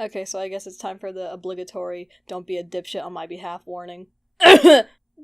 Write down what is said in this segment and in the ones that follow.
Okay, so I guess it's time for the obligatory don't be a dipshit on my behalf warning.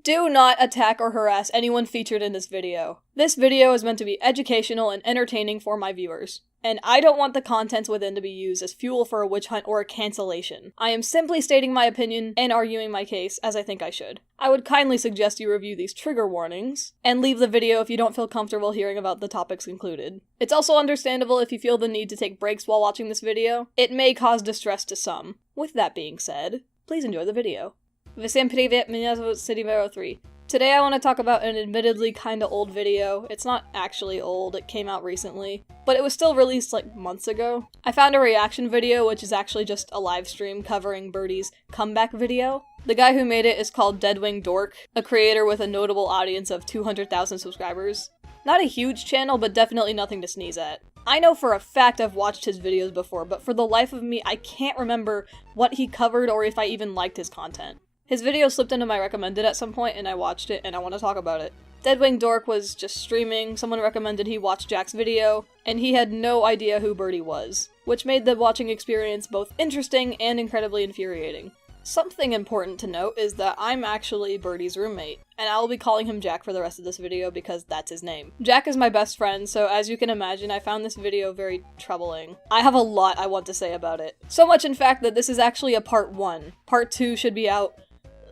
Do not attack or harass anyone featured in this video. This video is meant to be educational and entertaining for my viewers. And I don't want the contents within to be used as fuel for a witch hunt or a cancellation. I am simply stating my opinion and arguing my case as I think I should. I would kindly suggest you review these trigger warnings, and leave the video if you don't feel comfortable hearing about the topics included. It's also understandable if you feel the need to take breaks while watching this video. It may cause distress to some. With that being said, please enjoy the video. Всем привет, меня зовут synnibear 3. Today I want to talk about an admittedly kinda old video. It's not actually old, it came out recently, but it was still released like months ago. I found a reaction video, which is actually just a live stream covering Birdie's comeback video. The guy who made it is called deadwingdork, a creator with a notable audience of 200,000 subscribers. Not a huge channel, but definitely nothing to sneeze at. I know for a fact I've watched his videos before, but for the life of me, I can't remember what he covered or if I even liked his content. His video slipped into my recommended at some point, and I watched it, and I want to talk about it. Deadwingdork was just streaming, someone recommended he watch Jack's video, and he had no idea who Birdie was, which made the watching experience both interesting and incredibly infuriating. Something important to note is that I'm actually Birdie's roommate, and I will be calling him Jack for the rest of this video because that's his name. Jack is my best friend, so as you can imagine, I found this video very troubling. I have a lot I want to say about it. So much in fact that this is actually a part 1. Part 2 should be out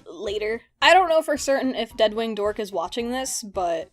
later. I don't know for certain if deadwingdork is watching this, but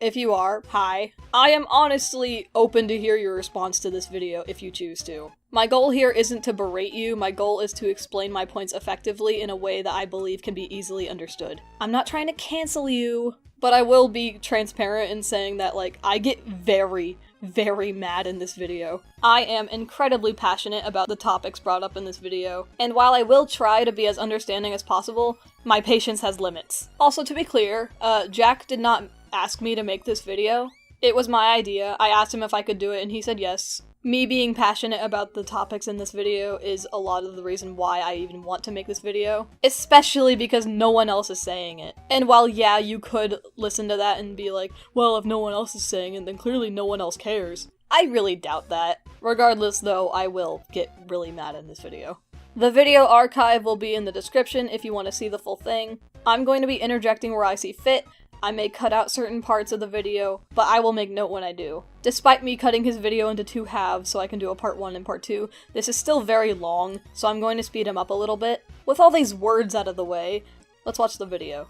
if you are, hi. I am honestly open to hear your response to this video if you choose to. My goal here isn't to berate you, my goal is to explain my points effectively in a way that I believe can be easily understood. I'm not trying to cancel you, but I will be transparent in saying that, like, I get very mad in this video. I am incredibly passionate about the topics brought up in this video, and while I will try to be as understanding as possible, my patience has limits. Also, to be clear, Jack did not ask me to make this video. It was my idea. I asked him if I could do it, and he said yes. Me being passionate about the topics in this video is a lot of the reason why I even want to make this video. Especially because no one else is saying it. And while yeah, you could listen to that and be like, well, if no one else is saying it, then clearly no one else cares. I really doubt that. Regardless though, I will get really mad in this video. The video archive will be in the description if you want to see the full thing. I'm going to be interjecting where I see fit. I may cut out certain parts of the video, but I will make note when I do. Despite me cutting his video into 2 halves so I can do a part 1 and part 2, this is still very long, so I'm going to speed him up a little bit. With all these words out of the way, let's watch the video.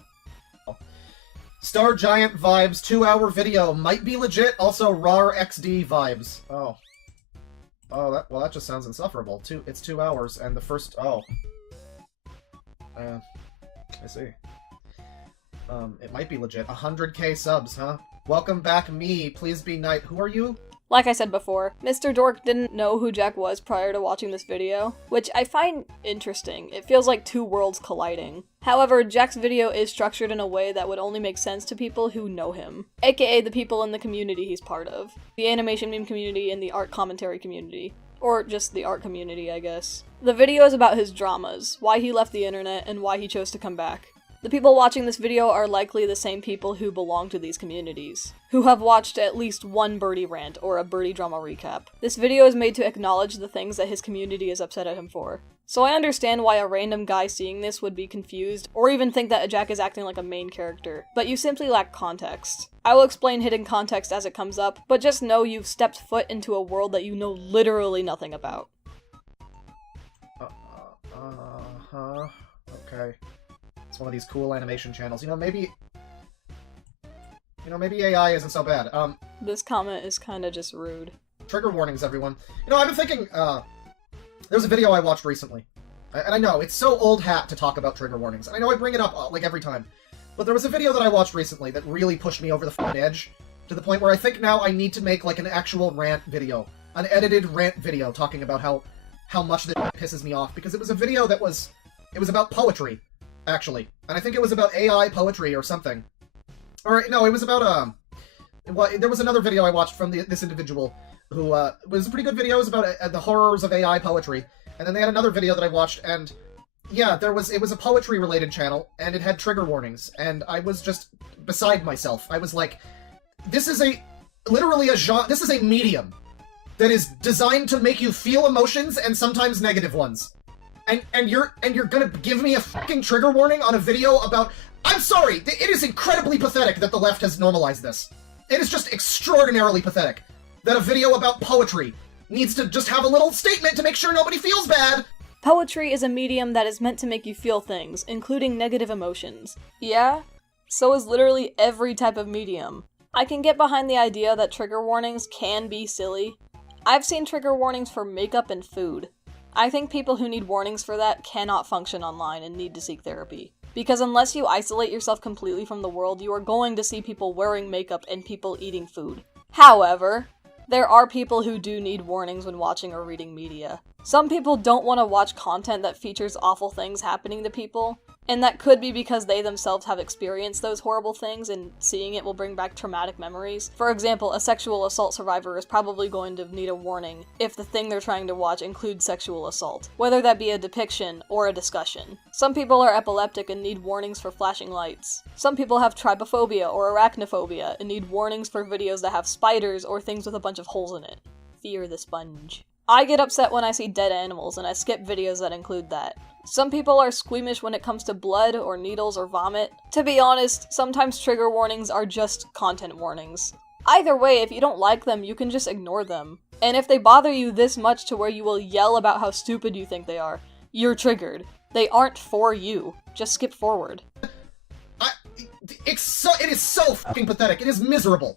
Star Giant vibes, 2-hour video, might be legit, also RAR XD vibes. Oh. Oh, that just sounds insufferable. It's 2 hours, and the first, I see. It might be legit. 100k subs, huh? Welcome back, me. Please be nice. Who are you? Like I said before, Mr. Dork didn't know who Jack was prior to watching this video, which I find interesting. It feels like 2 worlds colliding. However, Jack's video is structured in a way that would only make sense to people who know him, aka the people in the community he's part of. The animation meme community and the art commentary community. Or just the art community, I guess. The video is about his dramas, why he left the internet, and why he chose to come back. The people watching this video are likely the same people who belong to these communities, who have watched at least one Birdie rant or a Birdie drama recap. This video is made to acknowledge the things that his community is upset at him for. So I understand why a random guy seeing this would be confused, or even think that Jack is acting like a main character, but you simply lack context. I will explain hidden context as it comes up, but just know you've stepped foot into a world that you know literally nothing about. Okay. It's one of these cool animation channels. maybe AI isn't so bad. This comment is kinda just rude. Trigger warnings, everyone. I've been thinking, there's a video I watched recently. And I know, it's so old hat to talk about trigger warnings. And I know I bring it up, like, every time. But there was a video that I watched recently that really pushed me over the f***ing edge, to the point where I think now I need to make, like, an actual rant video. An edited rant video talking about how much this pisses me off. Because it was a video that was... It was about poetry. Actually. And I think it was about AI poetry or something. Or, no, it was about, there was another video I watched from this individual who, was a pretty good video. It was about the horrors of AI poetry. And then they had another video that I watched, and, yeah, it was a poetry-related channel, and it had trigger warnings, and I was just beside myself. I was like, this is literally a genre, this is a medium that is designed to make you feel emotions and sometimes negative ones. And you're gonna give me a fucking trigger warning on a video about... I'm sorry, it is incredibly pathetic that the left has normalized this. It is just extraordinarily pathetic that a video about poetry needs to just have a little statement to make sure nobody feels bad. Poetry is a medium that is meant to make you feel things, including negative emotions. Yeah? So is literally every type of medium. I can get behind the idea that trigger warnings can be silly. I've seen trigger warnings for makeup and food. I think people who need warnings for that cannot function online and need to seek therapy. Because unless you isolate yourself completely from the world, you are going to see people wearing makeup and people eating food. However, there are people who do need warnings when watching or reading media. Some people don't want to watch content that features awful things happening to people, and that could be because they themselves have experienced those horrible things and seeing it will bring back traumatic memories. For example, a sexual assault survivor is probably going to need a warning if the thing they're trying to watch includes sexual assault, whether that be a depiction or a discussion. Some people are epileptic and need warnings for flashing lights. Some people have trypophobia or arachnophobia and need warnings for videos that have spiders or things with a bunch of holes in it. Fear the sponge. I get upset when I see dead animals, and I skip videos that include that. Some people are squeamish when it comes to blood or needles or vomit. To be honest, sometimes trigger warnings are just content warnings. Either way, if you don't like them, you can just ignore them. And if they bother you this much to where you will yell about how stupid you think they are, you're triggered. They aren't for you. Just skip forward. It is so fucking pathetic. It is miserable.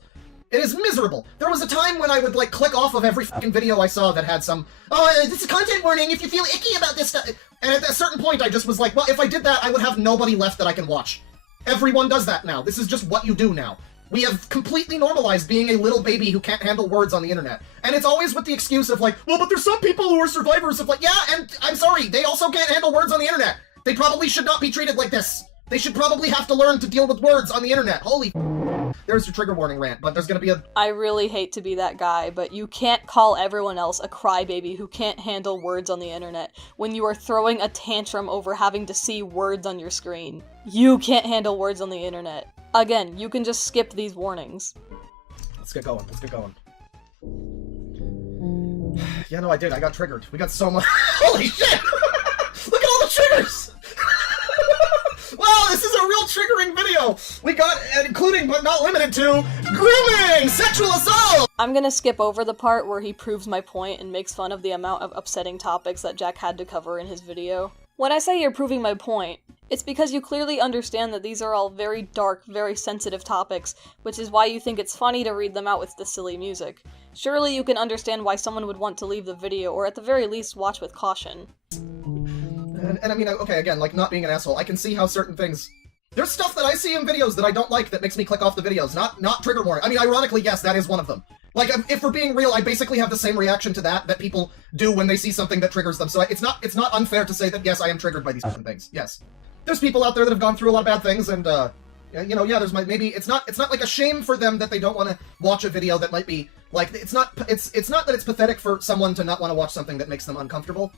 It is miserable. There was a time when I would, like, click off of every fucking video I saw that had some, oh, this is a content warning if you feel icky about this stuff. And at a certain point, I just was like, well, if I did that, I would have nobody left that I can watch. Everyone does that now. This is just what you do now. We have completely normalized being a little baby who can't handle words on the internet. And it's always with the excuse of, like, well, but there's some people who are survivors of, like, yeah, and I'm sorry, they also can't handle words on the internet. They probably should not be treated like this. They should probably have to learn to deal with words on the internet. Holy There's your trigger warning rant, but there's gonna be a... I really hate to be that guy, but you can't call everyone else a crybaby who can't handle words on the internet when you are throwing a tantrum over having to see words on your screen. You can't handle words on the internet. Again, you can just skip these warnings. Let's get going, let's get going. Yeah, no, I did, I got triggered. We got so much... Holy shit! Look at all the triggers! Wow, this is a real triggering video! We got, including but not limited to, grooming! Sexual assault! I'm gonna skip over the part where he proves my point and makes fun of the amount of upsetting topics that Jack had to cover in his video. When I say you're proving my point, it's because you clearly understand that these are all very dark, very sensitive topics, which is why you think it's funny to read them out with the silly music. Surely you can understand why someone would want to leave the video, or at the very least watch with caution. And I mean, okay, again, like, not being an asshole, I can see how certain things... There's stuff that I see in videos that I don't like that makes me click off the videos, not trigger warning. I mean, ironically, yes, that is one of them. Like, if we're being real, I basically have the same reaction to that people do when they see something that triggers them, so it's not unfair to say that, yes, I am triggered by these different things, yes. There's people out there that have gone through a lot of bad things, and, you know, yeah, there's maybe, it's not like a shame for them that they don't want to watch a video that might be, like, it's not that it's pathetic for someone to not want to watch something that makes them uncomfortable.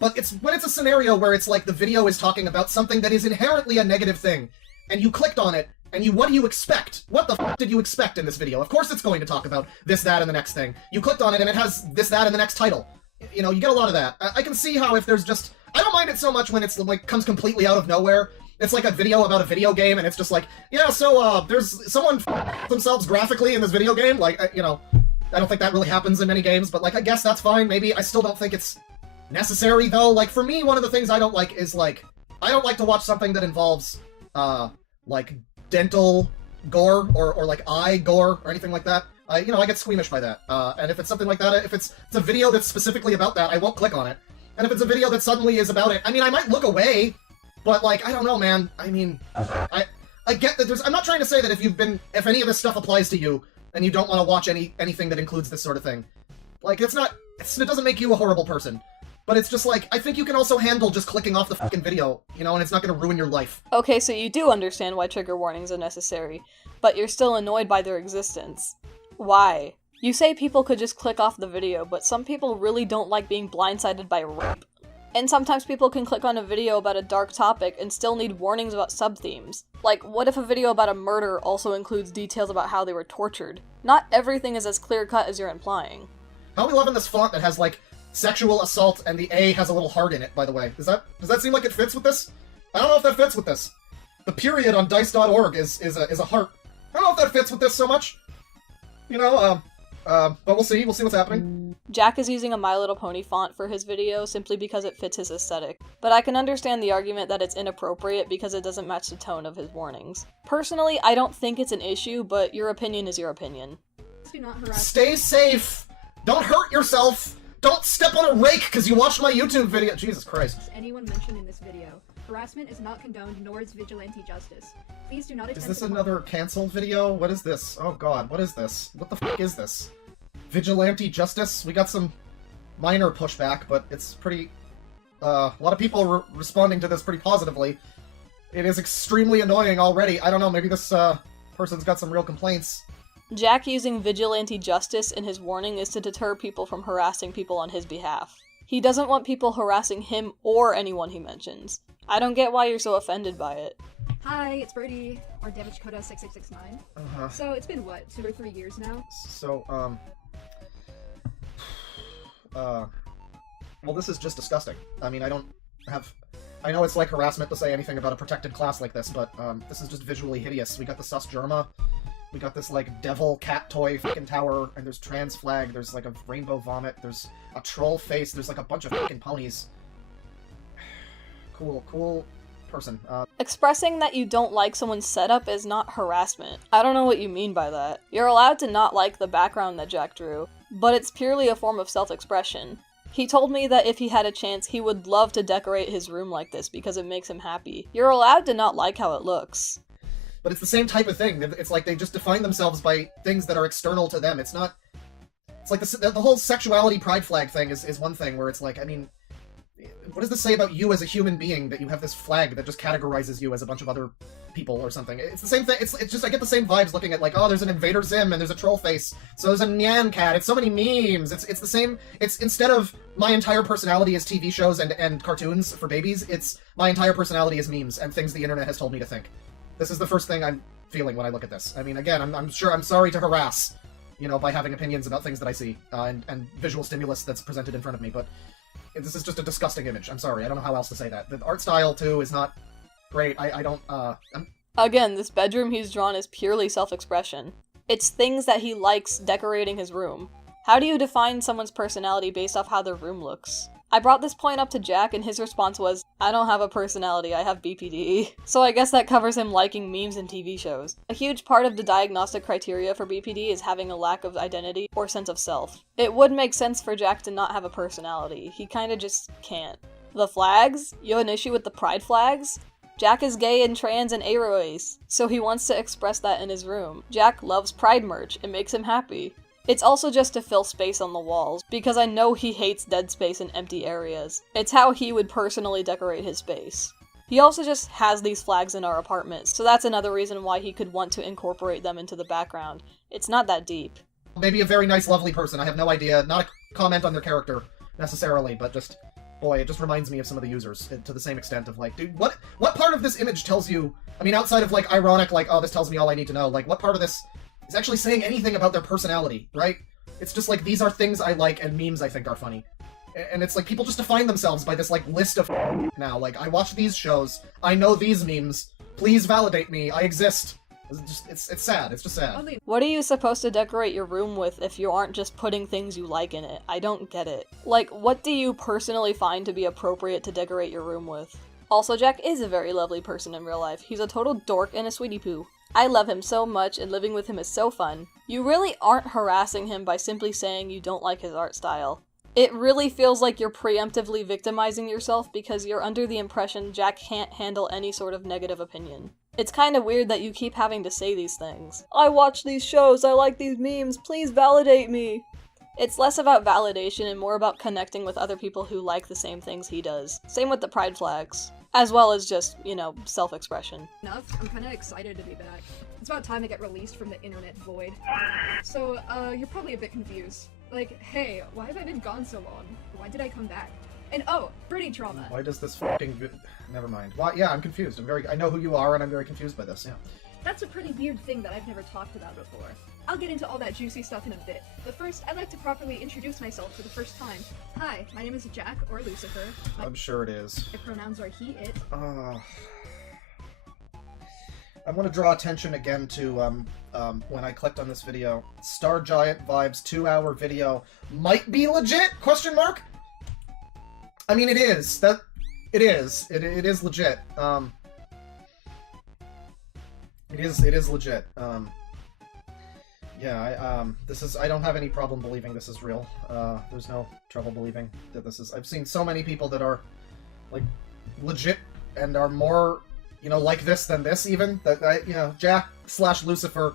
But it's when it's a scenario where it's like the video is talking about something that is inherently a negative thing, and you clicked on it, and what do you expect? What the f*** did you expect in this video? Of course it's going to talk about this, that, and the next thing. You clicked on it, and it has this, that, and the next title. You know, you get a lot of that. I can see how if there's just... I don't mind it so much when it's, like, comes completely out of nowhere. It's like a video about a video game, and it's just like, yeah, so, there's someone themselves graphically in this video game. Like, you know, I don't think that really happens in many games, but, like, I guess that's fine. Maybe I still don't think it's necessary, though. Like, for me, one of the things I don't like is, like, I don't like to watch something that involves, like, dental gore, or like, eye gore, or anything like that. You know, I get squeamish by that. And if it's something like that, if it's a video that's specifically about that, I won't click on it. And if it's a video that suddenly is about it, I mean, I might look away, but, like, I don't know, man. I mean, I get that I'm not trying to say that if any of this stuff applies to you, and you don't want to watch anything that includes this sort of thing. Like, it doesn't make you a horrible person. But it's just like, I think you can also handle just clicking off the fucking video, you know, and it's not gonna ruin your life. Okay, so you do understand why trigger warnings are necessary, but you're still annoyed by their existence. Why? You say people could just click off the video, but some people really don't like being blindsided by rape. And sometimes people can click on a video about a dark topic and still need warnings about sub-themes. Like, what if a video about a murder also includes details about how they were tortured? Not everything is as clear-cut as you're implying. How are we loving this font that has, like, sexual assault and the A has a little heart in it, by the way? Does that seem like it fits with this? I don't know if that fits with this. The period on dice.org is a heart. I don't know if that fits with this so much. You know, but we'll see. We'll see what's happening. Jack is using a My Little Pony font for his video simply because it fits his aesthetic, but I can understand the argument that it's inappropriate because it doesn't match the tone of his warnings. Personally, I don't think it's an issue, but your opinion is your opinion. Do not harass. Stay safe! Don't hurt yourself! Don't step on a rake because you watched my YouTube video! Jesus Christ. Anyone mentioned in this video. Harassment is not condoned, nor is vigilante justice. Please do not attempt Is this to- another cancel video? What is this? Oh god, what is this? What the fuck is this? Vigilante justice? We got some minor pushback, but it's pretty... a lot of people responding to this pretty positively. It is extremely annoying already. I don't know, maybe this person's got some real complaints. Jack using vigilante justice in his warning is to deter people from harassing people on his behalf. He doesn't want people harassing him or anyone he mentions. I don't get why you're so offended by it. Hi, it's Birdie, or Damage Coda 6669. Uh-huh. So it's been what, 2 or 3 years now? So, well, this is just disgusting. I mean, I know it's like harassment to say anything about a protected class like this, but, this is just visually hideous. We got the sus Germa, we got this, like, devil cat toy fucking tower, and there's trans flag, there's, like, a rainbow vomit, there's a troll face, there's, like, a bunch of fucking ponies. Cool person. Expressing that you don't like someone's setup is not harassment. I don't know what you mean by that. You're allowed to not like the background that Jack drew, but it's purely a form of self-expression. He told me that if he had a chance, he would love to decorate his room like this because it makes him happy. You're allowed to not like how it looks. But it's the same type of thing. It's like they just define themselves by things that are external to them. It's not... It's like the whole sexuality pride flag thing is one thing where it's like, I mean... What does this say about you as a human being that you have this flag that just categorizes you as a bunch of other people or something? It's the same thing. It's just I get the same vibes looking at like, oh, there's an Invader Zim and there's a troll face. So there's a Nyan cat. It's so many memes. It's the same. It's instead of my entire personality is TV shows and cartoons for babies, it's my entire personality is memes and things the internet has told me to think. This is the first thing I'm feeling when I look at this. I mean, again, I'm sorry to harass, you know, by having opinions about things that I see and visual stimulus that's presented in front of me, but this is just a disgusting image. I'm sorry. I don't know how else to say that. The art style, too, is not great. I don't, Again, this bedroom he's drawn is purely self-expression. It's things that he likes decorating his room. How do you define someone's personality based off how their room looks? I brought this point up to Jack and his response was, I don't have a personality, I have BPD. So I guess that covers him liking memes and TV shows. A huge part of the diagnostic criteria for BPD is having a lack of identity or sense of self. It would make sense for Jack to not have a personality. He kinda just can't. The flags? You have an issue with the pride flags? Jack is gay and trans and aroace, so he wants to express that in his room. Jack loves pride merch, it makes him happy. It's also just to fill space on the walls, because I know he hates dead space and empty areas. It's how he would personally decorate his space. He also just has these flags in our apartment, so that's another reason why he could want to incorporate them into the background. It's not that deep. maybe a very nice, lovely person. I have no idea. Not a comment on their character, necessarily, but just... Boy, it just reminds me of some of the users, to the same extent of, like, dude, what part of this image tells you... I mean, outside of, like, ironic, like, oh, this tells me all I need to know, like, what part of this is actually saying anything about their personality, right? It's just like, these are things I like and memes I think are funny. And it's like, people just define themselves by this, like, list of now. Like, I watch these shows, I know these memes, please validate me, I exist. It's sad, it's just sad. What are you supposed to decorate your room with if you aren't just putting things you like in it? I don't get it. Like, what do you personally find to be appropriate to decorate your room with? Also, Jack is a very lovely person in real life. He's a total dork and a sweetie poo. I love him so much, and living with him is so fun. You really aren't harassing him by simply saying you don't like his art style. It really feels like you're preemptively victimizing yourself because you're under the impression Jack can't handle any sort of negative opinion. It's kinda weird that you keep having to say these things. I watch these shows, I like these memes, please validate me! It's less about validation and more about connecting with other people who like the same things he does. Same with the pride flags. As well as just, you know, self-expression. Enough, I'm kinda excited to be back. It's about time to get released from the internet void. So, you're probably a bit confused. Like, hey, why have I been gone so long? Why did I come back? And oh, Birdie trauma. Why does this fucking never mind. Why? Yeah, I'm confused. I know who you are, and I'm very confused by this. Yeah. That's a pretty weird thing that I've never talked about before. I'll get into all that juicy stuff in a bit, but first, I'd like to properly introduce myself for the first time. Hi, my name is Jack, or Lucifer. I'm sure it is. My pronouns are he, it. I want to draw attention again to, when I clicked on this video. Star Giant Vibes 2-hour video might be legit? Question mark? I mean, it is. It is legit. It is legit. Yeah, I don't have any problem believing this is real. There's no trouble believing that this is... I've seen so many people that are, like, legit and are more, you know, like this than this, even. That, you know, Jack/Lucifer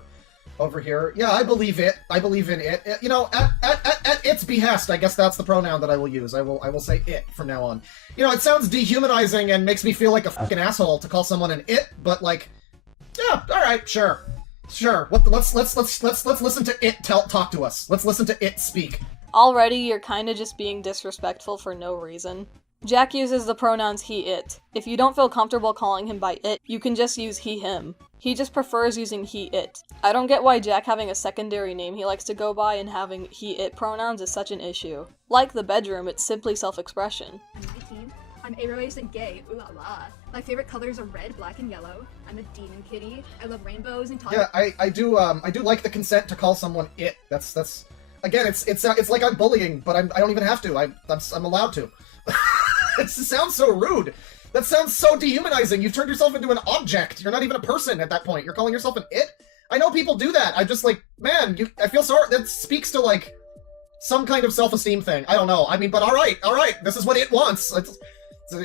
over here. Yeah, I believe it. I believe in it. You know, at its behest, I guess that's the pronoun that I will use. I will say it from now on. You know, it sounds dehumanizing and makes me feel like a fucking asshole to call someone an it, but, like, yeah, alright, sure. Sure. Let's listen to it talk to us. Let's listen to it speak. Already, you're kinda just being disrespectful for no reason. Jack uses the pronouns he, it. If you don't feel comfortable calling him by it, you can just use he, him. He just prefers using he, it. I don't get why Jack having a secondary name he likes to go by and having he, it pronouns is such an issue. Like the bedroom, it's simply self-expression. I'm 19. I'm aroused and gay, ooh la la. My favorite colors are red, black, and yellow. I'm a demon kitty. I love rainbows and Yeah, I do like the consent to call someone it. That's again, it's like I'm bullying, but I don't even have to. I'm allowed to. It sounds so rude. That sounds so dehumanizing. You've turned yourself into an object. You're not even a person at that point. You're calling yourself an it? I know people do that. I'm just like, man, I feel sorry. That speaks to, like, some kind of self-esteem thing. I don't know. I mean, but alright. This is what it wants.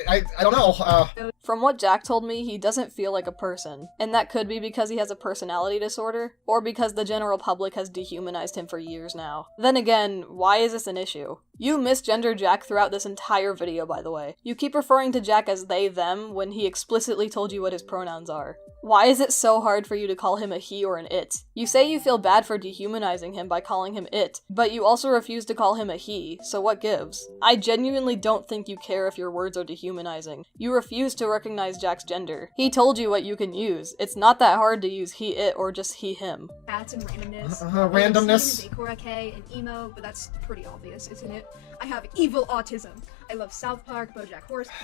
I don't know. From what Jack told me, he doesn't feel like a person, and that could be because he has a personality disorder, or because the general public has dehumanized him for years now. Then again, why is this an issue? You misgender Jack throughout this entire video, by the way. You keep referring to Jack as they, them, when he explicitly told you what his pronouns are. Why is it so hard for you to call him a he or an it? You say you feel bad for dehumanizing him by calling him it, but you also refuse to call him a he, so what gives? I genuinely don't think you care if your words are dehumanizing. You refuse to recognize Jack's gender. He told you what you can use. It's not that hard to use he, it, or just he, him. Cats and randomness. Randomness. And emo, but that's pretty obvious, isn't it? I have evil autism. I love South Park, BoJack Horseman.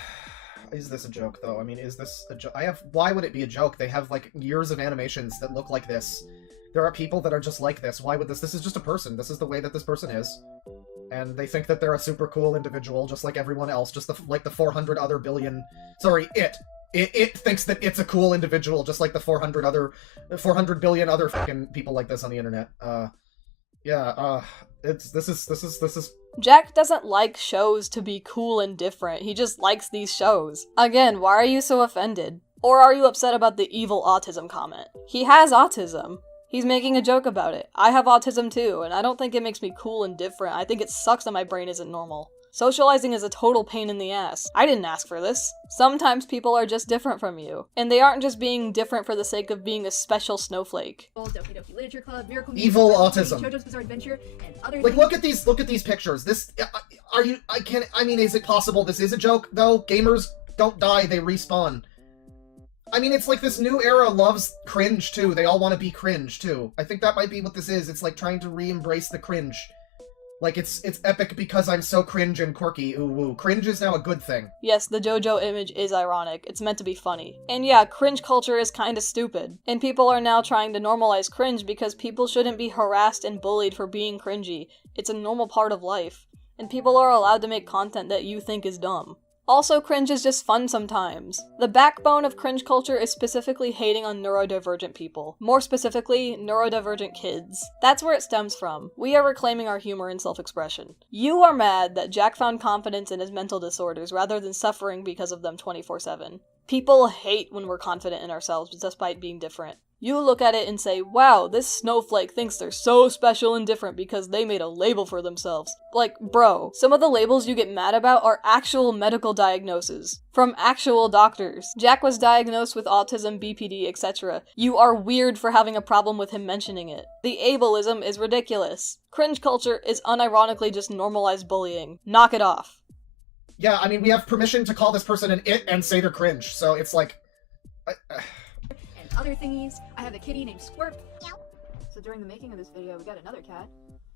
Is this a joke, though? I mean, is this a joke? Why would it be a joke? They have, like, years of animations that look like this. There are people that are just like this. Why would this is just a person. This is the way that this person is. And they think that they're a super cool individual, just like everyone else, just like the 400 other billion... Sorry, It thinks that it's a cool individual, just like the 400 billion other fucking people like this on the internet. This is... Jack doesn't like shows to be cool and different, he just likes these shows. Again, why are you so offended? Or are you upset about the evil autism comment? He has autism. He's making a joke about it. I have autism too, and I don't think it makes me cool and different. I think it sucks that my brain isn't normal. Socializing is a total pain in the ass. I didn't ask for this. Sometimes people are just different from you, and they aren't just being different for the sake of being a special snowflake. Literature Club, Miracle Evil autism. JoJo's Bizarre Adventure, and other like, look at these pictures. This, I mean, is it possible this is a joke, though? Gamers don't die, they respawn. I mean, it's like this new era loves cringe, too. They all want to be cringe, too. I think that might be what this is. It's like trying to re-embrace the cringe. Like, it's epic because I'm so cringe and quirky. Ooh, woo. Cringe is now a good thing. Yes, the JoJo image is ironic. It's meant to be funny. And yeah, cringe culture is kinda stupid. And people are now trying to normalize cringe because people shouldn't be harassed and bullied for being cringy. It's a normal part of life. And people are allowed to make content that you think is dumb. Also, cringe is just fun sometimes. The backbone of cringe culture is specifically hating on neurodivergent people. More specifically, neurodivergent kids. That's where it stems from. We are reclaiming our humor and self-expression. You are mad that Jack found confidence in his mental disorders rather than suffering because of them 24/7. People hate when we're confident in ourselves despite being different. You look at it and say, wow, this snowflake thinks they're so special and different because they made a label for themselves. Like, bro, some of the labels you get mad about are actual medical diagnoses. From actual doctors. Jack was diagnosed with autism, BPD, etc. You are weird for having a problem with him mentioning it. The ableism is ridiculous. Cringe culture is unironically just normalized bullying. Knock it off. Yeah, I mean, we have permission to call this person an it and say they're cringe, so it's like... other thingies. I have a kitty named Squirp. So during the making of this video, we got another cat.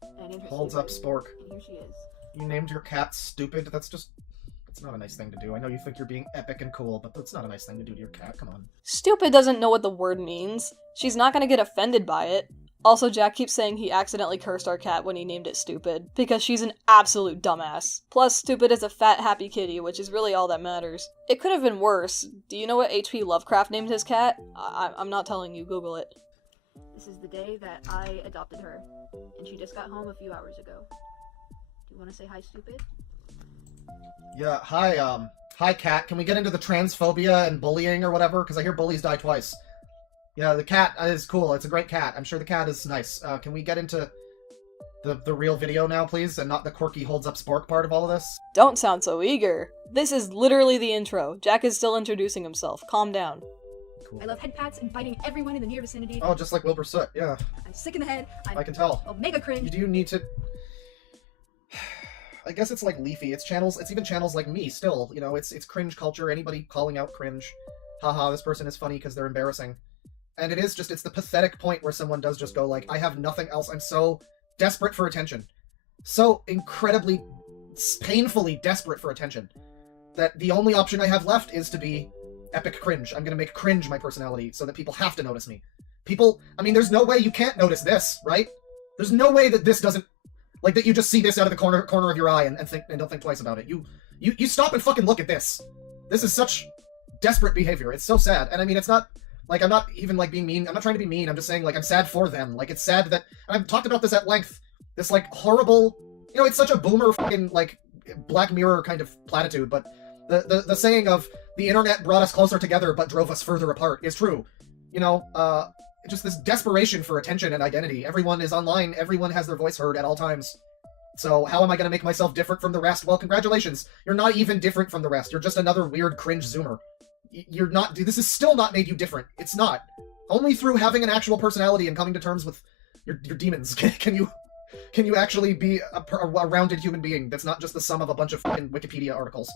And I named her Holds Stupid, up Spork. and here she is. You named your cat Stupid? That's not a nice thing to do. I know you think you're being epic and cool, but that's not a nice thing to do to your cat. Come on. Stupid doesn't know what the word means. She's not gonna get offended by it. Also, Jack keeps saying he accidentally cursed our cat when he named it Stupid, because she's an absolute dumbass. Plus, Stupid is a fat, happy kitty, which is really all that matters. It could have been worse. Do you know what H.P. Lovecraft named his cat? I'm not telling you, Google it. This is the day that I adopted her, and she just got home a few hours ago. Do you want to say hi, Stupid? Yeah, hi cat. Can we get into the transphobia and bullying or whatever? Because I hear bullies die twice. Yeah, the cat is cool. It's a great cat. I'm sure the cat is nice. Can we get into the real video now, please? And not the quirky holds up spork part of all of this? Don't sound so eager. This is literally the intro. Jack is still introducing himself. Calm down. Cool. I love head pats and biting everyone in the near vicinity. Oh, just like Wilbur Soot, yeah. I'm sick in the head. I can tell. Omega cringe. You do need to... I guess it's like Leafy. It's even channels like me still. You know, it's cringe culture. Anybody calling out cringe. Haha, this person is funny because they're embarrassing. And it's the pathetic point where someone does just go like, I have nothing else. I'm so desperate for attention. So incredibly, painfully desperate for attention that the only option I have left is to be epic cringe. I'm gonna make cringe my personality so that people have to notice me. There's no way you can't notice this, right? There's no way that this doesn't, like, that you just see this out of the corner of your eye and don't think twice about it. You stop and fucking look at this. This is such desperate behavior. It's so sad. And it's not, like, I'm not even, like, being mean. I'm not trying to be mean. I'm just saying, like, I'm sad for them. Like, it's sad that, and I've talked about this at length, this, like, horrible, it's such a boomer fucking, like, Black Mirror kind of platitude, but the saying of, the internet brought us closer together but drove us further apart is true. Just this desperation for attention and identity. Everyone is online. Everyone has their voice heard at all times. So how am I going to make myself different from the rest? Well, congratulations. You're not even different from the rest. You're just another weird cringe zoomer. You're not... This has still not made you different. It's not. Only through having an actual personality and coming to terms with your demons can you actually be a rounded human being that's not just the sum of a bunch of fucking Wikipedia articles.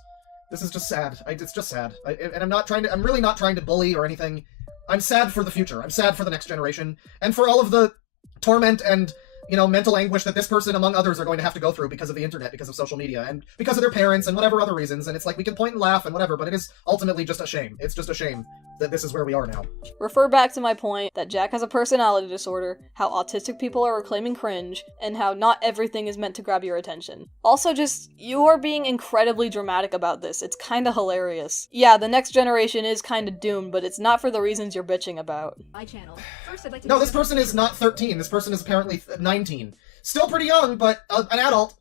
This is just sad. It's just sad. I'm really not trying to bully or anything. I'm sad for the future. I'm sad for the next generation. And for all of the torment and, mental anguish that this person, among others, are going to have to go through because of the internet, because of social media, and because of their parents, and whatever other reasons. And it's like, we can point and laugh and whatever, but it is ultimately just a shame. It's just a shame that this is where we are now. Refer back to my point that Jack has a personality disorder, how autistic people are reclaiming cringe, and how not everything is meant to grab your attention. Also, you are being incredibly dramatic about this. It's kinda hilarious. Yeah, the next generation is kinda doomed, but it's not for the reasons you're bitching about. My channel. First, I'd like to... No, this person is not 13. This person is apparently 19. Still pretty young, but an adult.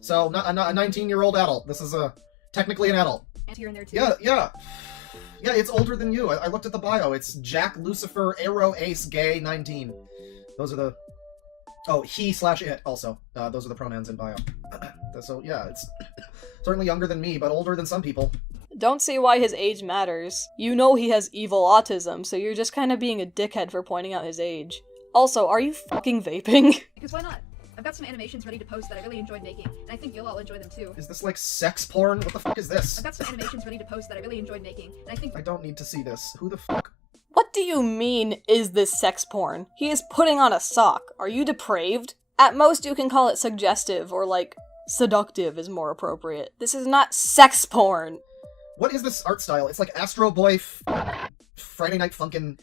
So, not a 19-year-old adult. This is technically an adult. And you're in there too. Yeah, it's older than you. I looked at the bio. It's Jack Lucifer Arrow Ace Gay 19. Those are the... Oh, he/it also. Those are the pronouns in bio. So, yeah, it's certainly younger than me, but older than some people. Don't see why his age matters. You know he has evil autism, so you're just kinda being a dickhead for pointing out his age. Also, are you fucking vaping? Because why not? I've got some animations ready to post that I really enjoyed making, and I think you'll all enjoy them too. Is this like sex porn? What the fuck is this? I've got some animations ready to post that I really enjoyed making, and I think... I don't need to see this. Who the fuck? What do you mean, is this sex porn? He is putting on a sock. Are you depraved? At most, you can call it suggestive, or like, seductive is more appropriate. This is not sex porn. What is this art style? It's like Astro Boy Friday Night Funkin',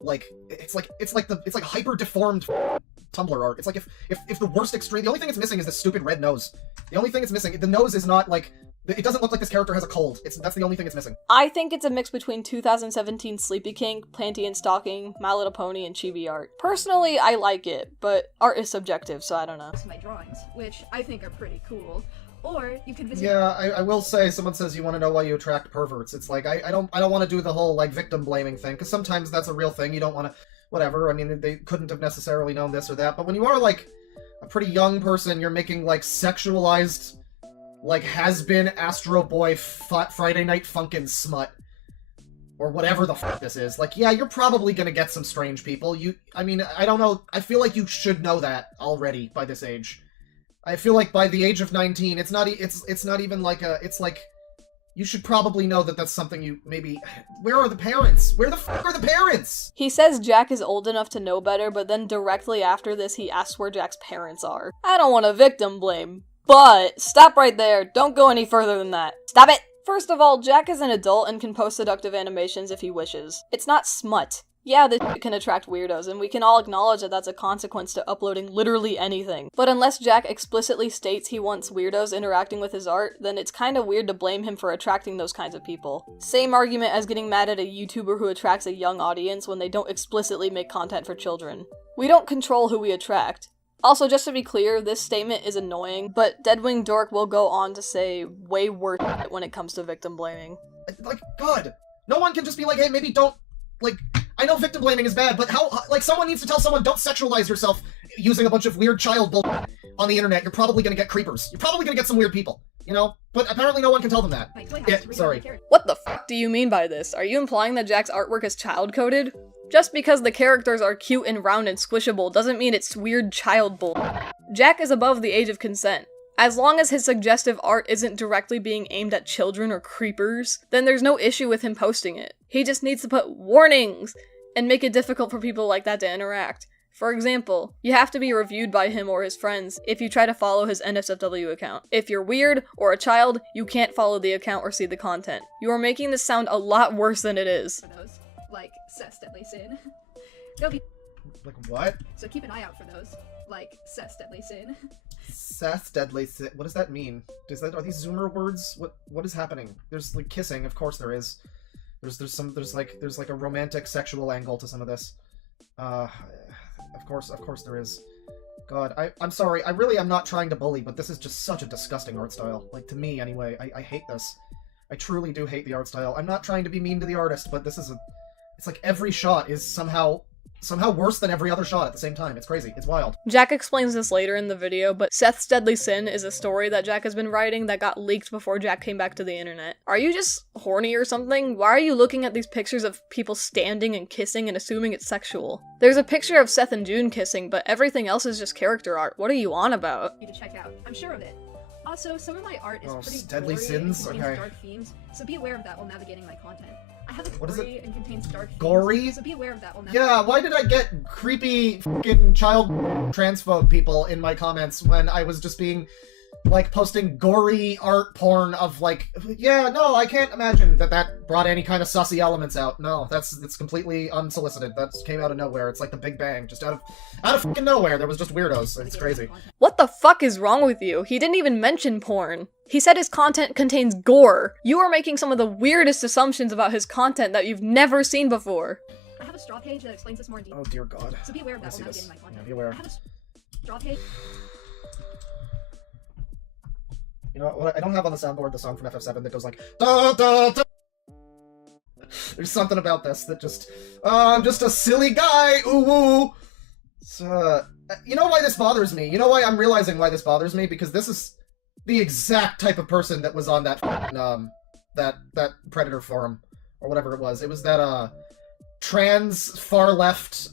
like, it's like hyper deformed Tumblr art. It's like if the worst extreme, the only thing it's missing is the stupid red nose. The only thing it's missing, the nose is not like, it doesn't look like this character has a cold. That's the only thing it's missing. I think it's a mix between 2017 Sleepy King, Planty and Stocking, My Little Pony, and chibi art. Personally, I like it, but art is subjective, so I don't know. My drawings, which I think are pretty cool. Or you could visit... Yeah, I will say, someone says you want to know why you attract perverts. It's like, I don't want to do the whole, like, victim blaming thing, because sometimes that's a real thing. You don't want to, whatever, I mean, they couldn't have necessarily known this or that, but when you are, like, a pretty young person, you're making, like, sexualized, like, has-been Astro Boy Friday Night Funkin' smut, or whatever the fuck this is. Like, yeah, you're probably gonna get some strange people. I mean, I don't know, I feel like you should know that already by this age. I feel like by the age of 19, it's not even like it's like, you should probably know that that's something you maybe... Where are the parents? Where the fuck are the parents? He says Jack is old enough to know better, but then directly after this he asks where Jack's parents are. I don't want to victim blame, but stop right there. Don't go any further than that. Stop it! First of all, Jack is an adult and can post seductive animations if he wishes. It's not smut. Yeah, this shit can attract weirdos, and we can all acknowledge that that's a consequence to uploading literally anything. But unless Jack explicitly states he wants weirdos interacting with his art, then it's kinda weird to blame him for attracting those kinds of people. Same argument as getting mad at a YouTuber who attracts a young audience when they don't explicitly make content for children. We don't control who we attract. Also, just to be clear, this statement is annoying, but Deadwingdork will go on to say way worse shit when it comes to victim blaming. Like, God, no one can just be like, hey, maybe don't, like... I know victim blaming is bad, but how, like, someone needs to tell someone, don't sexualize yourself using a bunch of weird child bullshit on the internet. You're probably gonna get creepers. You're probably gonna get some weird people, you know? But apparently no one can tell them that. Yeah, sorry. What the fuck do you mean by this? Are you implying that Jack's artwork is child-coded? Just because the characters are cute and round and squishable doesn't mean it's weird child bullshit. Jack is above the age of consent. As long as his suggestive art isn't directly being aimed at children or creepers, then there's no issue with him posting it. He just needs to put warnings and make it difficult for people like that to interact. For example, you have to be reviewed by him or his friends if you try to follow his NSFW account. If you're weird or a child, you can't follow the account or see the content. You are making this sound a lot worse than it is. Those, like, Seth's Deadly Sin. They'll be... Like, what? So keep an eye out for those. Like, Seth's Deadly Sin. Seth's Deadly Sin. What does that mean? Are these Zoomer words? What is happening? There's, like, kissing. Of course there is. There's like a romantic sexual angle to some of this. Of course there is. God, I'm sorry. I really am not trying to bully, but this is just such a disgusting art style. Like, to me, anyway. I hate this. I truly do hate the art style. I'm not trying to be mean to the artist, but this is it's like every shot is somehow worse than every other shot at the same time. It's crazy. It's wild. Jack explains this later in the video, but Seth's Deadly Sin is a story that Jack has been writing that got leaked before Jack came back to the internet. Are you just horny or something? Why are you looking at these pictures of people standing and kissing and assuming it's sexual? There's a picture of Seth and June kissing, but everything else is just character art. What are you on about? You to check out. I'm sure of it. Also, some of my art is pretty Deadly gory Sins? and contains Okay. dark themes, so be aware of that while navigating my content. I have a What is gory and contains dark themes, Gory? so be aware of that while navigating. Yeah, why did I get creepy fucking child transphobe people in my comments when I was just being, like, posting gory art porn of, like, yeah, no, I can't imagine that brought any kind of sussy elements out. No, it's completely unsolicited. That came out of nowhere. It's like the Big Bang. Just out of fucking nowhere. There was just weirdos. It's crazy. What the fuck is wrong with you? He didn't even mention porn. He said his content contains gore. You are making some of the weirdest assumptions about his content that you've never seen before. I have a straw page that explains this more in detail, Oh dear God. so be aware of that I while see navigating this. my content. Yeah, be aware. I have a straw page. You know what? I don't have on the soundboard the song from FF7 that goes like da da da. There's something about this that just I'm just a silly guy. Ooh woo. So, you know why this bothers me? You know why I'm realizing why this bothers me? Because this is the exact type of person that was on that that Predator forum or whatever it was. It was that trans far left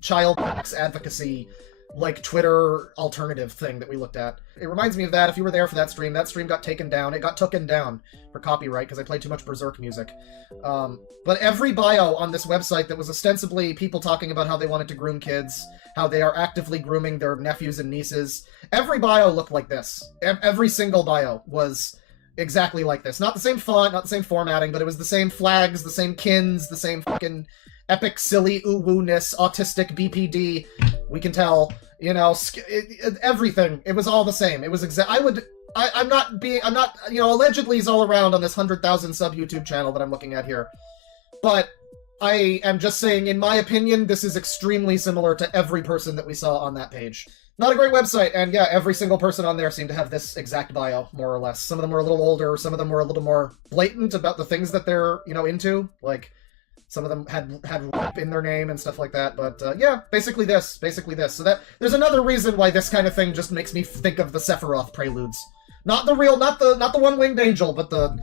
child sex advocacy, like, Twitter alternative thing that we looked at. It reminds me of that. If you were there for that stream got taken down. It got taken down for copyright because I played too much Berserk music. But every bio on this website that was ostensibly people talking about how they wanted to groom kids, how they are actively grooming their nephews and nieces, every bio looked like this. Every single bio was exactly like this. Not the same font, not the same formatting, but it was the same flags, the same kins, the same fucking epic silly ooh-woo-ness, autistic BPD, we can tell, you know, everything. It was all the same. It was I'm not, you know, allegedly he's all around on this 100,000 sub YouTube channel that I'm looking at here. But I am just saying, in my opinion, this is extremely similar to every person that we saw on that page. Not a great website, and yeah, every single person on there seemed to have this exact bio, more or less. Some of them were a little older, some of them were a little more blatant about the things that they're, you know, into, like, some of them had rap in their name and stuff like that, but yeah, basically this. So that there's another reason why this kind of thing just makes me think of the Sephiroth preludes. Not the one-winged angel, but the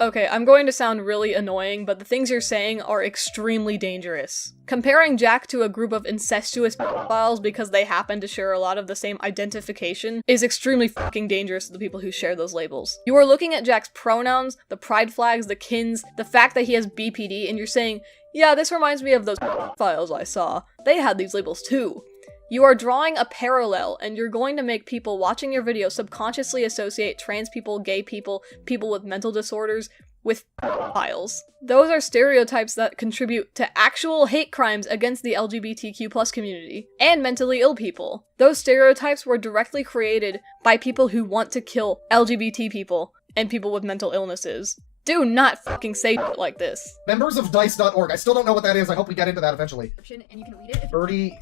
Okay, I'm going to sound really annoying, but the things you're saying are extremely dangerous. Comparing Jack to a group of incestuous pedophiles because they happen to share a lot of the same identification is extremely fucking dangerous to the people who share those labels. You are looking at Jack's pronouns, the pride flags, the kins, the fact that he has BPD, and you're saying, yeah, this reminds me of those pedophiles I saw. They had these labels too. You are drawing a parallel, and you're going to make people watching your video subconsciously associate trans people, gay people, people with mental disorders, with pedophiles. Those are stereotypes that contribute to actual hate crimes against the LGBTQ+ community, and mentally ill people. Those stereotypes were directly created by people who want to kill LGBT people, and people with mental illnesses. Do not fucking say shit like this. Members of dice.org. I still don't know what that is. I hope we get into that eventually. And you can read it. Birdie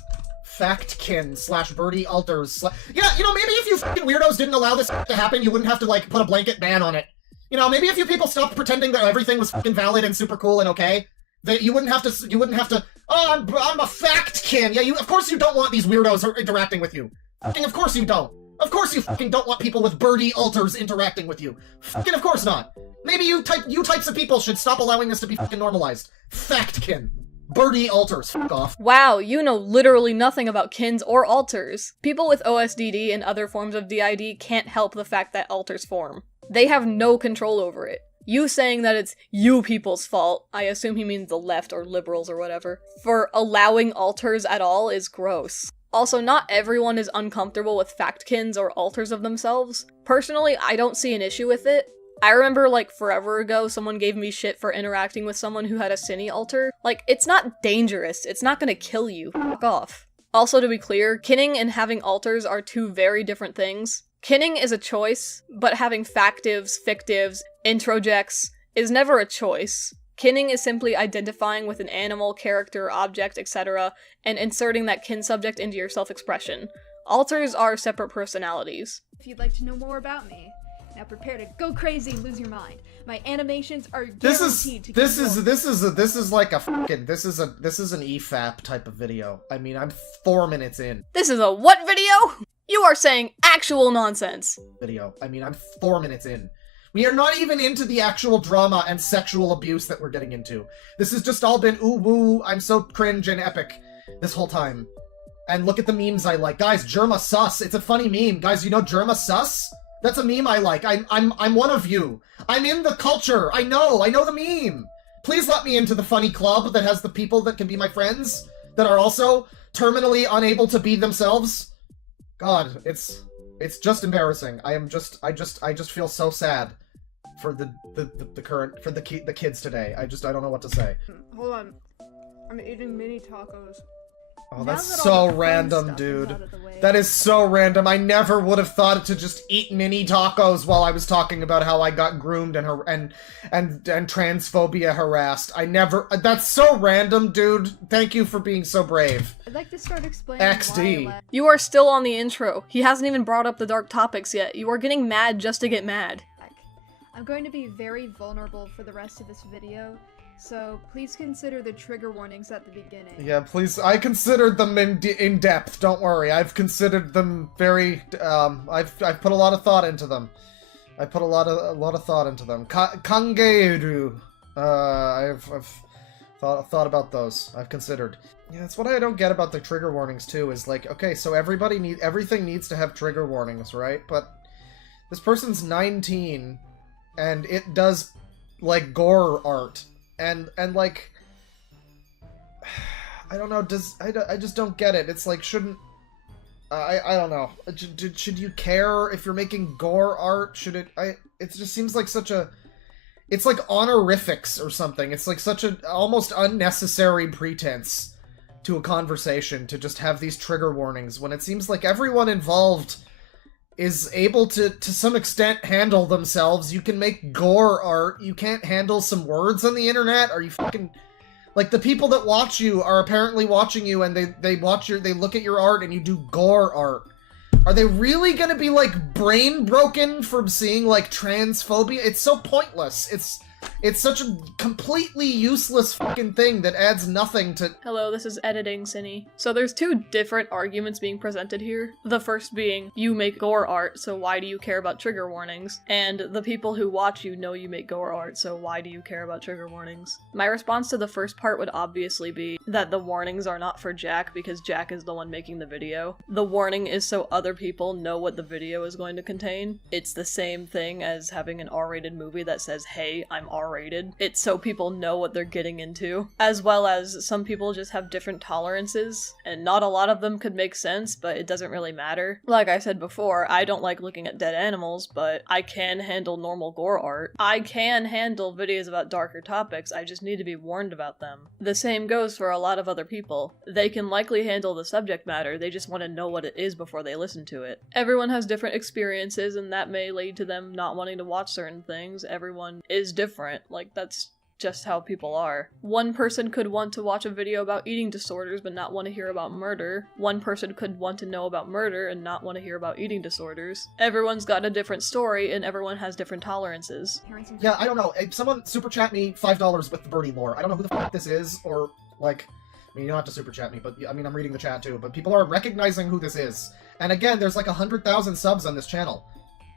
Factkin / Birdie Alters Yeah, you know, maybe if you fucking weirdos didn't allow this to happen, you wouldn't have to, like, put a blanket ban on it. You know, maybe if you people stopped pretending that everything was fucking valid and super cool and okay, that you wouldn't have to, oh, I'm a factkin. Yeah, of course you don't want these weirdos interacting with you. Fucking of course you don't. Of course you fucking don't want people with birdie alters interacting with you. Fucking of course not. Maybe you types of people should stop allowing this to be fucking normalized. Factkin. Birdie alters. Fuck off. Wow, you know literally nothing about kins or alters. People with OSDD and other forms of DID can't help the fact that alters form. They have no control over it. You saying that it's you people's fault, I assume he means the left or liberals or whatever, for allowing alters at all is gross. Also, not everyone is uncomfortable with factkins or alters of themselves. Personally, I don't see an issue with it. I remember, like, forever ago, someone gave me shit for interacting with someone who had a synny alter. Like, it's not dangerous. It's not gonna kill you. Fuck off. Also, to be clear, kinning and having alters are two very different things. Kinning is a choice, but having factives, fictives, introjects is never a choice. Kinning is simply identifying with an animal, character, object, etc., and inserting that kin subject into your self-expression. Alters are separate personalities. If you'd like to know more about me, now prepare to go crazy and lose your mind. My animations are guaranteed to this is like a fucking this is an EFAP type of video. I mean, I'm 4 minutes in. This is a what video? You are saying actual nonsense. Video. I mean, I'm 4 minutes in. We are not even into the actual drama and sexual abuse that we're getting into. This has just all been ooh woo, I'm so cringe and epic this whole time. And look at the memes I like. Guys, Germa sus. It's a funny meme. Guys, you know Germa sus? That's a meme I like. I'm one of you. I'm in the culture. I know the meme. Please let me into the funny club that has the people that can be my friends that are also terminally unable to be themselves. God, it's just embarrassing. I just feel so sad for the kids today. I don't know what to say. Hold on. I'm eating mini tacos. Oh, that's so random, dude. That is so random. I never would have thought to just eat mini tacos while I was talking about how I got groomed and transphobia harassed. I never. That's so random, dude. Thank you for being so brave. I'd like to start explaining XD. why You are still on the intro. He hasn't even brought up the dark topics yet. You are getting mad just to get mad. I'm going to be very vulnerable for the rest of this video, so please consider the trigger warnings at the beginning. Yeah, please. I considered them in depth. Don't worry. I've considered them very. I've put a lot of thought into them. I put a lot of thought into them. Kangeiru. I've thought about those. I've considered. Yeah, that's what I don't get about the trigger warnings too. Is like, okay, so everything needs to have trigger warnings, right? But this person's 19, and it does like gore art. And like, I don't know, I just don't get it. It's like, shouldn't, I don't know. Should you care if you're making gore art? It just seems like it's like honorifics or something. It's like such an almost unnecessary pretense to a conversation to just have these trigger warnings when it seems like everyone involved is able to some extent handle themselves. You can make gore art. You can't handle some words on the internet? Are you fucking... Like, the people that watch you are apparently watching you and they look at your art and you do gore art. Are they really gonna be, like, brain broken from seeing, like, transphobia? It's so pointless. It's such a completely useless fucking thing that adds nothing to... Hello, this is editing, Cinny. So there's two different arguments being presented here. The first being, you make gore art, so why do you care about trigger warnings? And the people who watch you know you make gore art, so why do you care about trigger warnings? My response to the first part would obviously be that the warnings are not for Jack because Jack is the one making the video. The warning is so other people know what the video is going to contain. It's the same thing as having an R-rated movie that says, hey, I'm R-rated. It's so people know what they're getting into. As well as some people just have different tolerances, and not a lot of them could make sense, but it doesn't really matter. Like I said before, I don't like looking at dead animals, but I can handle normal gore art. I can handle videos about darker topics, I just need to be warned about them. The same goes for a lot of other people. They can likely handle the subject matter, they just want to know what it is before they listen to it. Everyone has different experiences, and that may lead to them not wanting to watch certain things. Everyone is different. Like, that's just how people are. One person could want to watch a video about eating disorders but not want to hear about murder. One person could want to know about murder and not want to hear about eating disorders. Everyone's got a different story and everyone has different tolerances. Yeah, I don't know. Someone super chat me $5 with the birdie lore. I don't know who the fuck this is, or, like... I mean, you don't have to super chat me, but I mean, I'm reading the chat too, but people are recognizing who this is. And again, there's like 100,000 subs on this channel.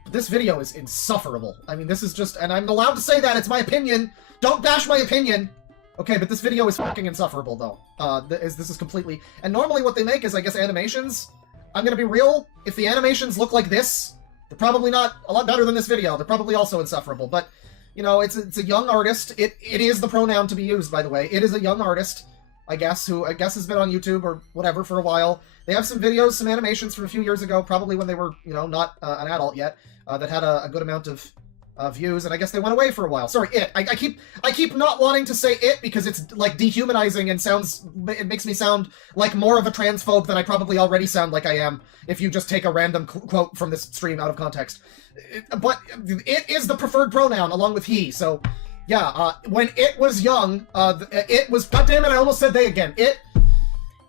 But this video is insufferable. I mean, this is just, and I'm allowed to say that, it's my opinion. Don't bash my opinion. Okay, but this video is fucking insufferable, though. This is completely, and normally what they make is, I guess, animations. I'm gonna be real, if the animations look like this, they're probably not a lot better than this video. They're probably also insufferable, but, you know, it's a young artist. It is the pronoun to be used, by the way. It is a young artist, I guess, who I guess has been on YouTube or whatever for a while. They have some videos, some animations from a few years ago, probably when they were, you know, not an adult yet, that had a good amount of views, and I guess they went away for a while. Sorry, it. I keep not wanting to say it because it's like dehumanizing and it makes me sound like more of a transphobe than I probably already sound like I am if you just take a random quote from this stream out of context. But it is the preferred pronoun along with he, so yeah, when it was young, it was, goddammit, I almost said they again, it.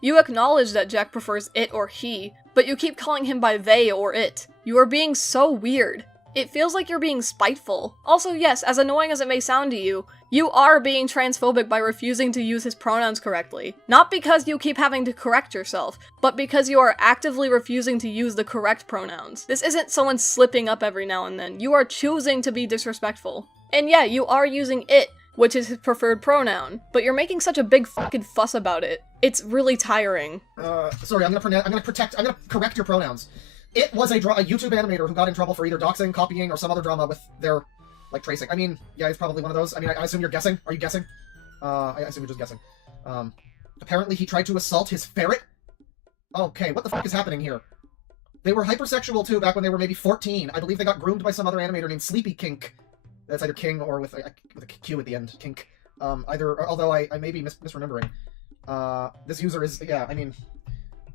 You acknowledge that Jack prefers it or he, but you keep calling him by they or it. You are being so weird. It feels like you're being spiteful. Also, yes, as annoying as it may sound to you, you are being transphobic by refusing to use his pronouns correctly. Not because you keep having to correct yourself, but because you are actively refusing to use the correct pronouns. This isn't someone slipping up every now and then. You are choosing to be disrespectful. And yeah, you are using it, which is his preferred pronoun, but you're making such a big fucking fuss about it. It's really tiring. Sorry, I'm gonna correct your pronouns. It was a YouTube animator who got in trouble for either doxing, copying, or some other drama with their, like, tracing. I mean, yeah, it's probably one of those. I mean, I assume you're guessing. Are you guessing? I assume you're just guessing. Apparently he tried to assault his ferret? Okay, what the fuck is happening here? They were hypersexual, too, back when they were maybe 14. I believe they got groomed by some other animator named Sleepy Kink. That's either King or with a Q at the end. Kink. Although I may be misremembering. This user is, yeah, I mean...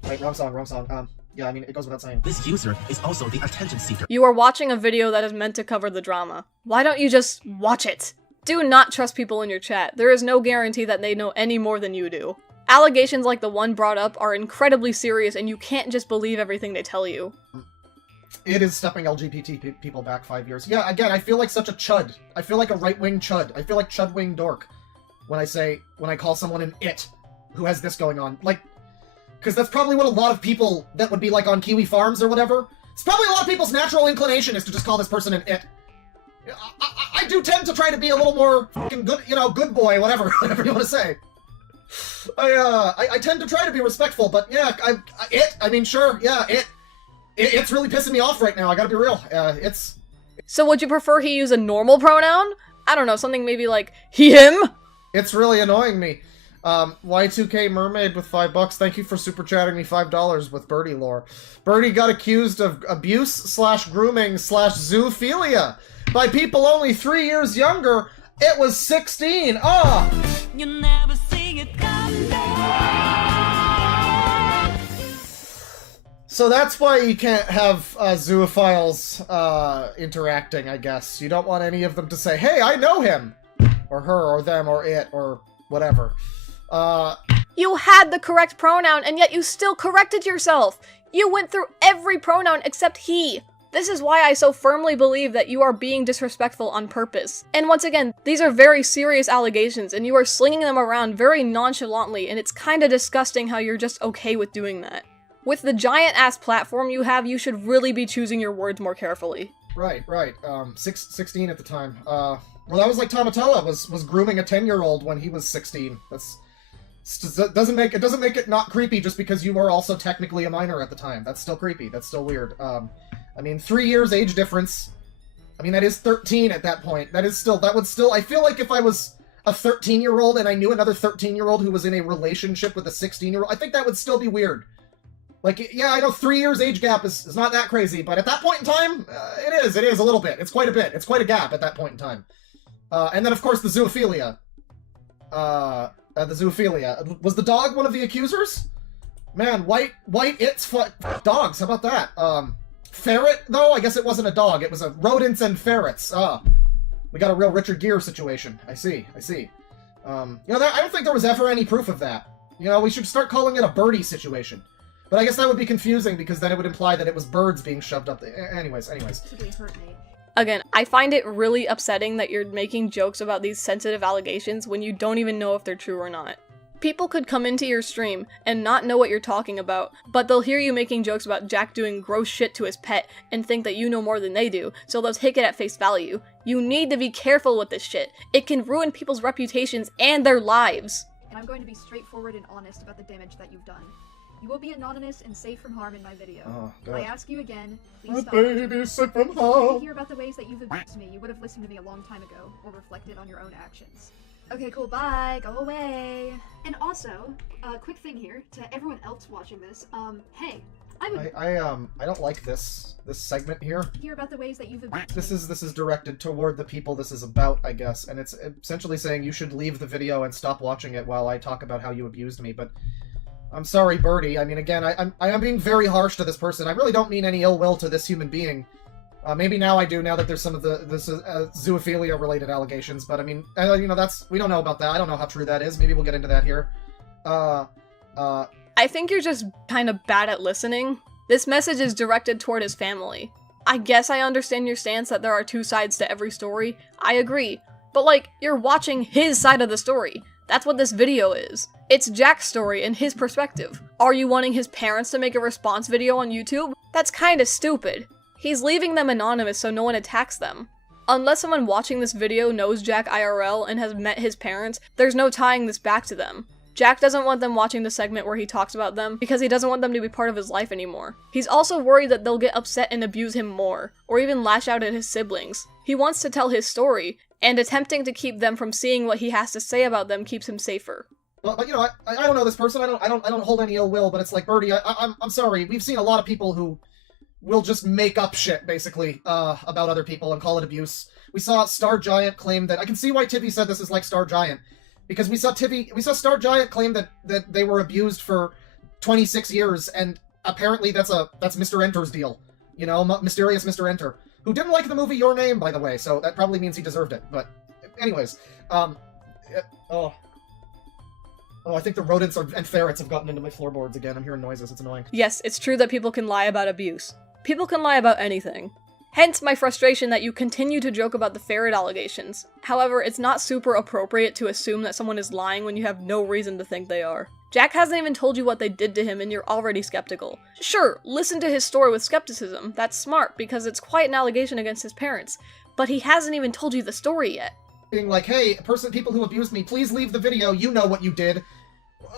Wait, wrong song. Yeah, I mean, it goes without saying. This user is also the attention seeker. You are watching a video that is meant to cover the drama. Why don't you just watch it? Do not trust people in your chat. There is no guarantee that they know any more than you do. Allegations like the one brought up are incredibly serious and you can't just believe everything they tell you. It is stepping LGBT people back 5 years. Yeah, again, I feel like such a chud. I feel like a right-wing chud. I feel like chudwingdork when I call someone an it who has this going on. Like, because that's probably what a lot of people that would be like on Kiwi Farms or whatever. It's probably a lot of people's natural inclination is to just call this person an it. I do tend to try to be a little more fucking good, you know, good boy, whatever you want to say. I tend to try to be respectful, but yeah, I mean, sure, yeah, it's really pissing me off right now, I gotta be real. So would you prefer he use a normal pronoun? I don't know, something maybe like he, him? It's really annoying me. Y2K Mermaid with $5. Thank you for super chatting me $5 with Birdie lore. Birdie got accused of abuse/grooming/zoophilia by people only 3 years younger. It was 16. You never see it come down. So that's why you can't have zoophiles interacting, I guess. You don't want any of them to say, hey, I know him! Or her, or them, or it, or whatever. You had the correct pronoun, and yet you still corrected yourself! You went through every pronoun except he! This is why I so firmly believe that you are being disrespectful on purpose. And once again, these are very serious allegations, and you are slinging them around very nonchalantly, and it's kinda disgusting how you're just okay with doing that. With the giant-ass platform you have, you should really be choosing your words more carefully. Right. 16 at the time. Well, that was like Tamatoa was grooming a 10-year-old when he was 16. Doesn't make it not creepy just because you were also technically a minor at the time. That's still creepy. That's still weird. I mean, 3 years age difference. I mean, that is 13 at that point. That would still, I feel like if I was a 13-year-old and I knew another 13-year-old who was in a relationship with a 16-year-old, I think that would still be weird. Like, yeah, I know 3 years age gap is not that crazy, but at that point in time, it is a little bit. It's quite a bit. It's quite a gap at that point in time. And then, of course, the zoophilia. Was the dog one of the accusers? Man, white dogs, how about that? Ferret, though? I guess it wasn't a dog, it was a rodents and ferrets. We got a real Richard Gere situation. I see. You know, I don't think there was ever any proof of that. You know, we should start calling it a birdie situation. But I guess that would be confusing, because then it would imply that it was birds being shoved up there. Anyways. Again, I find it really upsetting that you're making jokes about these sensitive allegations when you don't even know if they're true or not. People could come into your stream and not know what you're talking about, but they'll hear you making jokes about Jack doing gross shit to his pet and think that you know more than they do, so they'll take it at face value. You need to be careful with this shit. It can ruin people's reputations and their lives. And I'm going to be straightforward and honest about the damage that you've done. You will be anonymous and safe from harm in my video. Oh, I ask you again, please stop. Baby's sick from If harm. you hear about the ways that you've abused me, you would have listened to me a long time ago, or reflected on your own actions. Okay, cool, bye, go away. And also, quick thing here, to everyone else watching this, hey, I don't like this segment here. hear about the ways that you've abused This me. is directed toward the people this is about, I guess, and it's essentially saying you should leave the video and stop watching it while I talk about how you abused me, but I'm sorry, Birdie. I mean, again, I am being very harsh to this person. I really don't mean any ill will to this human being. Maybe now I do, now that there's some of this zoophilia-related allegations, but I mean, you know, we don't know about that. I don't know how true that is. Maybe we'll get into that here. I think you're just kind of bad at listening. This message is directed toward his family. I guess I understand your stance that there are two sides to every story. I agree. But like, you're watching his side of the story. That's what this video is. It's Jack's story and his perspective. Are you wanting his parents to make a response video on YouTube? That's kinda stupid. He's leaving them anonymous so no one attacks them. Unless someone watching this video knows Jack IRL and has met his parents, there's no tying this back to them. Jack doesn't want them watching the segment where he talks about them because he doesn't want them to be part of his life anymore. He's also worried that they'll get upset and abuse him more, or even lash out at his siblings. He wants to tell his story, and attempting to keep them from seeing what he has to say about them keeps him safer. Well, you know, I don't know this person. I don't hold any ill will, but it's like, Birdie, I'm sorry. We've seen a lot of people who will just make up shit, basically, about other people and call it abuse. We saw Star Giant claim that, I can see why Tivy said this is like Star Giant, because we saw Star Giant claim that they were abused for 26 years, and apparently that's Mr. Enter's deal. You know, mysterious Mr. Enter, who didn't like the movie Your Name, by the way, so that probably means he deserved it. But anyways, I think the rodents and ferrets have gotten into my floorboards again. I'm hearing noises. It's annoying. Yes, it's true that people can lie about abuse. People can lie about anything. Hence my frustration that you continue to joke about the ferret allegations. However, it's not super appropriate to assume that someone is lying when you have no reason to think they are. Jack hasn't even told you what they did to him and you're already skeptical. Sure, listen to his story with skepticism. That's smart because it's quite an allegation against his parents. But he hasn't even told you the story yet. Being like, hey, people who abused me, please leave the video, you know what you did.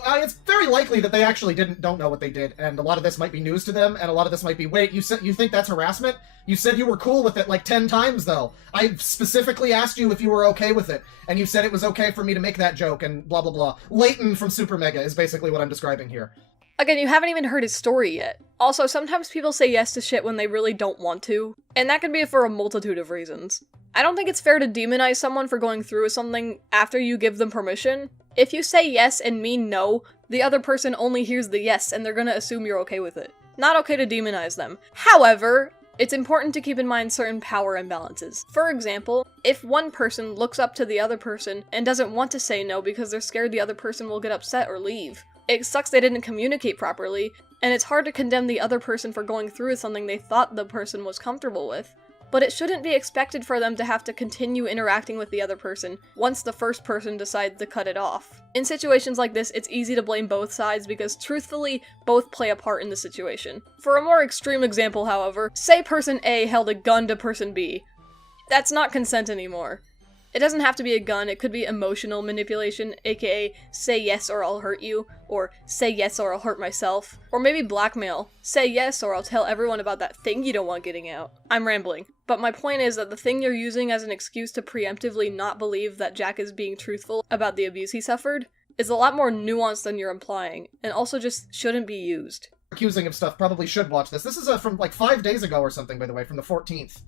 It's very likely that they actually don't know what they did, and a lot of this might be news to them, and a lot of this might be, wait, you think that's harassment? You said you were cool with it like 10 times, though. I specifically asked you if you were okay with it, and you said it was okay for me to make that joke, and blah blah blah. Leighton from Super Mega is basically what I'm describing here. Again, you haven't even heard his story yet. Also, sometimes people say yes to shit when they really don't want to, and that can be for a multitude of reasons. I don't think it's fair to demonize someone for going through with something after you give them permission. If you say yes and mean no, the other person only hears the yes and they're gonna assume you're okay with it. Not okay to demonize them. However, it's important to keep in mind certain power imbalances. For example, if one person looks up to the other person and doesn't want to say no because they're scared the other person will get upset or leave. It sucks they didn't communicate properly, and it's hard to condemn the other person for going through with something they thought the person was comfortable with. But it shouldn't be expected for them to have to continue interacting with the other person once the first person decides to cut it off. In situations like this, it's easy to blame both sides because, truthfully, both play a part in the situation. For a more extreme example, however, say person A held a gun to person B. That's not consent anymore. It doesn't have to be a gun, it could be emotional manipulation, aka say yes or I'll hurt you, or say yes or I'll hurt myself, or maybe blackmail, say yes or I'll tell everyone about that thing you don't want getting out. I'm rambling. But my point is that the thing you're using as an excuse to preemptively not believe that Jack is being truthful about the abuse he suffered is a lot more nuanced than you're implying, and also just shouldn't be used. Accusing of stuff probably should watch this. This is from like 5 days ago or something, by the way, from the 14th.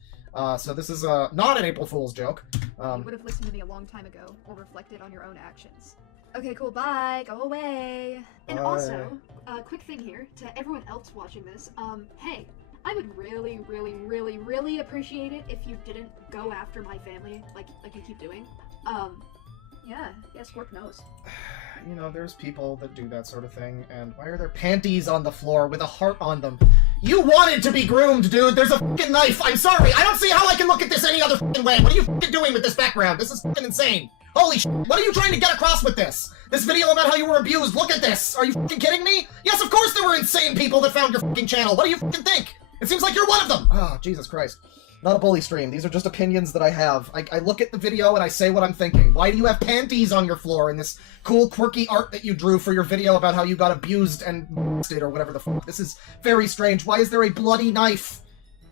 So this is not an April Fool's joke. You would have listened to me a long time ago, or reflected on your own actions. Okay, cool, bye, go away. And Bye. also, quick thing here, to everyone else watching this, hey, I would really, really, really, really appreciate it if you didn't go after my family, like you keep doing. Yeah, Scorp knows. You know, there's people that do that sort of thing, and why are there panties on the floor with a heart on them? You wanted to be groomed, dude! There's a fucking knife! I'm sorry! I don't see how I can look at this any other fucking way! What are you fucking doing with this background? This is fucking insane! Holy shit! What are you trying to get across with this? This video about how you were abused, look at this! Are you fucking kidding me? Yes, of course there were insane people that found your fucking channel! What do you fucking think? It seems like you're one of them! Oh, Jesus Christ. Not a bully stream. These are just opinions that I have. I look at the video and I say what I'm thinking. Why do you have panties on your floor in this cool, quirky art that you drew for your video about how you got abused and molested or whatever the fuck? This is very strange. Why is there a bloody knife?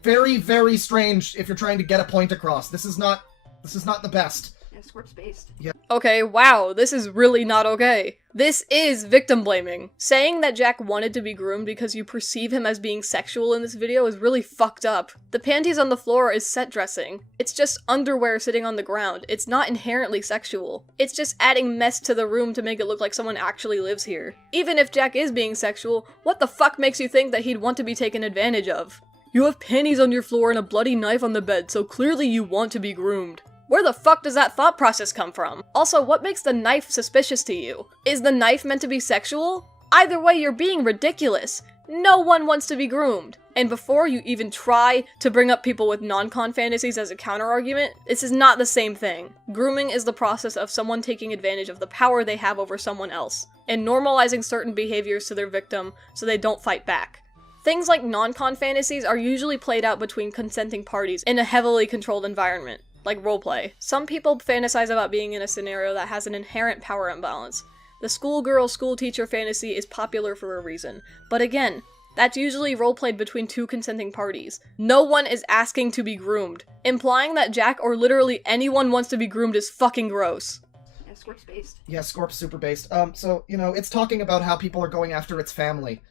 Very, very strange if you're trying to get a point across. This is not the best. Yeah, Scorp's based. Yeah. Okay, wow, this is really not okay. This is victim blaming. Saying that Jack wanted to be groomed because you perceive him as being sexual in this video is really fucked up. The panties on the floor is set dressing. It's just underwear sitting on the ground. It's not inherently sexual. It's just adding mess to the room to make it look like someone actually lives here. Even if Jack is being sexual, what the fuck makes you think that he'd want to be taken advantage of? You have panties on your floor and a bloody knife on the bed, so clearly you want to be groomed. Where the fuck does that thought process come from? Also, what makes the knife suspicious to you? Is the knife meant to be sexual? Either way, you're being ridiculous. No one wants to be groomed. And before you even try to bring up people with non-con fantasies as a counter-argument, this is not the same thing. Grooming is the process of someone taking advantage of the power they have over someone else, and normalizing certain behaviors to their victim so they don't fight back. Things like non-con fantasies are usually played out between consenting parties in a heavily controlled environment. Like roleplay. Some people fantasize about being in a scenario that has an inherent power imbalance. The schoolgirl, schoolteacher fantasy is popular for a reason. But again, that's usually roleplayed between two consenting parties. No one is asking to be groomed. Implying that Jack or literally anyone wants to be groomed is fucking gross. Yeah, Scorp's based. Yeah, Scorp's super based. So, you know, it's talking about how people are going after its family.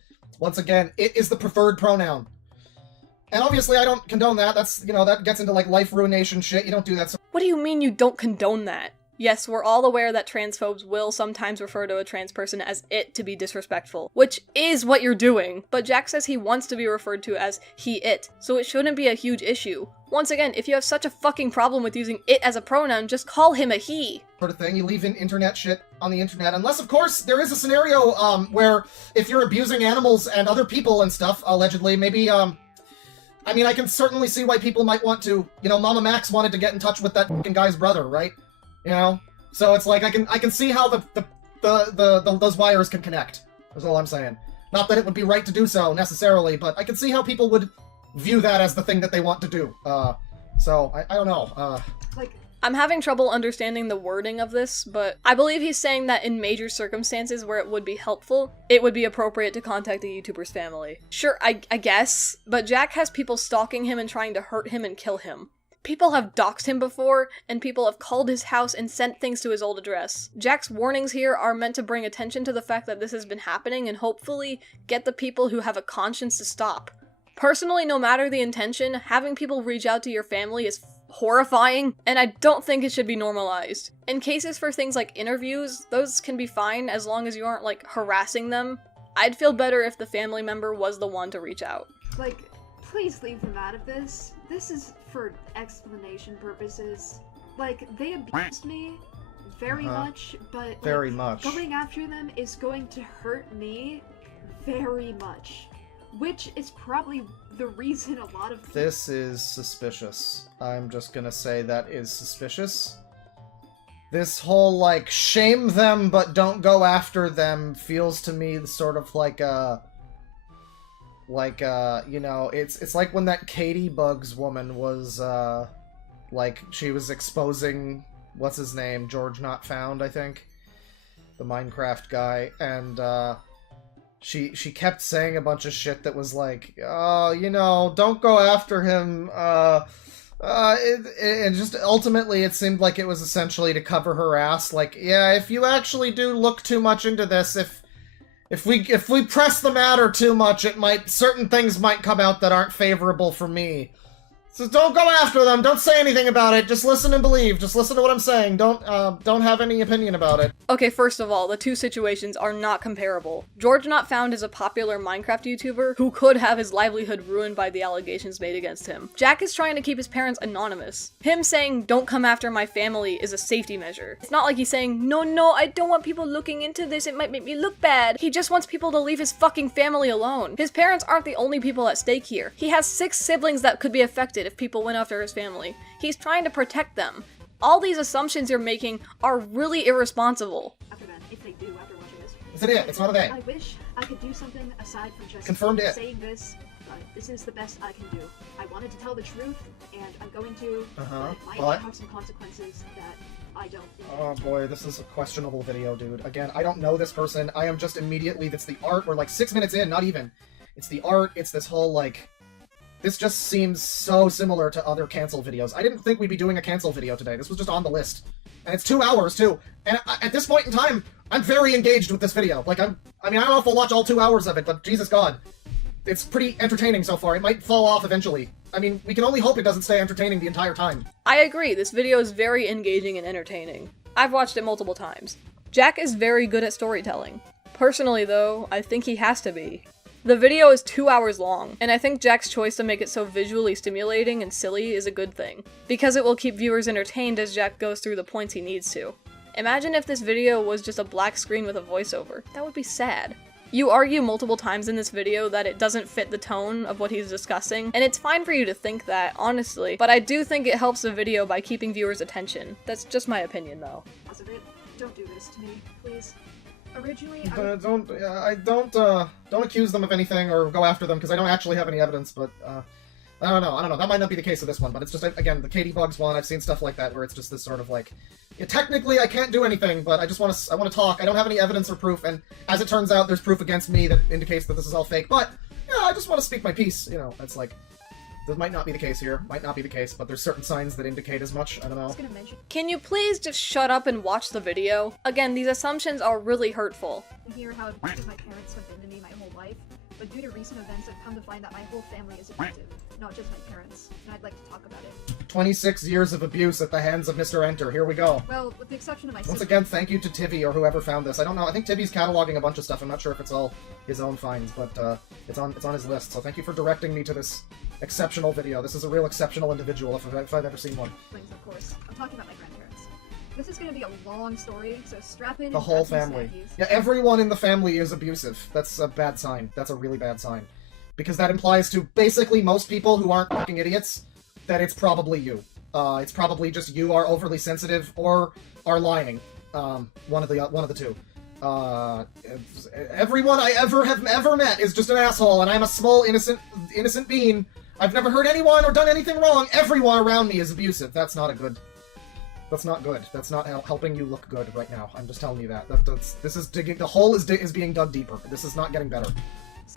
Once again, it is the preferred pronoun. And obviously I don't condone that. That's, you know, that gets into like life ruination shit. You don't do that. So What do you mean you don't condone that? Yes, we're all aware that transphobes will sometimes refer to a trans person as it to be disrespectful, which is what you're doing. But Jack says he wants to be referred to as he, it, so it shouldn't be a huge issue. Once again, if you have such a fucking problem with using it as a pronoun, just call him a he. Sort of thing. You leave in internet shit on the internet. Unless, of course, there is a scenario where if you're abusing animals and other people and stuff, allegedly, maybe, I mean, I can certainly see why people might want to, you know, Mama Max wanted to get in touch with that fucking guy's brother, right? You know? So it's like, I can see how those wires can connect. That's all I'm saying. Not that it would be right to do so, necessarily, but I can see how people would view that as the thing that they want to do. So, I don't know, I'm having trouble understanding the wording of this, but I believe he's saying that in major circumstances where it would be helpful, it would be appropriate to contact the YouTuber's family. Sure, I guess, but Jack has people stalking him and trying to hurt him and kill him. People have doxed him before, and people have called his house and sent things to his old address. Jack's warnings here are meant to bring attention to the fact that this has been happening and hopefully get the people who have a conscience to stop. Personally, no matter the intention, having people reach out to your family is horrifying, and I don't think it should be normalized. In cases for things like interviews, those can be fine as long as you aren't, like, harassing them. I'd feel better if the family member was the one to reach out. Like, please leave them out of this. This is for explanation purposes. Like, they abused me very much, but very like, much. Going after them is going to hurt me very much. Which is probably the reason a lot of This is suspicious. I'm just gonna say that is suspicious. This whole, like, shame them but don't go after them feels to me sort of like you know, it's like when that Katie Bugs woman was, like, she was exposing, what's his name, George Not Found, I think? The Minecraft guy, and, she kept saying a bunch of shit that was like, oh, you know, don't go after him, and just ultimately it seemed like it was essentially to cover her ass, like, yeah, if you actually do look too much into this, if we press the matter too much, certain things might come out that aren't favorable for me. So don't go after them, don't say anything about it, just listen and believe, just listen to what I'm saying, don't have any opinion about it. Okay, first of all, the two situations are not comparable. George Not Found is a popular Minecraft YouTuber who could have his livelihood ruined by the allegations made against him. Jack is trying to keep his parents anonymous. Him saying, don't come after my family, is a safety measure. It's not like he's saying, no, I don't want people looking into this, it might make me look bad. He just wants people to leave his fucking family alone. His parents aren't the only people at stake here. He has 6 siblings that could be affected if people went after his family. He's trying to protect them. All these assumptions you're making are really irresponsible. after that, if they do after watching this. It's an it, it's not a they. I wish I could do something aside from just Confirmed it. saying this, but this is the best I can do. I wanted to tell the truth, and I'm going to, but it might What? have some consequences that I don't think. Oh boy, this is a questionable video, dude. Again, I don't know this person, I am just immediately, that's the art, we're like 6 minutes in, not even. It's the art, it's this whole, like, this just seems so similar to other cancel videos. I didn't think we'd be doing a cancel video today. This was just on the list. And it's 2 hours, too. And at this point in time, I'm very engaged with this video. Like, I mean, I don't know if I'll watch all 2 hours of it, but Jesus God. It's pretty entertaining so far. It might fall off eventually. I mean, we can only hope it doesn't stay entertaining the entire time. I agree, this video is very engaging and entertaining. I've watched it multiple times. Jack is very good at storytelling. Personally, though, I think he has to be. The video is 2 hours long, and I think Jack's choice to make it so visually stimulating and silly is a good thing, because it will keep viewers entertained as Jack goes through the points he needs to. Imagine if this video was just a black screen with a voiceover. That would be sad. You argue multiple times in this video that it doesn't fit the tone of what he's discussing, and it's fine for you to think that, honestly, but I do think it helps the video by keeping viewers' attention. That's just my opinion, though. Don't do this to me, please. Originally, Don't accuse them of anything or go after them, because I don't actually have any evidence, but, I don't know, that might not be the case with this one, but it's just, again, the Katie Bugs one, I've seen stuff like that, where it's just this sort of, like, yeah, technically I can't do anything, but I want to talk, I don't have any evidence or proof, and as it turns out, there's proof against me that indicates that this is all fake, but, yeah, I just want to speak my piece, you know, it's like, that might not be the case here, might not be the case, but there's certain signs that indicate as much, I don't know. Can you please just shut up and watch the video? Again, these assumptions are really hurtful. I hear how abusive my parents have been to me my whole life, but due to recent events, I've come to find that my whole family is abusive, not just my parents, and I'd like to talk about it. 26 years of abuse at the hands of Mr. Enter, here we go. Well, with the exception of my Once sister. again, thank you to Tivy or whoever found this. I don't know. I think Tivy's cataloging a bunch of stuff. I'm not sure if it's all his own finds, but it's on his list. So thank you for directing me to this exceptional video. This is a real exceptional individual if I've ever seen one. Of course. I'm talking about my grandparents. This is going to be a long story, so strap in. The whole family. Yeah, everyone in the family is abusive. That's a bad sign. That's a really bad sign. Because that implies to basically most people who aren't fucking idiots that it's probably you. It's probably just you are overly sensitive or are lying. One of the two. Everyone I have ever met is just an asshole, and I'm a small innocent being. I've never hurt anyone or done anything wrong. Everyone around me is abusive. That's not good. That's not good. That's not helping you look good right now. I'm just telling you that. This is digging. The hole is being dug deeper. This is not getting better.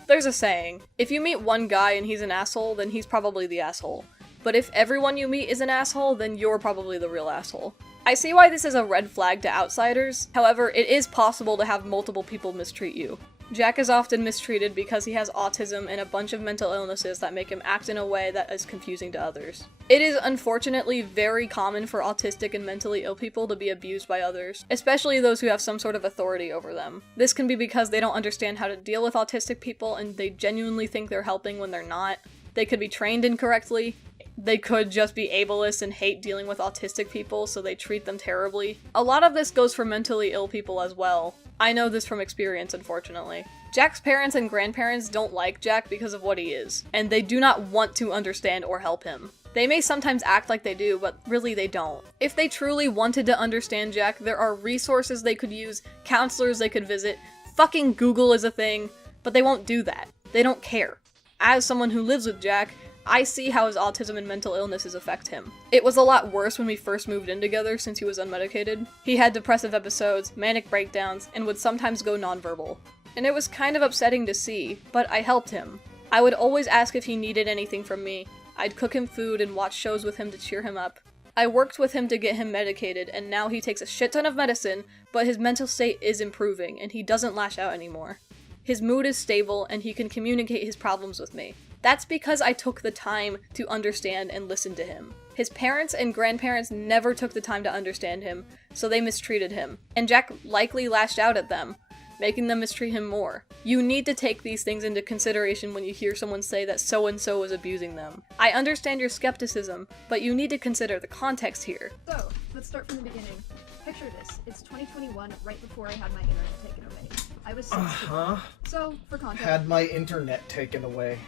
There's a saying, if you meet one guy and he's an asshole, then he's probably the asshole. But if everyone you meet is an asshole, then you're probably the real asshole. I see why this is a red flag to outsiders, however, it is possible to have multiple people mistreat you. Jack is often mistreated because he has autism and a bunch of mental illnesses that make him act in a way that is confusing to others. It is unfortunately very common for autistic and mentally ill people to be abused by others, especially those who have some sort of authority over them. This can be because they don't understand how to deal with autistic people and they genuinely think they're helping when they're not. They could be trained incorrectly. They could just be ableist and hate dealing with autistic people, so they treat them terribly. A lot of this goes for mentally ill people as well. I know this from experience, unfortunately. Jack's parents and grandparents don't like Jack because of what he is, and they do not want to understand or help him. They may sometimes act like they do, but really they don't. If they truly wanted to understand Jack, there are resources they could use, counselors they could visit, fucking Google is a thing, but they won't do that. They don't care. As someone who lives with Jack, I see how his autism and mental illnesses affect him. It was a lot worse when we first moved in together since he was unmedicated. He had depressive episodes, manic breakdowns, and would sometimes go nonverbal. And it was kind of upsetting to see, but I helped him. I would always ask if he needed anything from me. I'd cook him food and watch shows with him to cheer him up. I worked with him to get him medicated, and now he takes a shit ton of medicine, but his mental state is improving, and he doesn't lash out anymore. His mood is stable, and he can communicate his problems with me. That's because I took the time to understand and listen to him. His parents and grandparents never took the time to understand him, so they mistreated him, and Jack likely lashed out at them, making them mistreat him more. You need to take these things into consideration when you hear someone say that so-and-so is abusing them. I understand your skepticism, but you need to consider the context here. So, let's start from the beginning. Picture this. It's 2021, right before I had my internet taken away. I was 16. So, for context... Had my internet taken away.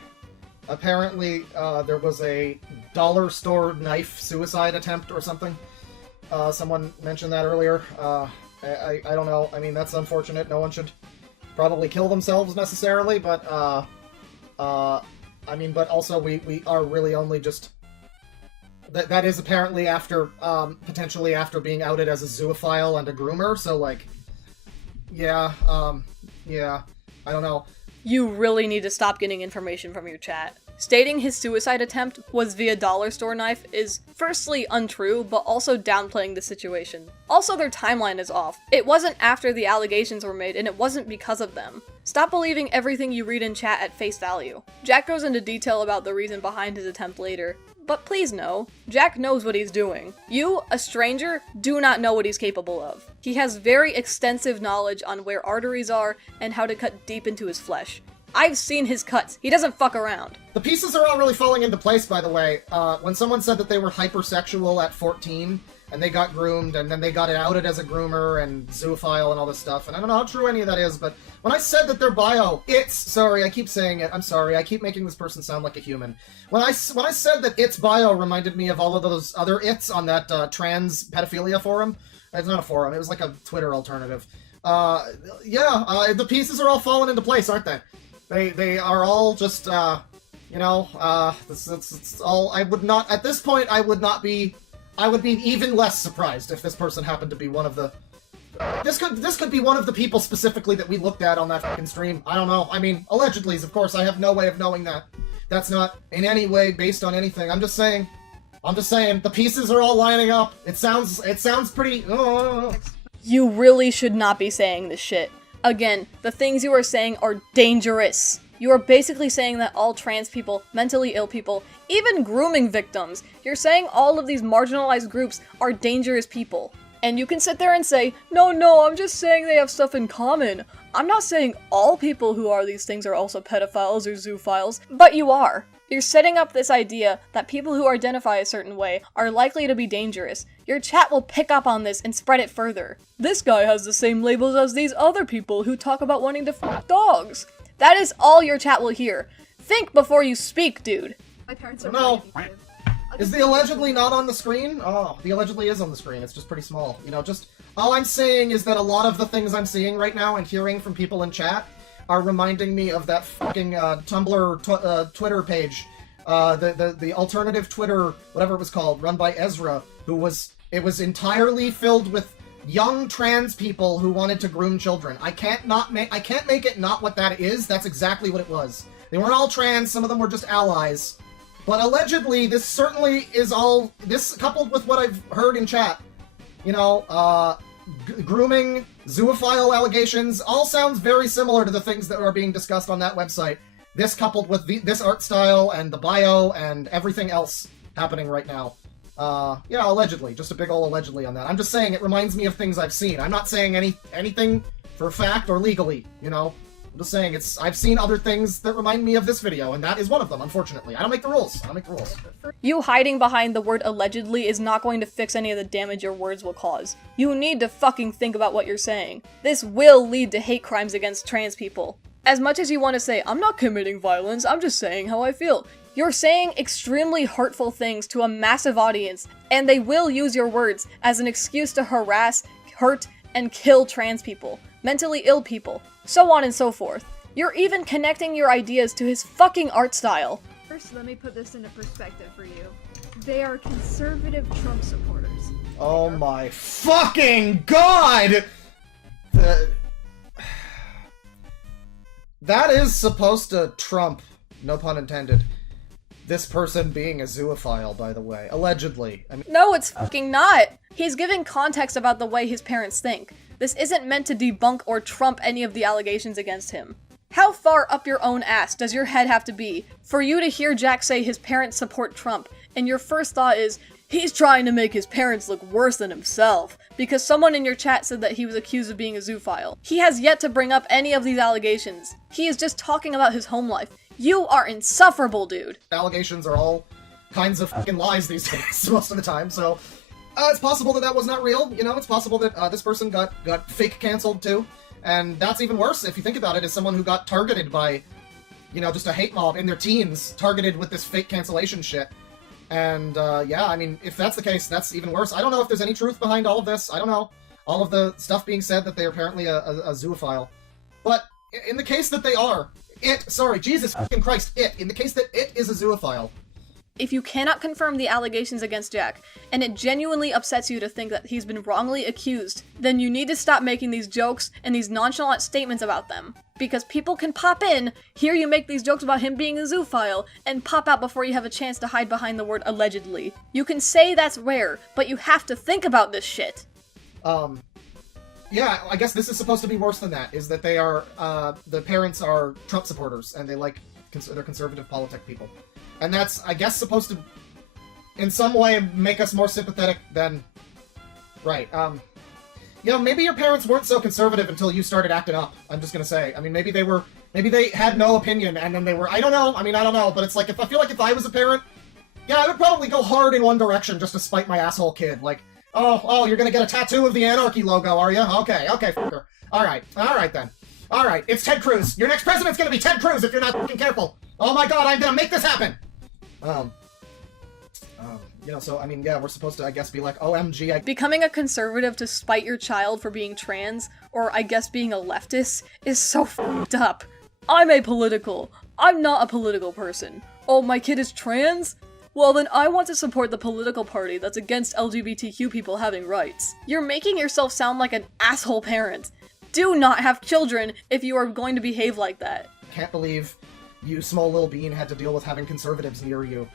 Apparently, there was a dollar store knife suicide attempt or something. Someone mentioned that earlier. I don't know. I mean, that's unfortunate. No one should probably kill themselves necessarily, but, I mean, but also we are really only just... That is apparently after, potentially after being outed as a zoophile and a groomer, so, like, yeah, I don't know. You really need to stop getting information from your chat. Stating his suicide attempt was via dollar store knife is firstly untrue, but also downplaying the situation. Also, their timeline is off. It wasn't after the allegations were made, and it wasn't because of them. Stop believing everything you read in chat at face value. Jack goes into detail about the reason behind his attempt later, but please know, Jack knows what he's doing. You, a stranger, do not know what he's capable of. He has very extensive knowledge on where arteries are and how to cut deep into his flesh. I've seen his cuts. He doesn't fuck around. The pieces are all really falling into place, by the way. When someone said that they were hypersexual at 14, and they got groomed, and then they got outed as a groomer and zoophile and all this stuff, and I don't know how true any of that is, but when I said that their bio, sorry, I keep saying it, I'm sorry, I keep making this person sound like a human. When I said that its bio reminded me of all of those other its on that trans pedophilia forum, it's not a forum, it was like a Twitter alternative. The pieces are all falling into place, aren't they? They are all just, it's all, I would not, at this point, I would be even less surprised if this person happened to be one of the, this could be one of the people specifically that we looked at on that fucking stream. I don't know. I mean, allegedly, of course, I have no way of knowing that. That's not in any way based on anything. I'm just saying, the pieces are all lining up. It sounds pretty, You really should not be saying this shit. Again, the things you are saying are dangerous. You are basically saying that all trans people, mentally ill people, even grooming victims, you're saying all of these marginalized groups are dangerous people. And you can sit there and say, no, I'm just saying they have stuff in common. I'm not saying all people who are these things are also pedophiles or zoophiles, but you are. You're setting up this idea that people who identify a certain way are likely to be dangerous. Your chat will pick up on this and spread it further. This guy has the same labels as these other people who talk about wanting to fuck dogs. That is all your chat will hear. Think before you speak, dude. My parents are No. very abusive. Is the allegedly not on the screen? Oh, the allegedly is on the screen. It's just pretty small. Just all I'm saying is that a lot of the things I'm seeing right now and hearing from people in chat are reminding me of that fucking Tumblr Twitter page, the alternative Twitter, whatever it was called, run by Ezra, it was entirely filled with young trans people who wanted to groom children. I can't make it not what that is. That's exactly what it was. They weren't all trans. Some of them were just allies. But allegedly, this certainly is all, this coupled with what I've heard in chat, grooming, zoophile allegations, all sounds very similar to the things that are being discussed on that website. This coupled with this art style and the bio and everything else happening right now. Allegedly. Just a big ol' allegedly on that. I'm just saying it reminds me of things I've seen. I'm not saying anything for fact or legally, I'm just saying, I've seen other things that remind me of this video, and that is one of them, unfortunately. I don't make the rules. You hiding behind the word allegedly is not going to fix any of the damage your words will cause. You need to fucking think about what you're saying. This will lead to hate crimes against trans people. As much as you want to say, I'm not committing violence, I'm just saying how I feel. You're saying extremely hurtful things to a massive audience, and they will use your words as an excuse to harass, hurt, and kill trans people, mentally ill people, so on and so forth. You're even connecting your ideas to his fucking art style. First, let me put this into perspective for you. They are conservative Trump supporters. Oh my fucking god! That is supposed to trump, no pun intended, this person being a zoophile, by the way. Allegedly. I mean, no, it's fucking not! He's giving context about the way his parents think. This isn't meant to debunk or trump any of the allegations against him. How far up your own ass does your head have to be for you to hear Jack say his parents support Trump, and your first thought is, he's trying to make his parents look worse than himself, because someone in your chat said that he was accused of being a zoophile. He has yet to bring up any of these allegations. He is just talking about his home life. You are insufferable, dude. Allegations are all kinds of fucking lies these days, most of the time, so... it's possible that that was not real, you know, it's possible that this person got fake canceled too, and that's even worse if you think about it, as someone who got targeted by, you know, just a hate mob in their teens, targeted with this fake cancellation shit. And, yeah, I mean, if that's the case, that's even worse. I don't know if there's any truth behind all of this, I don't know. All of the stuff being said that they're apparently a zoophile. But, in the case that they are, Jesus fucking Christ, in the case that it is a zoophile, if you cannot confirm the allegations against Jack, and it genuinely upsets you to think that he's been wrongly accused, then you need to stop making these jokes and these nonchalant statements about them. Because people can pop in, hear you make these jokes about him being a zoophile, and pop out before you have a chance to hide behind the word allegedly. You can say that's rare, but you have to think about this shit. Yeah, I guess this is supposed to be worse than that, is that they are, the parents are Trump supporters, and they're conservative politic people. And that's, I guess, supposed to, in some way, make us more sympathetic than... Right, you know, maybe your parents weren't so conservative until you started acting up, I'm just gonna say. I mean, maybe they had no opinion, and then they were... I don't know, but it's like, I feel like if I was a parent, yeah, I would probably go hard in one direction just to spite my asshole kid. Like, oh, you're gonna get a tattoo of the Anarchy logo, are you? Okay, fucker. Alright then. Alright, it's Ted Cruz. Your next president's gonna be Ted Cruz if you're not fucking careful. Oh my god, I'm gonna make this happen! You know, so, I mean, yeah, we're supposed to, I guess, be like, OMG, Becoming a conservative to spite your child for being trans, or I guess being a leftist, is so f***ed up. I'm apolitical. I'm not a political person. Oh, my kid is trans? Well, then I want to support the political party that's against LGBTQ people having rights. You're making yourself sound like an asshole parent. Do not have children if you are going to behave like that. Can't believe you, small little bean, had to deal with having conservatives near you.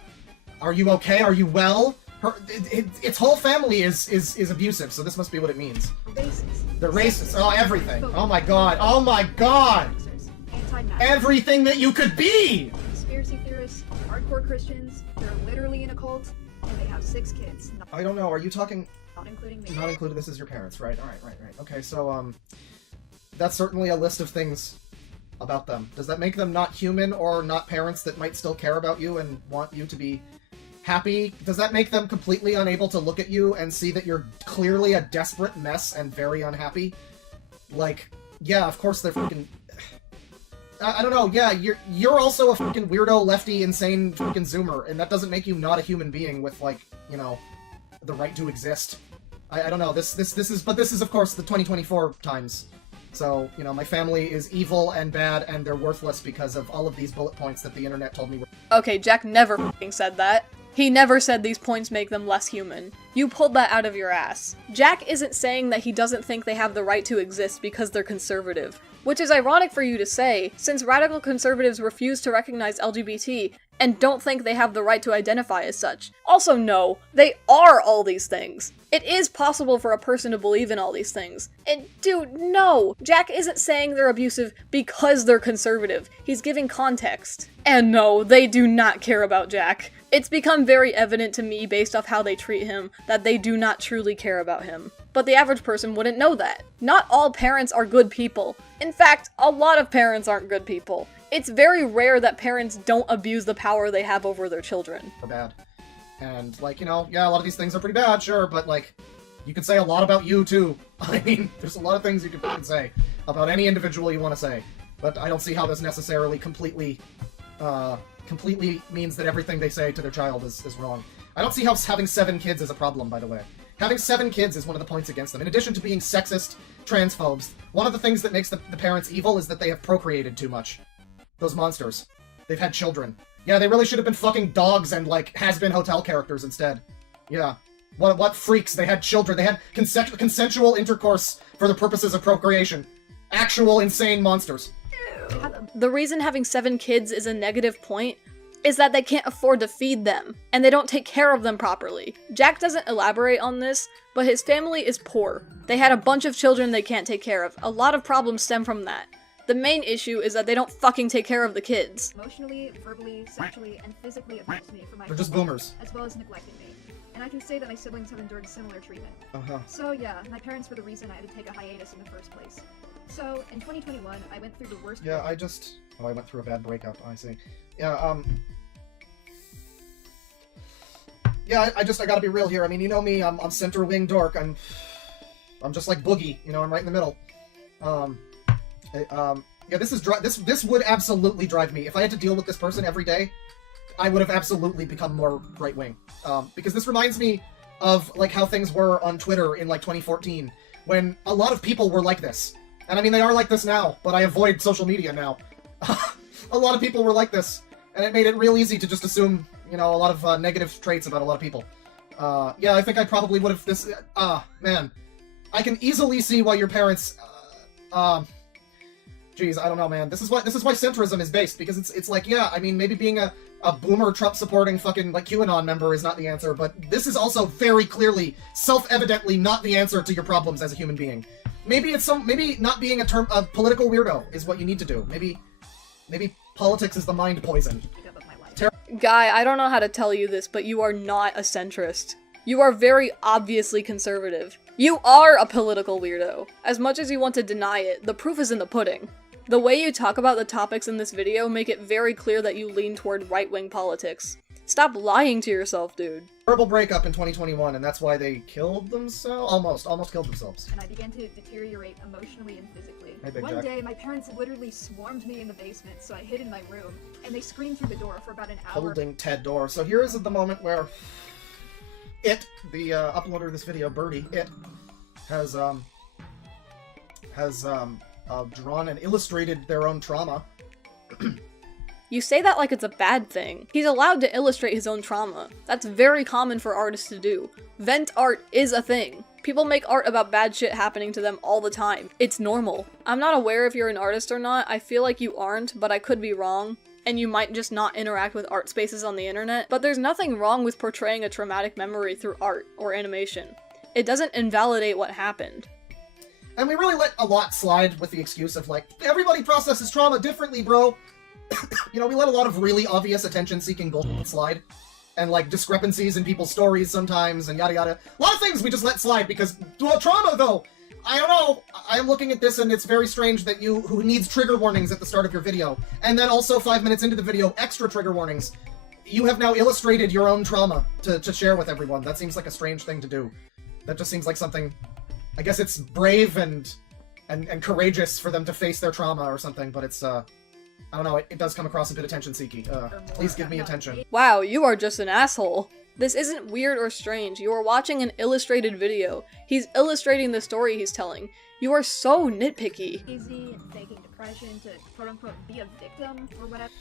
Are you okay? Are you well? Its whole family is abusive, so this must be what it means. Racist. They're racist. Oh, everything. Oh my god. Oh my god! Everything that you could be! Conspiracy theorists, hardcore Christians, they're literally in a cult, and they have 6 kids. I don't know, are you talking... Not including me. Not included, this is your parents, right? Alright. Okay, so, that's certainly a list of things about them. Does that make them not human or not parents that might still care about you and want you to be happy? Does that make them completely unable to look at you and see that you're clearly a desperate mess and very unhappy? Like, yeah, of course they're fucking... I don't know, yeah, you're also a fucking weirdo, lefty, insane fucking zoomer, and that doesn't make you not a human being with, like, you know, the right to exist. I don't know, this is, of course, the 2024 times. So, you know, my family is evil and bad, and they're worthless because of all of these bullet points that the internet told me were— Okay, Jack never f***ing said that. He never said these points make them less human. You pulled that out of your ass. Jack isn't saying that he doesn't think they have the right to exist because they're conservative. Which is ironic for you to say, since radical conservatives refuse to recognize LGBT and don't think they have the right to identify as such. Also, no, they are all these things. It is possible for a person to believe in all these things. And dude, no! Jack isn't saying they're abusive because they're conservative. He's giving context. And no, they do not care about Jack. It's become very evident to me based off how they treat him that they do not truly care about him. but the average person wouldn't know that. Not all parents are good people. In fact, a lot of parents aren't good people. It's very rare that parents don't abuse the power they have over their children. Bad. And, like, you know, yeah, a lot of these things are pretty bad, sure, but, like, you could say a lot about you, too. I mean, there's a lot of things you can say about any individual you want to say. But I don't see how this necessarily completely means that everything they say to their child is wrong. I don't see how having 7 kids is a problem, by the way. Having 7 kids is one of the points against them. In addition to being sexist, transphobes, one of the things that makes the parents evil is that they have procreated too much. Those monsters. They've had children. Yeah, they really should have been fucking dogs and, like, has-been hotel characters instead. Yeah. What freaks? They had children. They had consensual intercourse for the purposes of procreation. Actual insane monsters. The reason having 7 kids is a negative point is that they can't afford to feed them, and they don't take care of them properly. Jack doesn't elaborate on this, but his family is poor. They had a bunch of children they can't take care of. A lot of problems stem from that. The main issue is that they don't fucking take care of the kids. Emotionally, verbally, sexually, and physically abused me for my They're just boomers. as well as neglected me. And I can say that my siblings have endured similar treatment. Uh-huh. So yeah, my parents were the reason I had to take a hiatus in the first place. So, in 2021, I went through the worst... Yeah, Oh, I went through a bad breakup, I see. Yeah, Yeah, I gotta be real here. I mean, you know me, I'm center wing dork. I'm just like Boogie, you know, I'm right in the middle. Yeah, this would absolutely drive me. If I had to deal with this person every day, I would have absolutely become more right-wing. Because this reminds me of, like, how things were on Twitter in, like, 2014, when a lot of people were like this. And I mean, they are like this now, but I avoid social media now. A lot of people were like this, and it made it real easy to just assume, you know, a lot of negative traits about a lot of people. Yeah, I think I probably would have man. I can easily see why your parents, geez, I don't know, man. This is why centrism is based, because it's like, yeah, I mean, maybe being a boomer Trump-supporting fucking, like, QAnon member is not the answer, but this is also very clearly, self-evidently not the answer to your problems as a human being. Maybe maybe not being a political weirdo is what you need to do. Maybe politics is the mind poison. Guy, I don't know how to tell you this, but you are not a centrist. You are very obviously conservative. You are a political weirdo. As much as you want to deny it, the proof is in the pudding. The way you talk about the topics in this video make it very clear that you lean toward right-wing politics. Stop lying to yourself, dude. Terrible breakup in 2021, and that's why they killed themselves? Almost killed themselves. And I began to deteriorate emotionally and physically. Hey, Big One Jack. day, my parents literally swarmed me in the basement, so I hid in my room, and they screamed through the door for about an hour. Holding Ted door. So here is the moment where the uploader of this video, Birdie, has drawn and illustrated their own trauma. You say that like it's a bad thing. He's allowed to illustrate his own trauma. That's very common for artists to do. Vent art is a thing. People make art about bad shit happening to them all the time. It's normal. I'm not aware if you're an artist or not. I feel like you aren't, but I could be wrong. And you might just not interact with art spaces on the internet. But there's nothing wrong with portraying a traumatic memory through art or animation. It doesn't invalidate what happened. And we really let a lot slide with the excuse of, like, everybody processes trauma differently, bro. You know, we let a lot of really obvious attention-seeking bullshit slide. And, like, discrepancies in people's stories sometimes, and yada yada. A lot of things we just let slide because, well, trauma, though! I don't know. I'm looking at this and it's very strange that you, who needs trigger warnings at the start of your video, and then also 5 minutes into the video, extra trigger warnings. You have now illustrated your own trauma to share with everyone. That seems like a strange thing to do. That just seems like something... I guess it's brave and courageous for them to face their trauma or something, but it's, I don't know, it does come across a bit attention-seeking. Please give me attention. Wow, you are just an asshole. This isn't weird or strange. You are watching an illustrated video. He's illustrating the story he's telling. You are so nitpicky. Easy and faking depression to quote-unquote be a victim or whatever.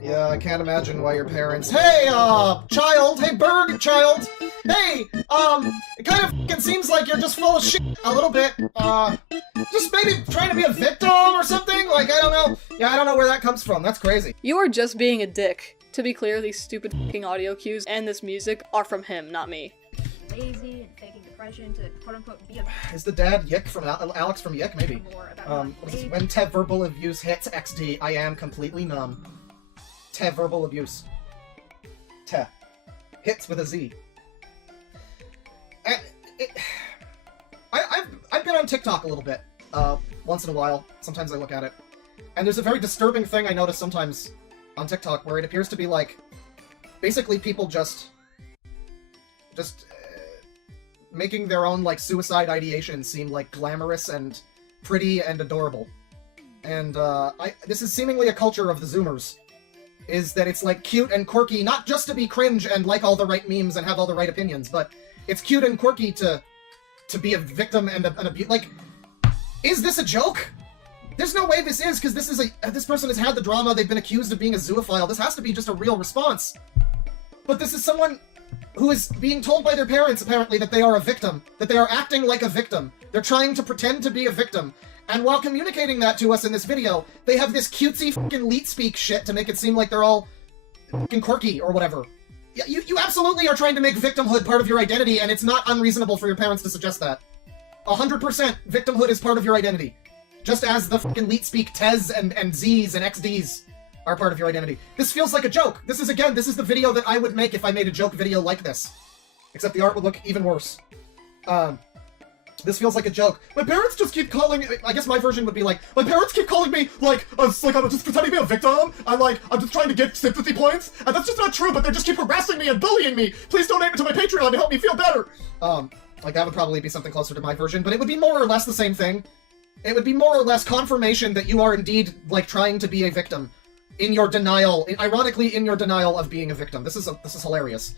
Yeah, I can't imagine why your parents... Hey, child! Hey, bird child! Hey, it kind of fucking seems like you're just full of shit a little bit. Just maybe trying to be a victim or something? Like, I don't know. Yeah, I don't know where that comes from. That's crazy. You are just being a dick. To be clear, these stupid fucking audio cues and this music are from him, not me. Lazy and faking depression to quote-unquote be a Is the dad Yick from Alex from Yick? Maybe. more about What is it? When verbal abuse hits XD, I am completely numb. Te verbal abuse. Te. Hits with a Z. I've been on TikTok a little bit, once in a while. Sometimes I look at it. And there's a very disturbing thing I notice sometimes on TikTok where it appears to be like, basically people just making their own, like, suicide ideation seem, like, glamorous and pretty and adorable. And, this is seemingly a culture of the Zoomers. Is that it's, like, cute and quirky, not just to be cringe and like all the right memes and have all the right opinions, but it's cute and quirky to be a victim and like, is this a joke? There's no way this is, because this person has had the drama, they've been accused of being a zoophile, this has to be just a real response. But this is someone who is being told by their parents, apparently, that they are a victim, that they are acting like a victim. They're trying to pretend to be a victim. And while communicating that to us in this video, they have this cutesy fucking leet speak shit to make it seem like they're all fucking quirky or whatever. You absolutely are trying to make victimhood part of your identity, and it's not unreasonable for your parents to suggest that. 100% victimhood is part of your identity. Just as the fucking leet speak Tez and Zs and XDs are part of your identity. This feels like a joke. This is the video that I would make if I made a joke video like this. Except the art would look even worse. This feels like a joke. My parents just keep calling... I guess my version would be like, my parents keep calling me, I'm just pretending to be a victim. I'm just trying to get sympathy points. And that's just not true, but they just keep harassing me and bullying me. Please donate to my Patreon to help me feel better. Like, that would probably be something closer to my version, but it would be more or less the same thing. It would be more or less confirmation that you are indeed, like, trying to be a victim. In your denial, ironically in your denial of being a victim. This is hilarious.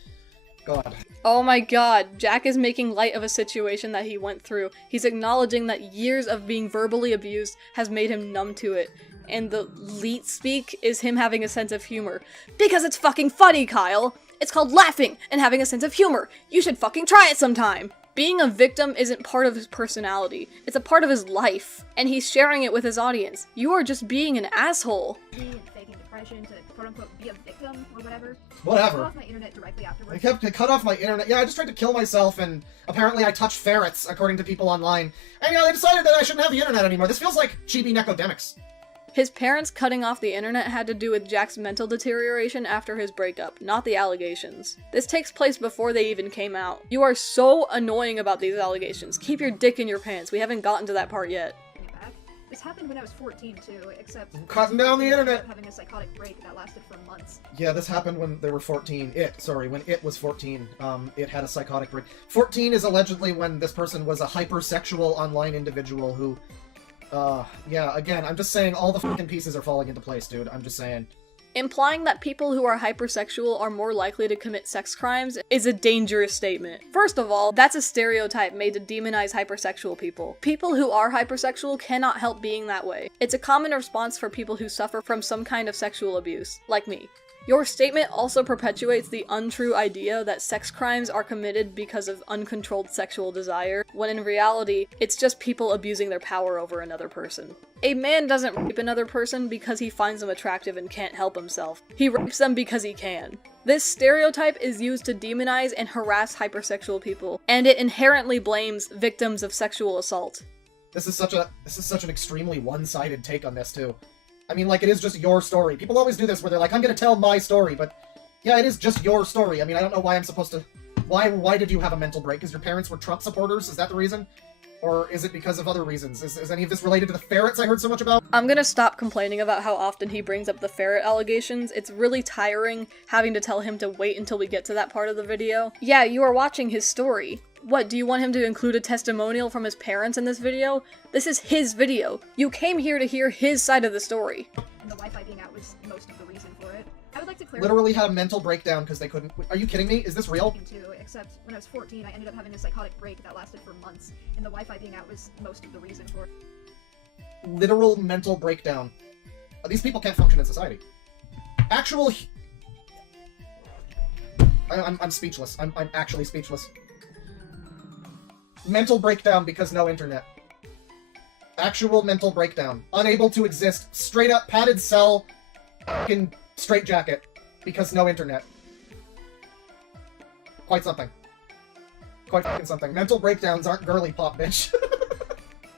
God. Oh my god, Jack is making light of a situation that he went through. He's acknowledging that years of being verbally abused has made him numb to it. And the leet speak is him having a sense of humor. Because it's fucking funny, Kyle! It's called laughing and having a sense of humor. You should fucking try it sometime! Being a victim isn't part of his personality. It's a part of his life. And he's sharing it with his audience. You are just being an asshole. Faking depression to quote-unquote be a victim or whatever. Whatever. Cut off my internet directly afterwards. I cut off my internet. Yeah, I just tried to kill myself, and apparently I touched ferrets, according to people online. And, they decided that I shouldn't have the internet anymore. This feels like chibi necodemics. His parents cutting off the internet had to do with Jack's mental deterioration after his breakup, not the allegations. This takes place before they even came out. You are so annoying about these allegations. Keep your dick in your pants. We haven't gotten to that part yet. This happened when I was 14 too, except cutting down the internet. Having a psychotic break that lasted for months. Yeah, this happened when they were 14. When it was 14. It had a psychotic break. 14 is allegedly when this person was a hypersexual online individual who, yeah, again, I'm just saying all the fucking pieces are falling into place, dude. I'm just saying. Implying that people who are hypersexual are more likely to commit sex crimes is a dangerous statement. First of all, that's a stereotype made to demonize hypersexual people. People who are hypersexual cannot help being that way. It's a common response for people who suffer from some kind of sexual abuse, like me. Your statement also perpetuates the untrue idea that sex crimes are committed because of uncontrolled sexual desire, when in reality, it's just people abusing their power over another person. A man doesn't rape another person because he finds them attractive and can't help himself. He rapes them because he can. This stereotype is used to demonize and harass hypersexual people, and it inherently blames victims of sexual assault. This is such an extremely one-sided take on this, too. I mean, like, it is just your story. People always do this where they're like, I'm gonna tell my story, but yeah, it is just your story. I mean, I don't know why I'm supposed to... Why did you have a mental break? Because your parents were Trump supporters? Is that the reason? Or is it because of other reasons? Is any of this related to the ferrets I heard so much about? I'm gonna stop complaining about how often he brings up the ferret allegations. It's really tiring having to tell him to wait until we get to that part of the video. Yeah, you are watching his story. What, do you want him to include a testimonial from his parents in this video? This is his video. You came here to hear his side of the story. And the Wi-Fi being out was most of the reason for it. I would like to clarify— Literally had a mental breakdown because they couldn't— Are you kidding me? Is this real? Too, except when I was 14, I ended up having a psychotic break that lasted for months, and the Wi-Fi being out was most of the reason for it. Literal mental breakdown. These people can't function in society. Actual... I'm speechless. I'm actually speechless. Mental breakdown because no internet. Actual mental breakdown. Unable to exist. Straight up padded cell fucking straitjacket because no internet. Quite something. Quite fucking something. Mental breakdowns aren't girly pop, bitch.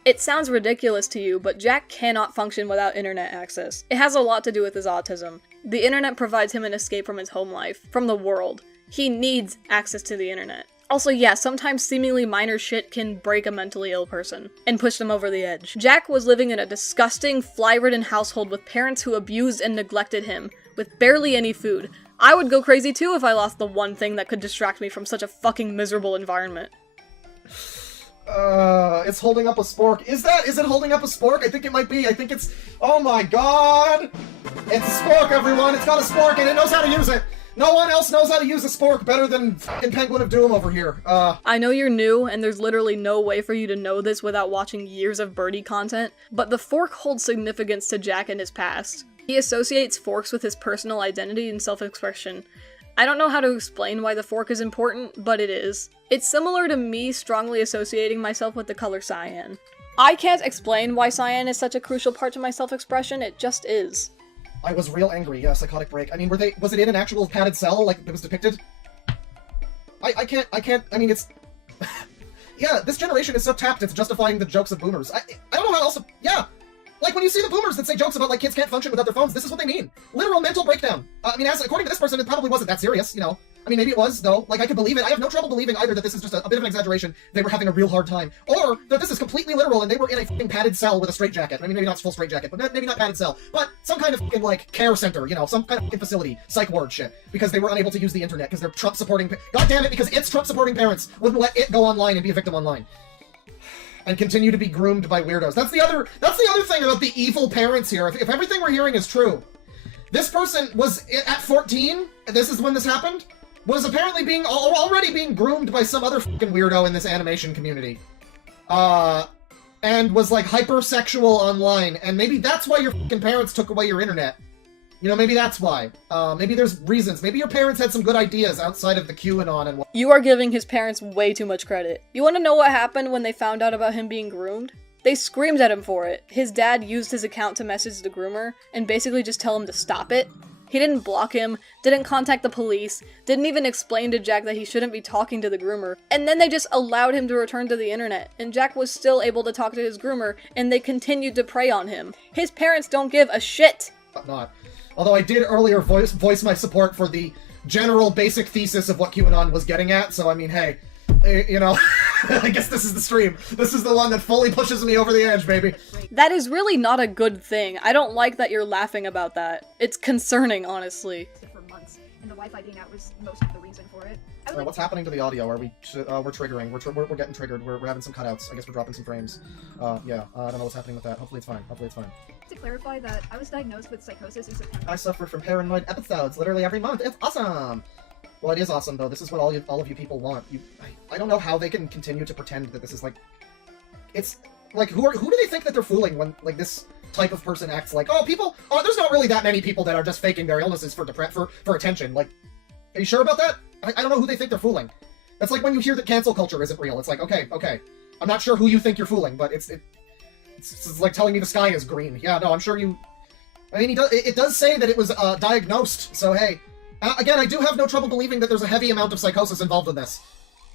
It sounds ridiculous to you, but Jack cannot function without internet access. It has a lot to do with his autism. The internet provides him an escape from his home life, from the world. He needs access to the internet. Also, yeah, sometimes seemingly minor shit can break a mentally ill person and push them over the edge. Jack was living in a disgusting, fly-ridden household with parents who abused and neglected him, with barely any food. I would go crazy too if I lost the one thing that could distract me from such a fucking miserable environment. It's holding up a spork. Is it holding up a spork? I think it might be. I think it's... Oh my god! It's a spork, everyone! It's got a spork and it knows how to use it! No one else knows how to use a spork better than f***ing Penguin of Doom over here. I know you're new, and there's literally no way for you to know this without watching years of Birdie content, but the fork holds significance to Jack in his past. He associates forks with his personal identity and self-expression. I don't know how to explain why the fork is important, but it is. It's similar to me strongly associating myself with the color cyan. I can't explain why cyan is such a crucial part to my self-expression, it just is. I was real angry, yeah, psychotic break. I mean, was it in an actual padded cell, like it was depicted? I can't, I mean, it's... yeah, this generation is so tapped into justifying the jokes of boomers. I don't know how else to... Yeah! Like, when you see the boomers that say jokes about, like, kids can't function without their phones, this is what they mean. Literal mental breakdown. I mean, according to this person, it probably wasn't that serious, you know? I mean, maybe it was, though. Like, I could believe it. I have no trouble believing either that this is just a bit of an exaggeration, they were having a real hard time, or that this is completely literal and they were in a f***ing padded cell with a straitjacket. I mean, maybe not full straitjacket, but maybe not padded cell, but some kind of f***ing, like, care center, you know, some kind of f***ing facility, psych ward shit, because they were unable to use the internet, because they're Trump-supporting... God damn it, because it's Trump-supporting parents wouldn't let it go online and be a victim online. And continue to be groomed by weirdos. That's the other thing about the evil parents here. If everything we're hearing is true, this person was at 14, this is when this happened, was apparently already being groomed by some other fucking weirdo in this animation community. And was like hypersexual online, and maybe that's why your fucking parents took away your internet. You know, maybe that's why. Maybe there's reasons. Maybe your parents had some good ideas outside of the QAnon and what. You are giving his parents way too much credit. You want to know what happened when they found out about him being groomed? They screamed at him for it. His dad used his account to message the groomer and basically just tell him to stop it. He didn't block him, didn't contact the police, didn't even explain to Jack that he shouldn't be talking to the groomer, and then they just allowed him to return to the internet, and Jack was still able to talk to his groomer, and they continued to prey on him. His parents don't give a shit! Not. Although I did earlier voice my support for the general basic thesis of what QAnon was getting at, so I mean, hey, you know, I guess this is the stream. This is the one that fully pushes me over the edge, baby. That is really not a good thing. I don't like that you're laughing about that. It's concerning, honestly. For months, and the Wi-Fi being out was most of the reason for it. What's happening to the audio? Are we? We're triggering. We're getting triggered. We're having some cutouts. I guess we're dropping some frames. Yeah. I don't know what's happening with that. Hopefully it's fine. Hopefully it's fine. To clarify that I was diagnosed with psychosis in September. I suffer from paranoid episodes literally every month. It's awesome. Well, it is awesome though. This is what all of you people want. I don't know how they can continue to pretend that this is like. It's like who do they think that they're fooling when like this type of person acts like there's not really that many people that are just faking their illnesses for attention. Like, are you sure about that? I don't know who they think they're fooling. That's like when you hear that cancel culture isn't real. It's like, okay. I'm not sure who you think you're fooling, but it's like telling me the sky is green. Yeah, no, I'm sure you... I mean, it does say that it was diagnosed, so hey. Again, I do have no trouble believing that there's a heavy amount of psychosis involved in this.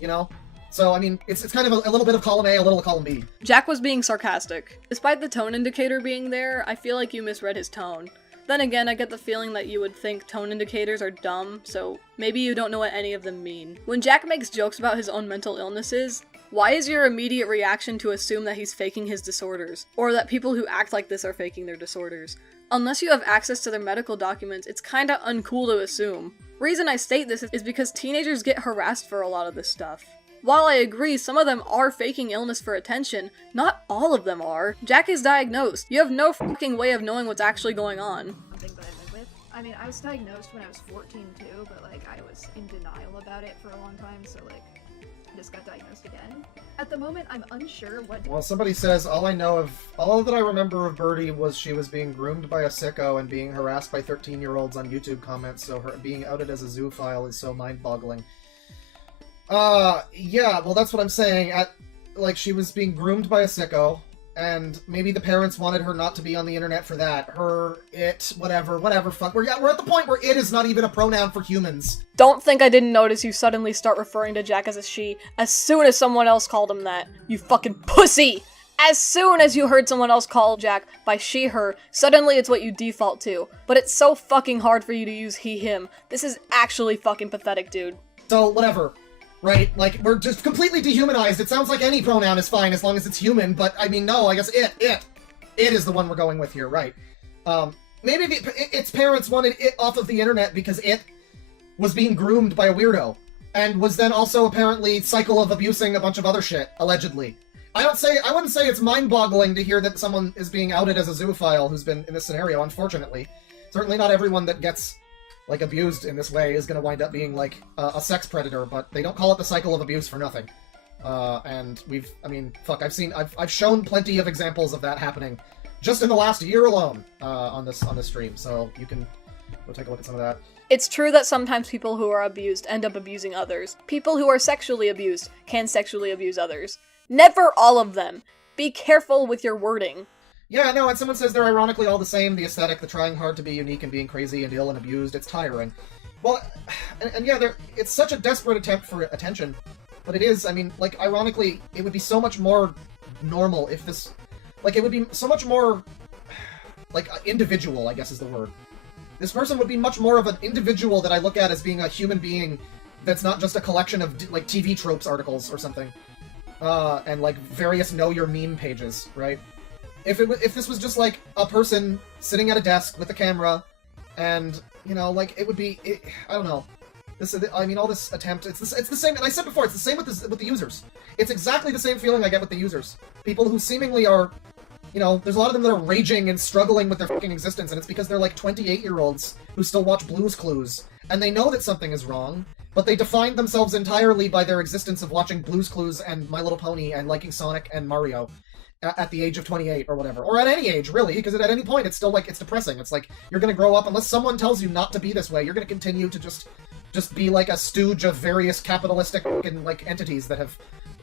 You know? So, I mean, it's kind of a little bit of column A, a little of column B. Jack was being sarcastic. Despite the tone indicator being there, I feel like you misread his tone. Then again, I get the feeling that you would think tone indicators are dumb, so maybe you don't know what any of them mean. When Jack makes jokes about his own mental illnesses, why is your immediate reaction to assume that he's faking his disorders? Or that people who act like this are faking their disorders? Unless you have access to their medical documents, it's kinda uncool to assume. Reason I state this is because teenagers get harassed for a lot of this stuff. While I agree some of them are faking illness for attention, not all of them are. Jack is diagnosed. You have no fucking way of knowing what's actually going on. Something that I live with. I mean, I was diagnosed when I was 14 too, but like I was in denial about it for a long time, so like I just got diagnosed again. At the moment, I'm unsure what... Well, somebody says, all that I remember of Birdie was she was being groomed by a sicko and being harassed by 13-year-olds on YouTube comments, so her being outed as a zoophile is so mind-boggling. Yeah, well that's what I'm saying. Like, she was being groomed by a sicko, and maybe the parents wanted her not to be on the internet for that. Her, it, whatever, fuck. We're at the point where it is not even a pronoun for humans. Don't think I didn't notice you suddenly start referring to Jack as a she as soon as someone else called him that. You fucking pussy! As soon as you heard someone else call Jack by she, her, suddenly it's what you default to. But it's so fucking hard for you to use he, him. This is actually fucking pathetic, dude. So, whatever. Right? Like, we're just completely dehumanized. It sounds like any pronoun is fine as long as it's human, but, I mean, no, I guess it is the one we're going with here, right? Maybe its parents wanted it off of the internet because it was being groomed by a weirdo, and was then also apparently cycle of abusing a bunch of other shit, allegedly. I wouldn't say it's mind-boggling to hear that someone is being outed as a zoophile who's been in this scenario, unfortunately. Certainly not everyone that gets, like, abused in this way is gonna wind up being, like, a sex predator, but they don't call it the cycle of abuse for nothing. And I've shown plenty of examples of that happening just in the last year alone, on this stream, so you can go take a look at some of that. It's true that sometimes people who are abused end up abusing others. People who are sexually abused can sexually abuse others. Never all of them. Be careful with your wording. Yeah, no, and someone says they're ironically all the same, the aesthetic, the trying hard to be unique and being crazy and ill and abused, it's tiring. Well, and yeah, it's such a desperate attempt for attention, but it is, I mean, like, ironically, it would be so much more normal if this, like, it would be so much more, like, individual, I guess is the word. This person would be much more of an individual that I look at as being a human being that's not just a collection of, like, TV tropes articles or something. And, like, various know your meme pages, right? If this was just, like, a person sitting at a desk with a camera, and, you know, like, it would be, I don't know. All this attempt, it's the same, and I said before, it's the same with the users. It's exactly the same feeling I get with the users. People who seemingly are, you know, there's a lot of them that are raging and struggling with their fucking existence, and it's because they're, like, 28-year-olds who still watch Blue's Clues, and they know that something is wrong, but they define themselves entirely by their existence of watching Blue's Clues and My Little Pony and liking Sonic and Mario at the age of 28 or whatever. Or at any age, really, because at any point it's still, like, it's depressing. It's like, you're gonna grow up, unless someone tells you not to be this way, you're gonna continue to just be, like, a stooge of various capitalistic fucking, like, entities that have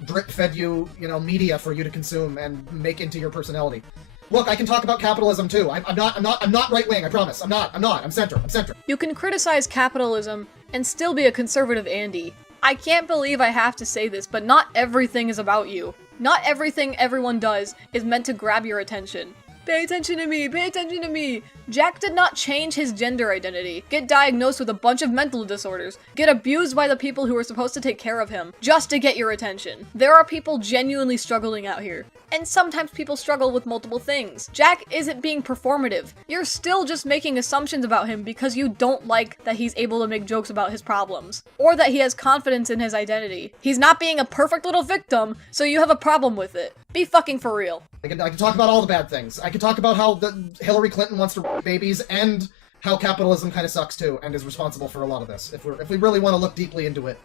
drip-fed you, you know, media for you to consume and make into your personality. Look, I can talk about capitalism too. I'm not right-wing, I promise. I'm center. You can criticize capitalism and still be a conservative Andy. I can't believe I have to say this, but not everything is about you. Not everything everyone does is meant to grab your attention. Pay attention to me, pay attention to me! Jack did not change his gender identity, get diagnosed with a bunch of mental disorders, get abused by the people who are supposed to take care of him, just to get your attention. There are people genuinely struggling out here. And sometimes people struggle with multiple things. Jack isn't being performative. You're still just making assumptions about him because you don't like that he's able to make jokes about his problems. Or that he has confidence in his identity. He's not being a perfect little victim, so you have a problem with it. Be fucking for real. I can talk about all the bad things. I can talk about how Hillary Clinton wants to rape babies, and how capitalism kind of sucks too, and is responsible for a lot of this. If we really want to look deeply into it,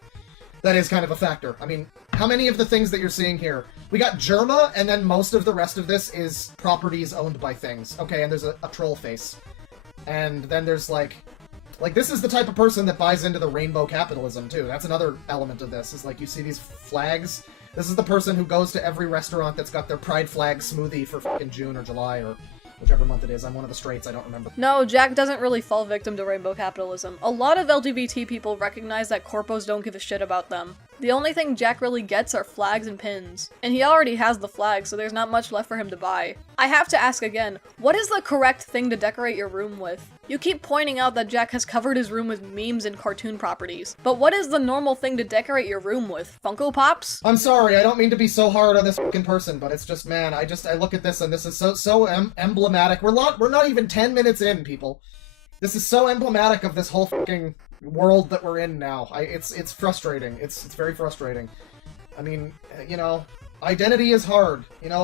that is kind of a factor. I mean, how many of the things that you're seeing here? We got Germa, and then most of the rest of this is properties owned by things. Okay, and there's a troll face. And then there's like, this is the type of person that buys into the rainbow capitalism too. That's another element of this, is like, you see these flags? This is the person who goes to every restaurant that's got their pride flag smoothie for fucking June or July or whichever month it is. I'm one of the straights, I don't remember. No, Jack doesn't really fall victim to rainbow capitalism. A lot of LGBT people recognize that corpos don't give a shit about them. The only thing Jack really gets are flags and pins. And he already has the flags, so there's not much left for him to buy. I have to ask again, what is the correct thing to decorate your room with? You keep pointing out that Jack has covered his room with memes and cartoon properties. But what is the normal thing to decorate your room with? Funko Pops? I'm sorry, I don't mean to be so hard on this fucking person, but it's just, man, I look at this and this is so emblematic. We're not even 10 minutes in, people. This is so emblematic of this whole fucking world that we're in now. It's frustrating. It's very frustrating. I mean, you know, identity is hard. You know,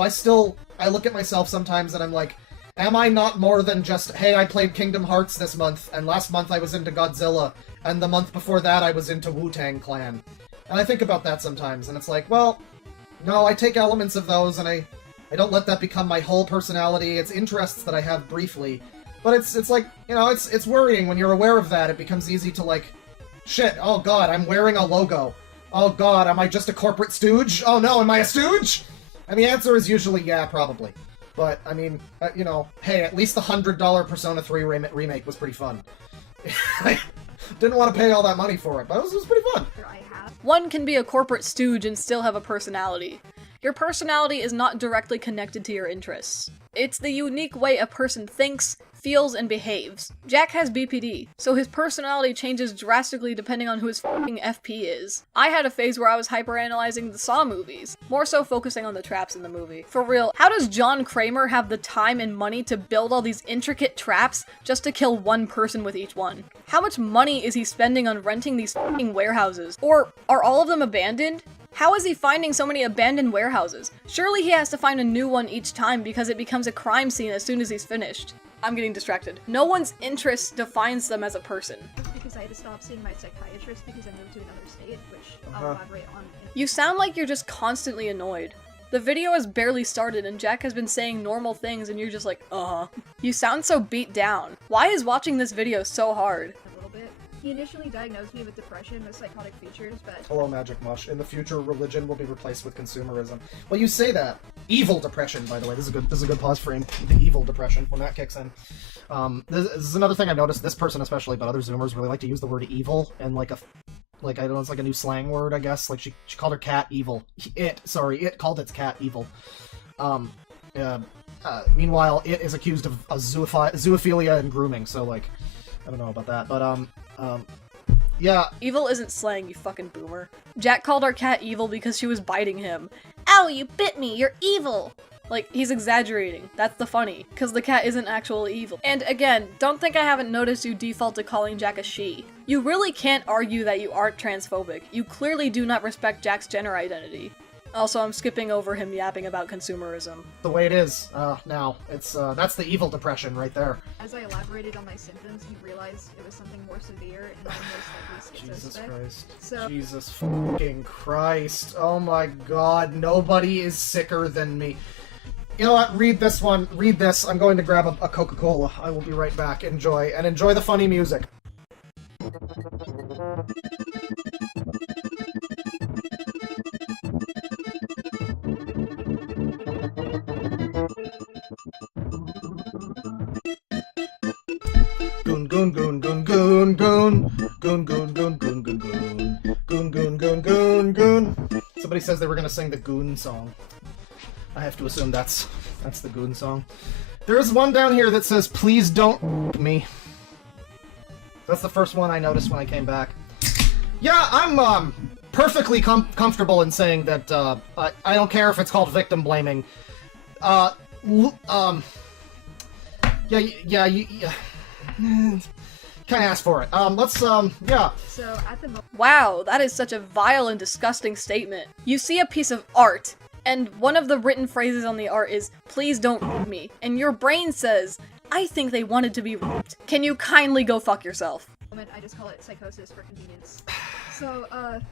I look at myself sometimes and I'm like, am I not more than just, hey, I played Kingdom Hearts this month, and last month I was into Godzilla, and the month before that I was into Wu-Tang Clan. And I think about that sometimes, and it's like, well, no, I take elements of those, and I don't let that become my whole personality. It's interests that I have briefly. But it's like, you know, it's worrying when you're aware of that. It becomes easy to, like, shit, oh god, I'm wearing a logo. Oh god, am I just a corporate stooge? Oh no, am I a stooge? And the answer is usually, yeah, probably. But, I mean, you know, hey, at least the $100 Persona 3 remake was pretty fun. I didn't want to pay all that money for it, but it was pretty fun. One can be a corporate stooge and still have a personality. Your personality is not directly connected to your interests. It's the unique way a person thinks, feels, and behaves. Jack has BPD, so his personality changes drastically depending on who his f***ing FP is. I had a phase where I was hyperanalyzing the Saw movies, more so focusing on the traps in the movie. For real, how does John Kramer have the time and money to build all these intricate traps just to kill one person with each one? How much money is he spending on renting these f***ing warehouses? Or are all of them abandoned? How is he finding so many abandoned warehouses? Surely he has to find a new one each time because it becomes a crime scene as soon as he's finished. I'm getting distracted. No one's interest defines them as a person. Because I had to stop seeing my psychiatrist because I moved to another state, which I'll elaborate on. You sound like you're just constantly annoyed. The video has barely started and Jack has been saying normal things and you're just like, uh-huh. You sound so beat down. Why is watching this video so hard? A little bit. He initially diagnosed me with depression with psychotic features, but Hello, Magic Mush. In the future, religion will be replaced with consumerism. Well, you say that. Evil depression, by the way. This is a good pause frame. The evil depression when that kicks in. This is another thing I've noticed. This person especially, but other Zoomers really like to use the word evil and like I don't know, it's like a new slang word, I guess. Like she called her cat evil. It called its cat evil. Meanwhile, it is accused of zoophilia and grooming. So like, I don't know about that, but yeah. Evil isn't slang, you fucking boomer. Jack called our cat evil because she was biting him. Ow, you bit me, you're evil! Like, he's exaggerating. That's the funny, because the cat isn't actually evil. And again, don't think I haven't noticed you default to calling Jack a she. You really can't argue that you aren't transphobic. You clearly do not respect Jack's gender identity. Also, I'm skipping over him yapping about consumerism. The way it is, now. It's, that's the evil depression right there. as I elaborated on my symptoms, he realized it was something more severe and I most likely Jesus schizospec. Christ. So- Jesus fucking Christ. Oh my god, nobody is sicker than me. You know what? Read this one. Read this. I'm going to grab a Coca-Cola. I will be right back. Enjoy. And enjoy the funny music. Goon goon goon goon goon goon goon goon goon goon goon goon goon goon goon goon goon. Somebody says they were gonna sing the Goon song. I have to assume that's the Goon song. There's one down here that says, "Please don't me." That's the first one I noticed when I came back. Yeah, I'm perfectly comfortable in saying that I don't care if it's called victim blaming. Can't ask for it. Yeah. So at the moment, Wow, that is such a vile and disgusting statement. You see a piece of art, and one of the written phrases on the art is, "Please don't rape me," and your brain says, "I think they wanted to be raped. Can you kindly go fuck yourself?" I just call it psychosis for convenience. So,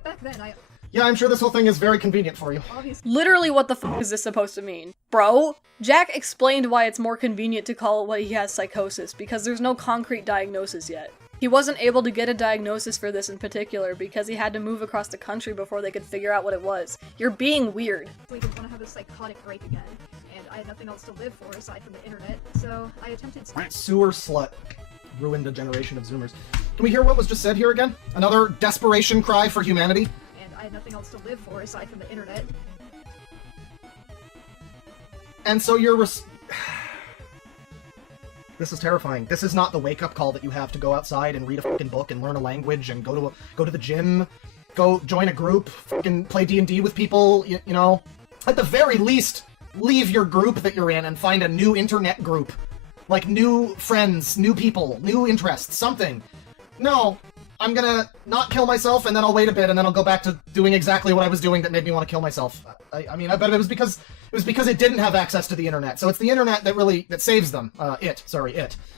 back then I Yeah, I'm sure this whole thing is very convenient for you. obviously Literally, what the fuck is this supposed to mean? Bro? Jack explained why it's more convenient to call what he has psychosis, because there's no concrete diagnosis yet. He wasn't able to get a diagnosis for this in particular because he had to move across the country before they could figure out what it was. You're being weird. didn't want to have a psychotic break again, and I had nothing else to live for aside from the internet, so I attempted Sewer slut ruined a generation of Zoomers. Can we hear what was just said here again? Another desperation cry for humanity? and I had nothing else to live for aside from the internet. And so you're This is terrifying. This is not the wake-up call that you have to go outside and read a fucking book and learn a language and go to the gym, go join a group, fucking play D&D with people, you know? At the very least, leave your group that you're in and find a new internet group. Like new friends, new people, new interests, something. No, I'm gonna not kill myself and then I'll wait a bit and then I'll go back to doing exactly what I was doing that made me want to kill myself. I mean, I bet it was because it didn't have access to the internet. So it's the internet that saves them. It.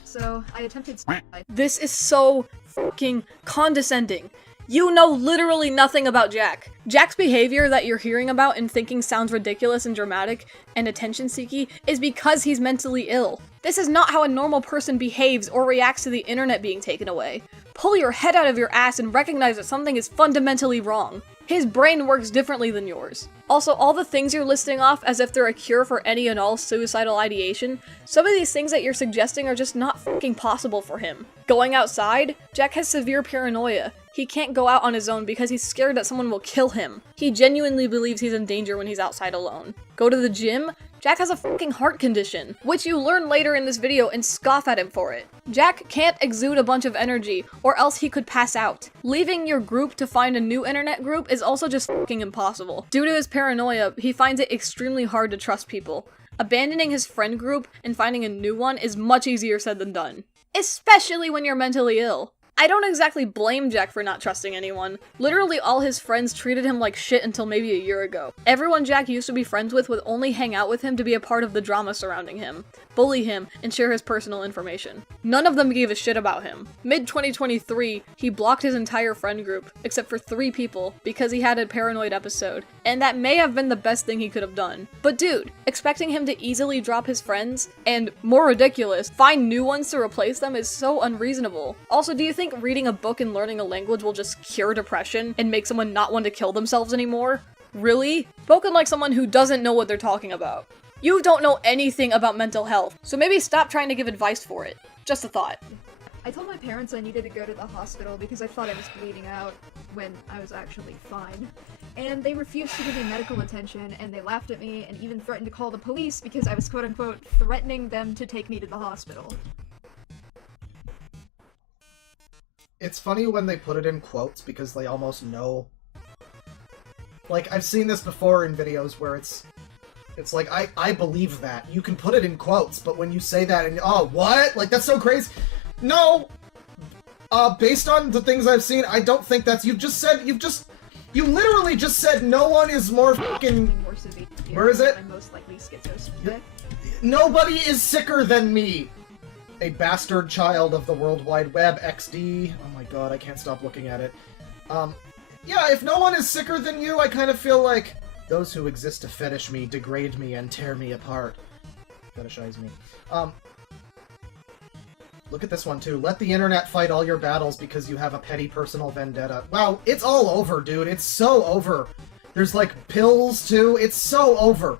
So I attempted suicide. This is so fucking condescending. You know literally nothing about Jack. Jack's behavior that you're hearing about and thinking sounds ridiculous and dramatic and attention-seeky is because he's mentally ill. This is not how a normal person behaves or reacts to the internet being taken away. Pull your head out of your ass and recognize that something is fundamentally wrong. His brain works differently than yours. Also, all the things you're listing off as if they're a cure for any and all suicidal ideation, some of these things that you're suggesting are just not fucking possible for him. Going outside? Jack has severe paranoia. He can't go out on his own because he's scared that someone will kill him. He genuinely believes he's in danger when he's outside alone. Go to the gym? Jack has a fucking heart condition, which you learn later in this video and scoff at him for it. Jack can't exude a bunch of energy, or else he could pass out. Leaving your group to find a new internet group is also just fucking impossible. Due to his paranoia, he finds it extremely hard to trust people. Abandoning his friend group and finding a new one is much easier said than done. Especially when you're mentally ill. I don't exactly blame Jack for not trusting anyone. Literally all his friends treated him like shit until maybe a year ago. Everyone Jack used to be friends with would only hang out with him to be a part of the drama surrounding him, bully him, and share his personal information. None of them gave a shit about him. Mid-2023, he blocked his entire friend group, except for 3 people, because he had a paranoid episode, and that may have been the best thing he could have done. But dude, expecting him to easily drop his friends, and more ridiculous, find new ones to replace them is so unreasonable. Also, do you think reading a book and learning a language will just cure depression and make someone not want to kill themselves anymore? Really? Spoken like someone who doesn't know what they're talking about. You don't know anything about mental health, so maybe stop trying to give advice for it. Just a thought. I told my parents I needed to go to the hospital because I thought I was bleeding out when I was actually fine. And they refused to give me medical attention, and they laughed at me and even threatened to call the police because I was quote-unquote threatening them to take me to the hospital. It's funny when they put it in quotes because they almost know. Like, I've seen this before in videos where it's like, I believe that. You can put it in quotes, but when you say that and, oh, what? Like, that's so crazy. No! Based on the things I've seen, I don't think that's, you literally just said no one is more fucking... More severe. Where is it? I'm most likely schizotypic. Nobody is sicker than me! A bastard child of the World Wide Web, XD. Oh my god, I can't stop looking at it. Yeah, if no one is sicker than you, I kind of feel like those who exist to fetish me, degrade me, and tear me apart. Fetishize me. Look at this one, too. Let the internet fight all your battles because you have a petty personal vendetta. Wow, it's all over, dude. It's so over. There's, like, pills, too. It's so over.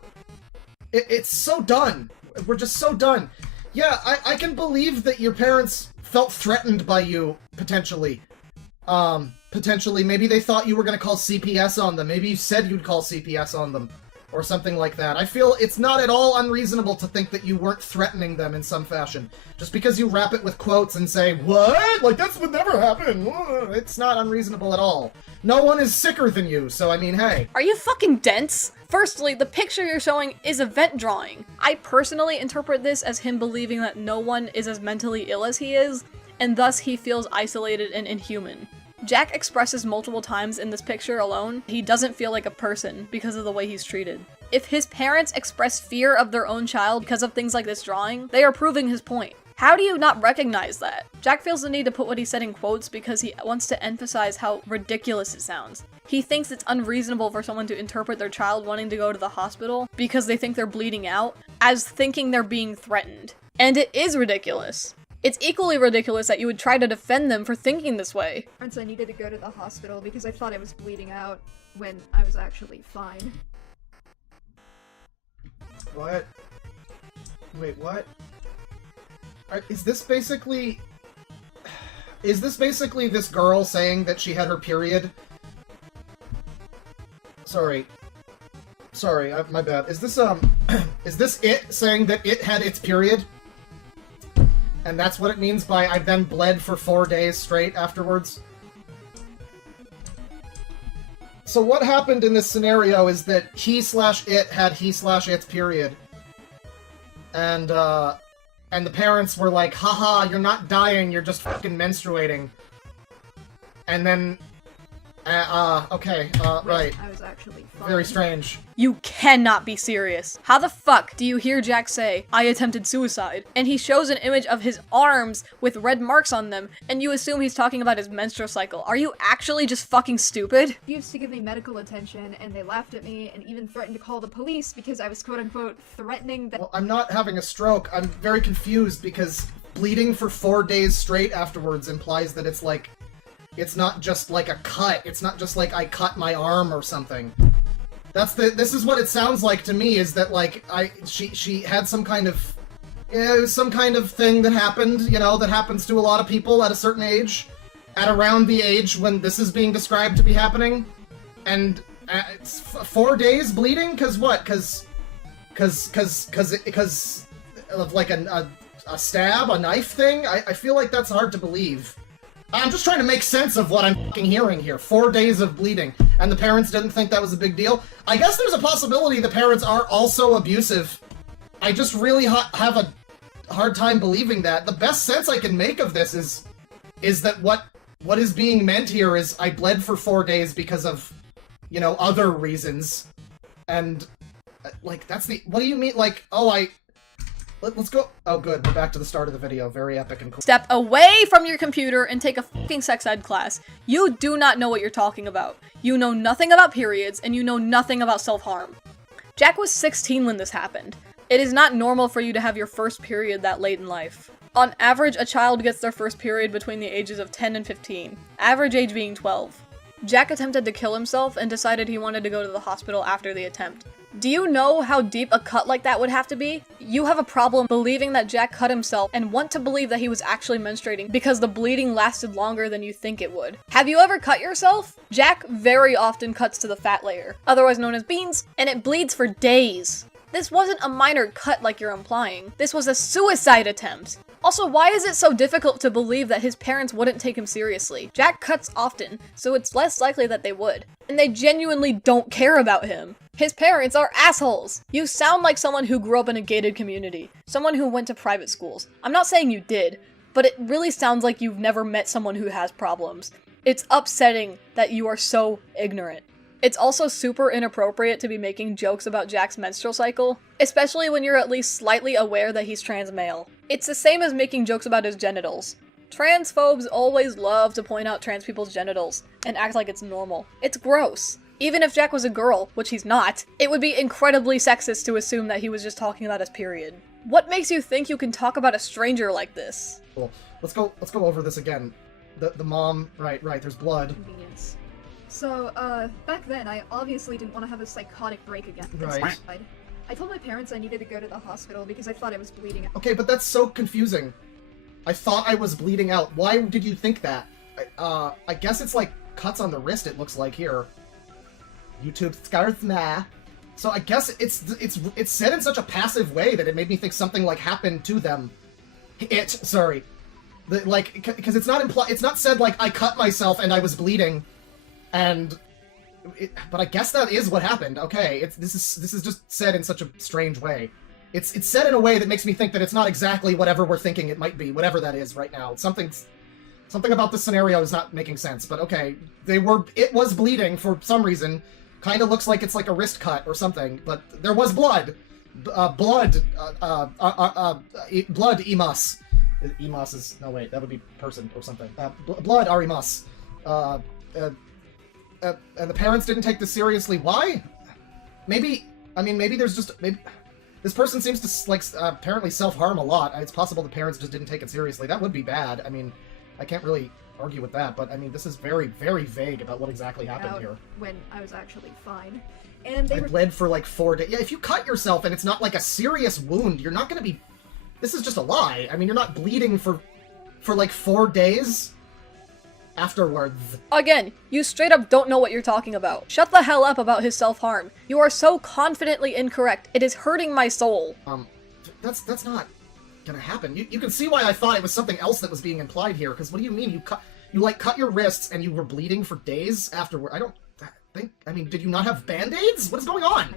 It's so done. We're just so done. Yeah, I can believe that your parents felt threatened by you, potentially. Potentially. Maybe they thought you were gonna call CPS on them. Maybe you said you'd call CPS on them. Or something like that. I feel it's not at all unreasonable to think that you weren't threatening them in some fashion. Just because you wrap it with quotes and say, what? Like, that's would never happen. It's not unreasonable at all. No one is sicker than you, so I mean, hey. Are you fucking dense? Firstly, the picture you're showing is a vent drawing. I personally interpret this as him believing that no one is as mentally ill as he is, and thus he feels isolated and inhuman. Jack expresses multiple times in this picture alone, he doesn't feel like a person because of the way he's treated. If his parents express fear of their own child because of things like this drawing, they are proving his point. How do you not recognize that? Jack feels the need to put what he said in quotes because he wants to emphasize how ridiculous it sounds. He thinks it's unreasonable for someone to interpret their child wanting to go to the hospital because they think they're bleeding out as thinking they're being threatened. And it is ridiculous. It's equally ridiculous that you would try to defend them for thinking this way. I needed to go to the hospital because I thought I was bleeding out when I was actually fine. What? Wait, what? Is this basically this girl saying that she had her period? Sorry, my bad. Is this, is this it saying that it had its period? And that's what it means by I then bled for 4 days straight afterwards? So what happened in this scenario is that he/it had he/its period. And the parents were like, haha, you're not dying, you're just fucking menstruating. And then, okay, right. I was actually fine. Very strange. You cannot be serious. How the fuck do you hear Jack say, I attempted suicide? And he shows an image of his arms with red marks on them, and you assume he's talking about his menstrual cycle. Are you actually just fucking stupid? They used to give me medical attention, and they laughed at me and even threatened to call the police because I was quote-unquote threatening them. Well, I'm not having a stroke. I'm very confused because bleeding for 4 days straight afterwards implies that it's like, it's not just like a cut. It's not just like I cut my arm or something. This is what it sounds like to me, is that like she had some kind of, it was some kind of thing that happened, you know, that happens to a lot of people at a certain age. at around the age when this is being described to be happening, and it's 4 days bleeding? Cause what? Cause of like a stab, a knife thing? I feel like that's hard to believe. I'm just trying to make sense of what I'm fucking hearing here. 4 days of bleeding, and the parents didn't think that was a big deal? I guess there's a possibility the parents are also abusive. I just really have a hard time believing that. The best sense I can make of this is that what is being meant here is I bled for 4 days because of, you know, other reasons. And, like, that's the... What do you mean? Like, oh, let's go... Oh, good. We're back to the start of the video. Very epic and cool. Step away from your computer and take a fucking sex ed class. You do not know what you're talking about. You know nothing about periods, and you know nothing about self-harm. Jack was 16 when this happened. It is not normal for you to have your first period that late in life. On average, a child gets their first period between the ages of 10 and 15, average age being 12. Jack attempted to kill himself and decided he wanted to go to the hospital after the attempt. Do you know how deep a cut like that would have to be? You have a problem believing that Jack cut himself and want to believe that he was actually menstruating because the bleeding lasted longer than you think it would. Have you ever cut yourself? Jack very often cuts to the fat layer, otherwise known as beans, and it bleeds for days. This wasn't a minor cut like you're implying. This was a suicide attempt. Also, why is it so difficult to believe that his parents wouldn't take him seriously? Jack cuts often, so it's less likely that they would. And they genuinely don't care about him. His parents are assholes! You sound like someone who grew up in a gated community. Someone who went to private schools. I'm not saying you did, but it really sounds like you've never met someone who has problems. It's upsetting that you are so ignorant. It's also super inappropriate to be making jokes about Jack's menstrual cycle, especially when you're at least slightly aware that he's trans male. It's the same as making jokes about his genitals. Transphobes always love to point out trans people's genitals and act like it's normal. It's gross. Even if Jack was a girl, which he's not, it would be incredibly sexist to assume that he was just talking about his period. What makes you think you can talk about a stranger like this? Cool. Let's go over this again. The mom, right, there's blood. Convenience. So, back then, I obviously didn't want to have a psychotic break again. Right. I told my parents I needed to go to the hospital because I thought I was bleeding out. Okay, but that's so confusing. I thought I was bleeding out. Why did you think that? I guess it's like cuts on the wrist, it looks like here. YouTube scars nah. So I guess it's said in such a passive way that it made me think something like happened to them. Sorry. Because it's not said like I cut myself and I was bleeding. But I guess that is what happened. Okay, this is just said in such a strange way. It's said in a way that makes me think that it's not exactly whatever we're thinking it might be, whatever that is right now. Something about this scenario is not making sense. But okay, it was bleeding for some reason. Kind of looks like it's like a wrist cut or something. But there was blood, blood emas. Emas is no wait, that would be person or something. Blood are emas. And the parents didn't take this seriously. Why? Maybe there's just... this person seems to, like, apparently self-harm a lot. It's possible the parents just didn't take it seriously. That would be bad. I mean, I can't really argue with that, but, I mean, this is very, very vague about what exactly happened here. When I was actually fine. And they bled for, like, 4 days. Yeah, if you cut yourself and it's not, like, a serious wound, you're not gonna be... This is just a lie. I mean, you're not bleeding for like, 4 days afterwards. Again, you straight up don't know what you're talking about. Shut the hell up about his self-harm. You are so confidently incorrect. It is hurting my soul. That's not gonna happen. You can see why I thought it was something else that was being implied here, because what do you mean you cut your wrists and you were bleeding for days afterward? I mean, did you not have band-aids? What is going on?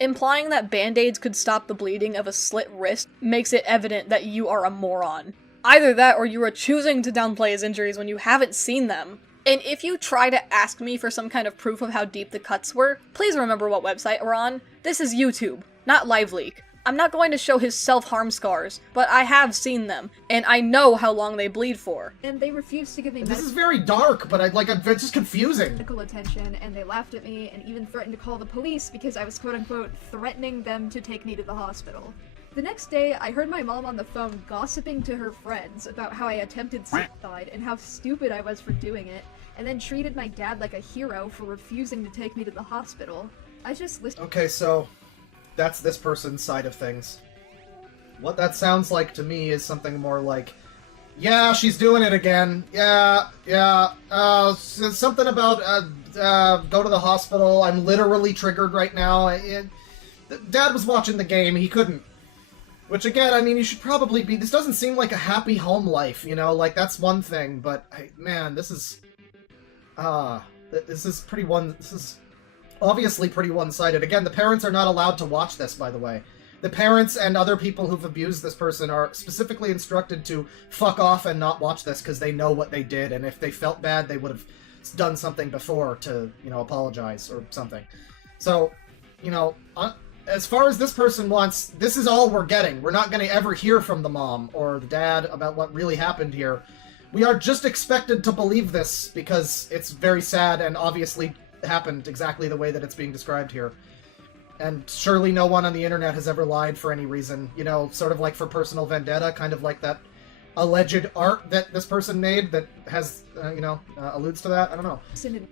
Implying that band-aids could stop the bleeding of a slit wrist makes it evident that you are a moron. Either that, or you are choosing to downplay his injuries when you haven't seen them. And if you try to ask me for some kind of proof of how deep the cuts were, please remember what website we're on. This is YouTube, not LiveLeak. I'm not going to show his self-harm scars, but I have seen them, and I know how long they bleed for. And they refused to give me This is very dark, but it's just confusing. Medical attention, and they laughed at me and even threatened to call the police because I was quote-unquote threatening them to take me to the hospital. The next day, I heard my mom on the phone gossiping to her friends about how I attempted suicide and how stupid I was for doing it, and then treated my dad like a hero for refusing to take me to the hospital. I just listened. Okay, so that's this person's side of things. What that sounds like to me is something more like Yeah, she's doing it again. Yeah. Something about, go to the hospital. I'm literally triggered right now. Dad was watching the game. He couldn't. Which, again, I mean, you should probably be... This doesn't seem like a happy home life, you know? Like, that's one thing, but, man, this is... This is obviously pretty one-sided. Again, the parents are not allowed to watch this, by the way. The parents and other people who've abused this person are specifically instructed to fuck off and not watch this because they know what they did, and if they felt bad, they would have done something before to, you know, apologize or something. So, you know, as far as this person wants, this is all we're getting. We're not going to ever hear from the mom or the dad about what really happened here. We are just expected to believe this because it's very sad and obviously happened exactly the way that it's being described here. And surely no one on the internet has ever lied for any reason. You know, sort of like for personal vendetta, kind of like that alleged art that this person made that has, alludes to that. I don't know.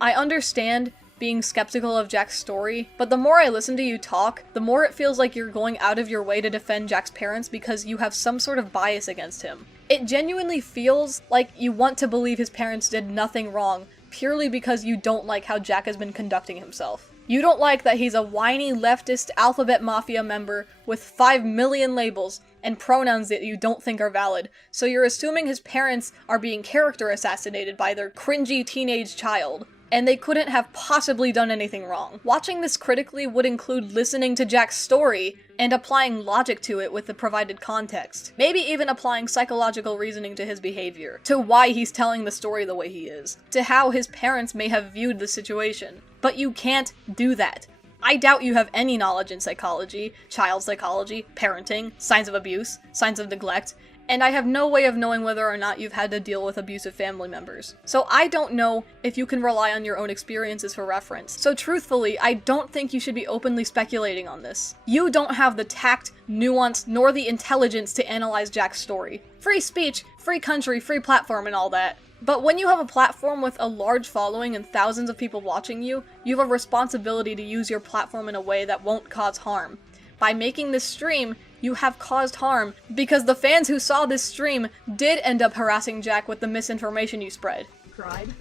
I understand being skeptical of Jack's story, but the more I listen to you talk, the more it feels like you're going out of your way to defend Jack's parents because you have some sort of bias against him. It genuinely feels like you want to believe his parents did nothing wrong purely because you don't like how Jack has been conducting himself. You don't like that he's a whiny leftist alphabet mafia member with 5 million labels and pronouns that you don't think are valid, so you're assuming his parents are being character assassinated by their cringy teenage child. And they couldn't have possibly done anything wrong. Watching this critically would include listening to Jack's story and applying logic to it with the provided context. Maybe even applying psychological reasoning to his behavior, to why he's telling the story the way he is, to how his parents may have viewed the situation. But you can't do that. I doubt you have any knowledge in psychology, child psychology, parenting, signs of abuse, signs of neglect, and I have no way of knowing whether or not you've had to deal with abusive family members. So I don't know if you can rely on your own experiences for reference. So truthfully, I don't think you should be openly speculating on this. You don't have the tact, nuance, nor the intelligence to analyze Jack's story. Free speech, free country, free platform, and all that. But when you have a platform with a large following and thousands of people watching you, you have a responsibility to use your platform in a way that won't cause harm. By making this stream, you have caused harm, because the fans who saw this stream did end up harassing Jack with the misinformation you spread. Cried.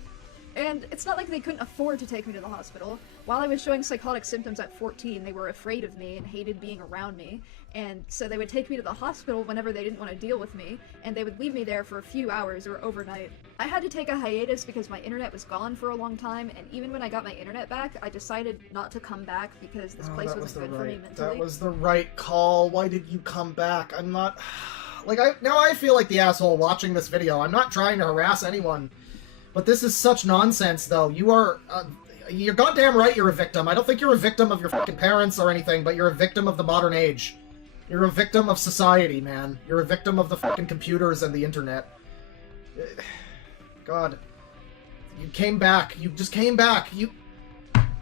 And it's not like they couldn't afford to take me to the hospital. While I was showing psychotic symptoms at 14, they were afraid of me and hated being around me. And so they would take me to the hospital whenever they didn't want to deal with me, and they would leave me there for a few hours or overnight. I had to take a hiatus because my internet was gone for a long time, and even when I got my internet back, I decided not to come back because this place wasn't good for me mentally. That was the right call. Why did you come back? I'm not... Now I feel like the asshole watching this video. I'm not trying to harass anyone. But this is such nonsense, though. You are... you're goddamn right you're a victim. I don't think you're a victim of your fucking parents or anything, but you're a victim of the modern age. You're a victim of society, man. You're a victim of the fucking computers and the internet. God. You came back. You just came back.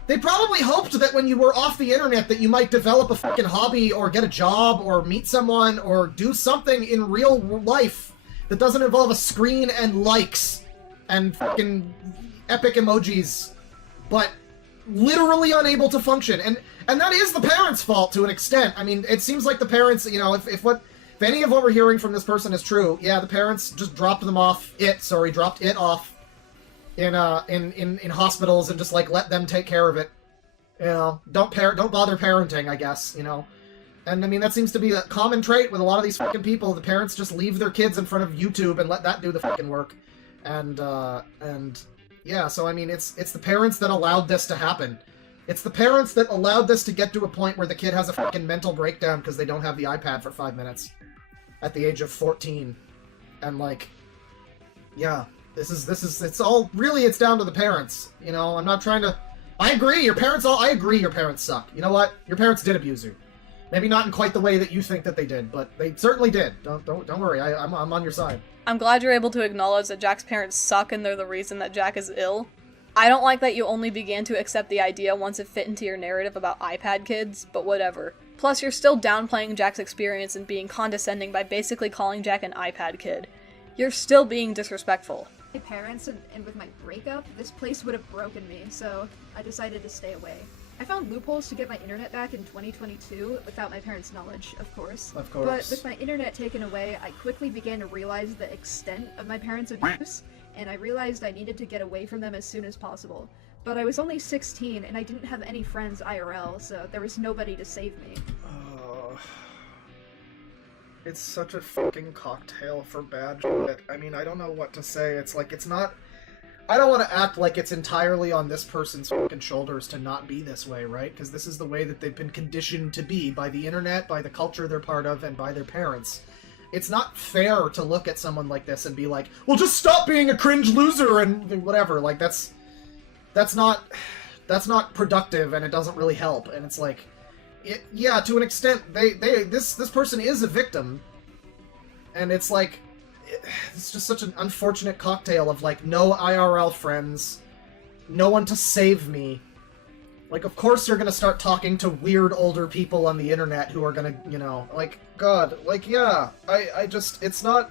They probably hoped that when you were off the internet that you might develop a fucking hobby or get a job or meet someone or do something in real life that doesn't involve a screen and likes and fucking epic emojis, but literally unable to function. And that is the parents' fault to an extent. I mean, it seems like the parents, you know, if any of what we're hearing from this person is true, yeah, the parents just dropped it off in hospitals and just, like, let them take care of it. You know, don't bother parenting, I guess, you know. And, I mean, that seems to be a common trait with a lot of these fucking people. The parents just leave their kids in front of YouTube and let that do the fucking work. And yeah, so, I mean, it's the parents that allowed this to happen. It's the parents that allowed this to get to a point where the kid has a fucking mental breakdown because they don't have the iPad for 5 minutes at the age of 14. And, like, yeah, it's all, really, it's down to the parents. You know, I'm not trying to, I agree your parents suck. You know what? Your parents did abuse you. Maybe not in quite the way that you think that they did, but they certainly did. Don't worry, I'm on your side. I'm glad you're able to acknowledge that Jack's parents suck and they're the reason that Jack is ill. I don't like that you only began to accept the idea once it fit into your narrative about iPad kids, but whatever. Plus, you're still downplaying Jack's experience and being condescending by basically calling Jack an iPad kid. You're still being disrespectful. My parents and with my breakup, this place would have broken me, so I decided to stay away. I found loopholes to get my internet back in 2022 without my parents' knowledge, of course. Of course. But with my internet taken away, I quickly began to realize the extent of my parents' abuse, and I realized I needed to get away from them as soon as possible. But I was only 16, and I didn't have any friends IRL, so there was nobody to save me. Oh, it's such a fucking cocktail for bad shit. I mean, I don't know what to say. It's like, it's not... I don't want to act like it's entirely on this person's fucking shoulders to not be this way, right? Because this is the way that they've been conditioned to be by the internet, by the culture they're part of, and by their parents. It's not fair to look at someone like this and be like, well, just stop being a cringe loser and whatever. Like, that's not productive, and it doesn't really help. And it's like, yeah, to an extent, this person is a victim, and it's like, it's just such an unfortunate cocktail of, like, no IRL friends, no one to save me. Like, of course you're gonna start talking to weird older people on the internet who are gonna, you know, like, God, like, yeah, I just, it's not,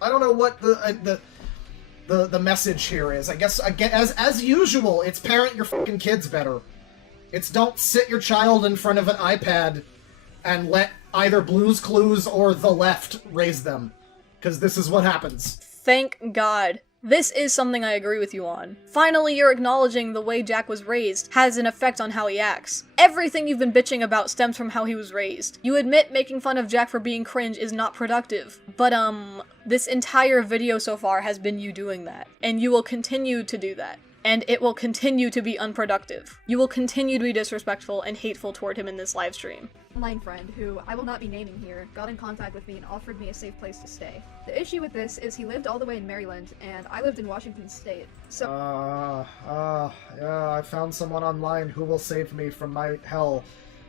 I don't know what the message here is. I guess, as usual, it's parent your fucking kids better. It's don't sit your child in front of an iPad and let either Blue's Clues or the left raise them. Because this is what happens. Thank God. This is something I agree with you on. Finally, you're acknowledging the way Jack was raised has an effect on how he acts. Everything you've been bitching about stems from how he was raised. You admit making fun of Jack for being cringe is not productive, but this entire video so far has been you doing that, and you will continue to do that. And it will continue to be unproductive. You will continue to be disrespectful and hateful toward him in this live stream. Online friend, who I will not be naming here, got in contact with me and offered me a safe place to stay. The issue with this is he lived all the way in Maryland, and I lived in Washington State, so- yeah, I found someone online who will save me from my hell.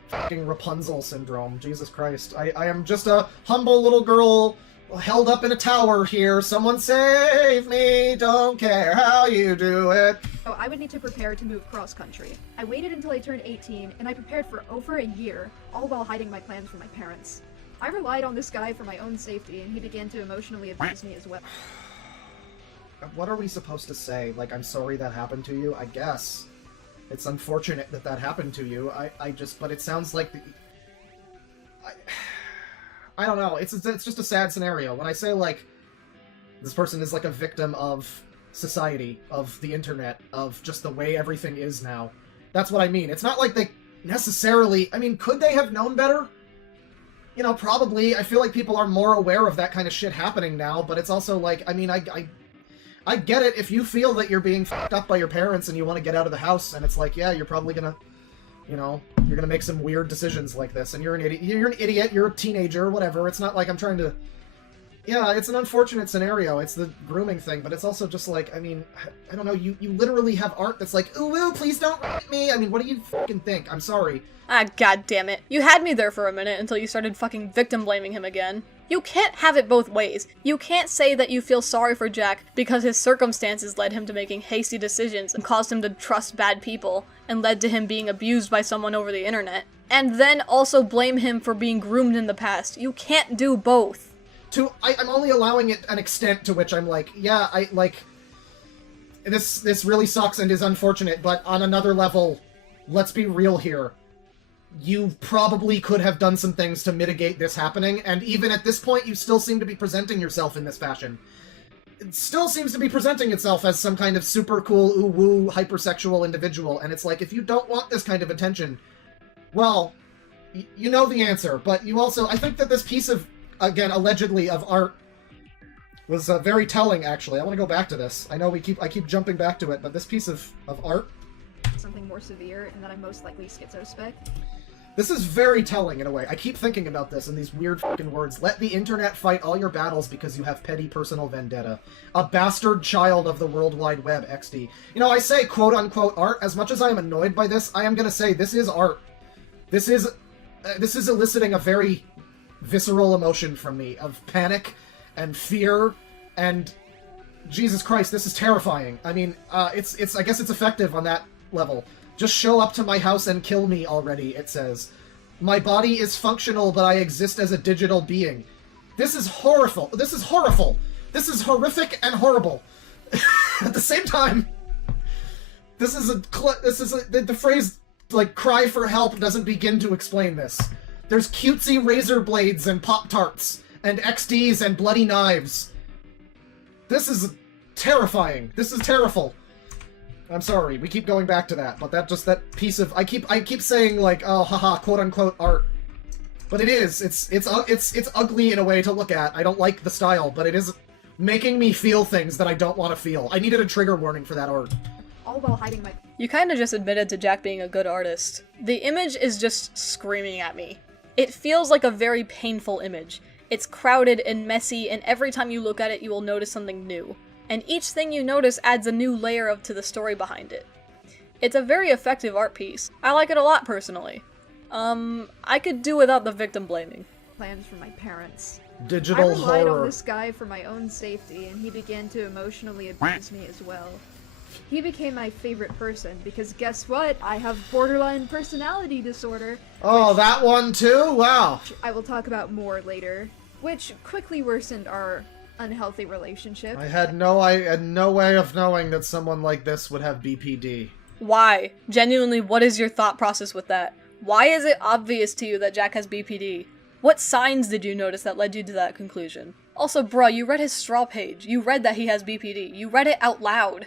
Fucking Rapunzel syndrome, Jesus Christ. I am just a humble little girl held up in a tower here. Someone save me, don't care how you do it. So I would need to prepare to move cross-country. I waited until I turned 18, and I prepared for over a year, all while hiding my plans from my parents. I relied on this guy for my own safety, and he began to emotionally abuse me as well. What are we supposed to say? Like, I'm sorry that happened to you? I guess. It's unfortunate that that happened to you. But it sounds like I don't know. It's just a sad scenario. When I say, like, this person is, like, a victim of society, of the internet, of just the way everything is now. That's what I mean. It's not like they necessarily... I mean, could they have known better? You know, probably. I feel like people are more aware of that kind of shit happening now, but it's also, like, I mean, I get it if you feel that you're being fucked up by your parents and you want to get out of the house, and it's like, yeah, you're probably gonna... You know, you're gonna make some weird decisions like this, and you're an idiot, you're a teenager, whatever. It's not like I'm trying to... Yeah, it's an unfortunate scenario, it's the grooming thing, but it's also just like, I mean, I don't know, you literally have art that's like, ooh, please don't hit me! I mean, what do you fucking think? I'm sorry. Ah, god damn it. You had me there for a minute until you started fucking victim blaming him again. You can't have it both ways. You can't say that you feel sorry for Jack because his circumstances led him to making hasty decisions and caused him to trust bad people, and led to him being abused by someone over the internet, and then also blame him for being groomed in the past. You can't do both. I'm only allowing it an extent to which I'm like, yeah, this really sucks and is unfortunate, but on another level, let's be real here. You probably could have done some things to mitigate this happening, and even at this point, you still seem to be presenting yourself in this fashion. It still seems to be presenting itself as some kind of super cool, ooh-woo, hypersexual individual, and it's like, if you don't want this kind of attention, well, you know the answer, but you also... I think that this piece of, again, allegedly, of art was very telling, actually. I want to go back to this. I know I keep jumping back to it, but this piece of art... Something more severe, and that I'm most likely schizospec. This is very telling, in a way. I keep thinking about this in these weird fucking words. Let the internet fight all your battles because you have petty personal vendetta. A bastard child of the World Wide Web, XD. You know, I say quote-unquote art. As much as I am annoyed by this, I am gonna say this is art. This is eliciting a very visceral emotion from me of panic and fear and... Jesus Christ, this is terrifying. I mean, I guess it's effective on that level. Just show up to my house and kill me already, it says. My body is functional, but I exist as a digital being. This is horrible. This is horrible. This is horrific and horrible. At the same time, the phrase like, cry for help doesn't begin to explain this. There's cutesy razor blades and Pop-Tarts, and XDs and bloody knives. This is terrifying. This is terrible. I'm sorry, we keep going back to that, but that piece of, I keep saying, like, oh, haha, quote-unquote art. But it is, it's ugly in a way to look at. I don't like the style, but it is making me feel things that I don't want to feel. I needed a trigger warning for that art. All while hiding my... You kinda just admitted to Jack being a good artist. The image is just screaming at me. It feels like a very painful image. It's crowded and messy, and every time you look at it, you will notice something new. And each thing you notice adds a new layer to the story behind it. It's a very effective art piece. I like it a lot, personally. I could do without the victim blaming. plans for my parents. Digital I relied horror. on this guy for my own safety, and he began to emotionally abuse me as well. He became my favorite person, because guess what? I have borderline personality disorder. Oh, that one too? Wow. Which I will talk about more later, which quickly worsened our unhealthy relationship. I had no way of knowing that someone like this would have BPD. Why? Genuinely, what is your thought process with that? Why is it obvious to you that Jack has BPD? What signs did you notice that led you to that conclusion? Also, bruh, you read his straw page. You read that he has BPD. You read it out loud.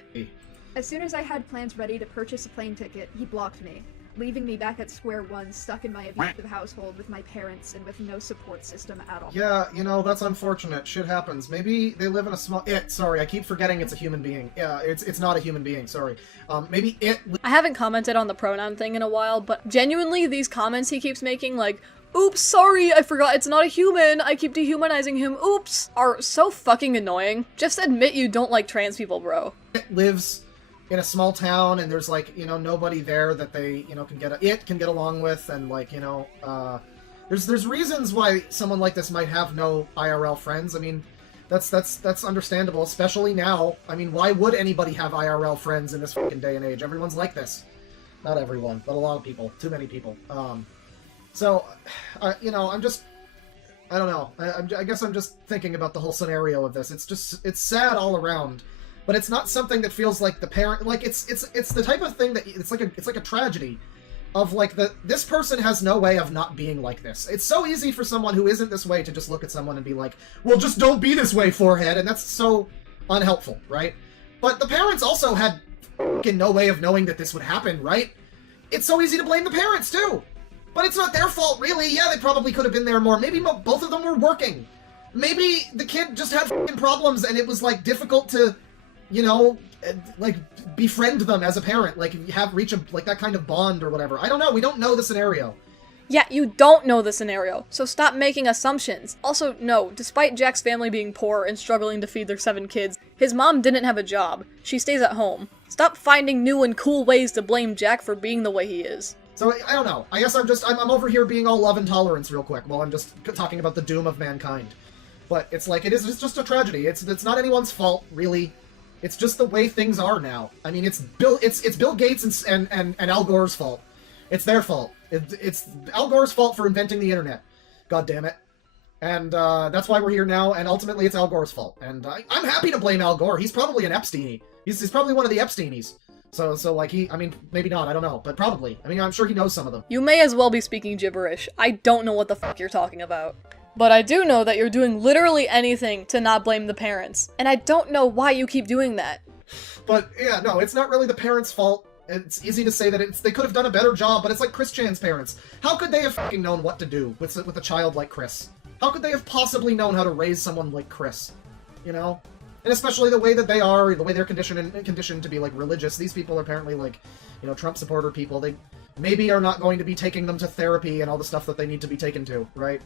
As soon as I had plans ready to purchase a plane ticket, he blocked me, leaving me back at square one, stuck in my abusive household with my parents and with no support system at all. Yeah, you know, that's unfortunate. Shit happens. Maybe they live in a small... sorry, I keep forgetting it's a human being. Yeah, it's not a human being, sorry. Maybe it... I haven't commented on the pronoun thing in a while, but genuinely these comments he keeps making, like, oops, sorry, I forgot it's not a human, I keep dehumanizing him, oops, are so fucking annoying. Just admit you don't like trans people, bro. It lives in a small town, and there's, like, you know, nobody there that they, you know, can get along with, and, like, you know, there's reasons why someone like this might have no IRL friends. I mean, that's understandable, especially now. I mean, why would anybody have IRL friends in this fucking day and age? Everyone's like this. Not everyone, but a lot of people. Too many people. So, you know, I don't know. I guess I'm just thinking about the whole scenario of this. It's sad all around. But it's not something that feels like the parent, like, it's the type of thing that, it's like a tragedy of, like, this person has no way of not being like this. It's so easy for someone who isn't this way to just look at someone and be like, well, just don't be this way, forehead, and that's so unhelpful, right? But the parents also had fucking no way of knowing that this would happen, right? It's so easy to blame the parents, too! But it's not their fault, really. Yeah, they probably could have been there more. Maybe both of them were working. Maybe the kid just had fucking problems and it was, like, difficult to, you know, like, befriend them as a parent, like, reach that kind of bond or whatever. I don't know, we don't know the scenario. Yeah, you don't know the scenario, so stop making assumptions. Also, no, despite Jack's family being poor and struggling to feed their 7 kids, his mom didn't have a job. She stays at home. Stop finding new and cool ways to blame Jack for being the way he is. So, I don't know. I guess I'm over here being all love and tolerance real quick while I'm just talking about the doom of mankind. But it's like, it's just a tragedy. It's not anyone's fault, really. It's just the way things are now. I mean, it's Bill Gates and Al Gore's fault. It's their fault. It's Al Gore's fault for inventing the internet. God damn it. And that's why we're here now, and ultimately it's Al Gore's fault. And I'm happy to blame Al Gore. He's probably an Epstein-y. He's probably one of the Epsteinies. So like I mean, maybe not, I don't know, but probably. I mean, I'm sure he knows some of them. You may as well be speaking gibberish. I don't know what the fuck you're talking about. But I do know that you're doing literally anything to not blame the parents. And I don't know why you keep doing that. But, yeah, no, it's not really the parents' fault. It's easy to say that they could have done a better job, but it's like Chris Chan's parents. How could they have fucking known what to do with a child like Chris? How could they have possibly known how to raise someone like Chris? You know? And especially the way that they are, the way they're conditioned to be, like, religious. These people are apparently, like, you know, Trump supporter people. They maybe are not going to be taking them to therapy and all the stuff that they need to be taken to, right?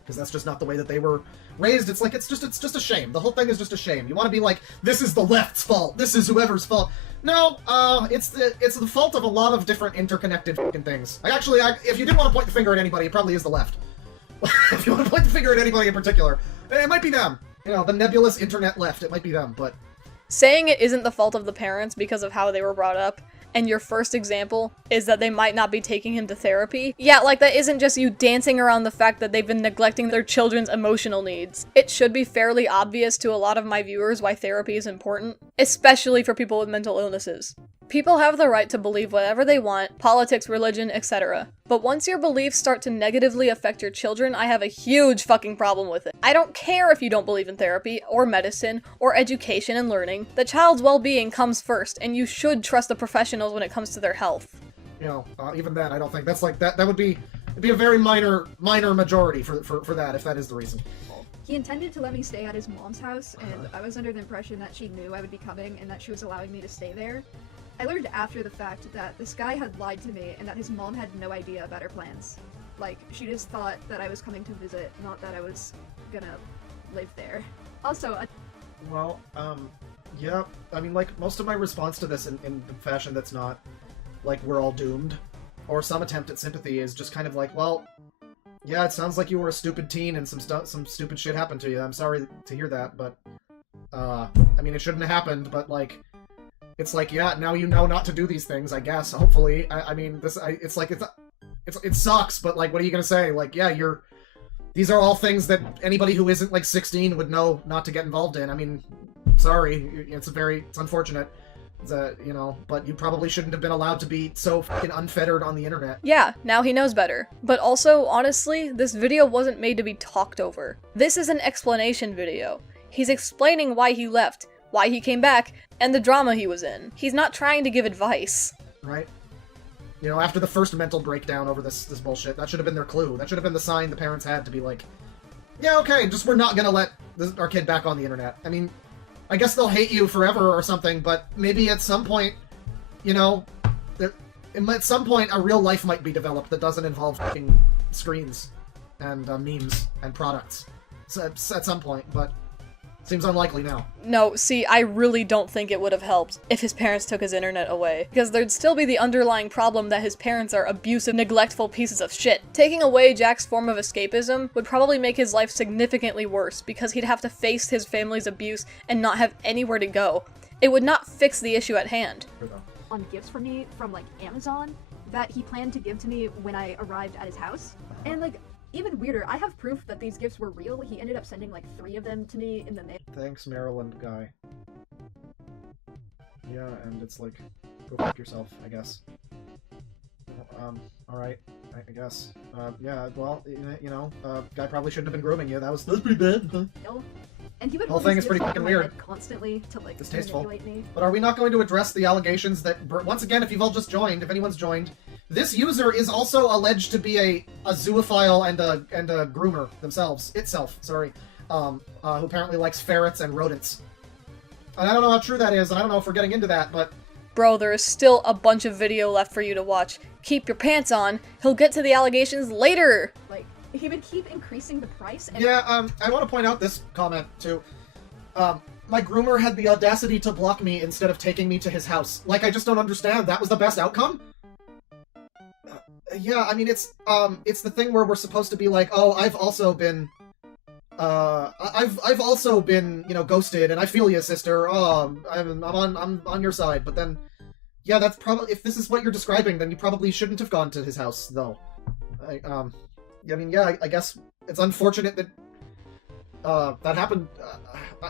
Because that's just not the way that they were raised. It's like, it's just a shame. The whole thing is just a shame. You want to be like, this is the left's fault. This is whoever's fault. No, it's the fault of a lot of different interconnected fucking things. If you didn't want to point the finger at anybody, it probably is the left. If you want to point the finger at anybody in particular, it might be them. You know, the nebulous internet left. It might be them, but... Saying it isn't the fault of the parents because of how they were brought up, and your first example is that they might not be taking him to therapy. Yeah, like, that isn't just you dancing around the fact that they've been neglecting their children's emotional needs. It should be fairly obvious to a lot of my viewers why therapy is important, especially for people with mental illnesses. People have the right to believe whatever they want, politics, religion, etc. But once your beliefs start to negatively affect your children, I have a huge fucking problem with it. I don't care if you don't believe in therapy, or medicine, or education and learning. The child's well-being comes first, and you should trust the professionals when it comes to their health. You know, even then, I don't think that's like, that would be, it'd be a very minor majority for that, if that is the reason. He intended to let me stay at his mom's house, and I was under the impression that she knew I would be coming and that she was allowing me to stay there. I learned after the fact that this guy had lied to me and that his mom had no idea about her plans. Like, she just thought that I was coming to visit, not that I was gonna live there. Also, Well, yeah, I mean, like, most of my response to this in fashion that's not, like, we're all doomed, or some attempt at sympathy is just kind of like, well, yeah, it sounds like you were a stupid teen and some stupid shit happened to you. I'm sorry to hear that, but, I mean, it shouldn't have happened, but, like, it's like, yeah, now you know not to do these things, I guess, hopefully. I mean, it's like, it sucks, but, like, what are you gonna say? Like, yeah, these are all things that anybody who isn't, like, 16 would know not to get involved in. I mean, sorry, it's unfortunate. You know, but you probably shouldn't have been allowed to be so fucking unfettered on the internet. Yeah, now he knows better. But also, honestly, this video wasn't made to be talked over. This is an explanation video. He's explaining why he left, why he came back, and the drama he was in. He's not trying to give advice. Right? You know, after the first mental breakdown over this bullshit, that should have been their clue. That should have been the sign the parents had to be like, yeah, okay, just we're not gonna let our kid back on the internet. I mean, I guess they'll hate you forever or something, but maybe at some point, you know, at some point a real life might be developed that doesn't involve fucking screens and memes and products. So, at some point, but seems unlikely now. No, see, I really don't think it would have helped if his parents took his internet away, because there'd still be the underlying problem that his parents are abusive, neglectful pieces of shit. Taking away Jack's form of escapism would probably make his life significantly worse, because he'd have to face his family's abuse and not have anywhere to go. It would not fix the issue at hand. on gifts for me from, like, Amazon that he planned to give to me when I arrived at his house. And, like, even weirder, I have proof that these gifts were real. He ended up sending, like, 3 of them to me in the mail. Thanks, Maryland guy. Yeah, and it's like, go fuck yourself, I guess. Alright, I guess. Yeah, well, you know, guy probably shouldn't have been grooming you. That's pretty bad. And he would The whole hold thing these is pretty gifts fucking over my weird. head constantly to, like, Distasteful. manipulate me. But are we not going to address the allegations that, once again, if you've all just joined, if anyone's joined, this user is also alleged to be a zoophile and a groomer itself, sorry, who apparently likes ferrets and rodents. And I don't know how true that is, and I don't know if we're getting into that, but... Bro, there is still a bunch of video left for you to watch. Keep your pants on. He'll get to the allegations later! Like, he would keep increasing the price and- Yeah, I want to point out this comment, too. My groomer had the audacity to block me instead of taking me to his house. Like, I just don't understand. That was the best outcome? Yeah, I mean, it's the thing where we're supposed to be like, oh, I've also been, I've also been, you know, ghosted, and I feel you, sister. Oh, I'm on your side. But then, yeah, that's probably, if this is what you're describing, then you probably shouldn't have gone to his house, though. I mean, yeah, I guess it's unfortunate that, that happened.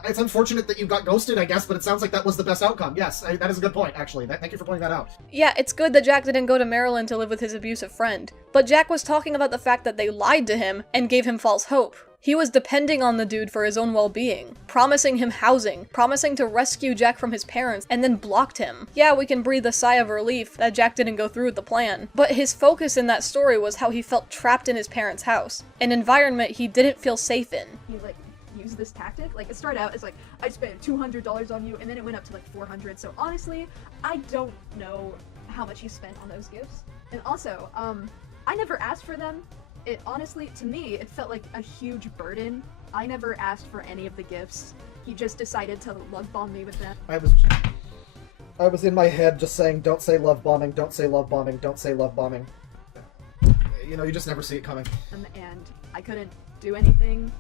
It's unfortunate that you got ghosted, I guess, but it sounds like that was the best outcome. Yes, that is a good point, actually. Thank you for pointing that out. Yeah, it's good that Jack didn't go to Maryland to live with his abusive friend, but Jack was talking about the fact that they lied to him and gave him false hope. He was depending on the dude for his own well-being, promising him housing, promising to rescue Jack from his parents, and then blocked him. Yeah, we can breathe a sigh of relief that Jack didn't go through with the plan, but his focus in that story was how he felt trapped in his parents' house, an environment he didn't feel safe in. He, like, used this tactic. Like, it started out as like, I spent $200 on you, and then it went up to like $400. So honestly, I don't know how much he spent on those gifts. And also, I never asked for them. It honestly, to me, it felt like a huge burden. I never asked for any of the gifts. He just decided to love bomb me with them. I was in my head just saying, don't say love bombing, don't say love bombing, don't say love bombing. You know, you just never see it coming. And I couldn't do anything.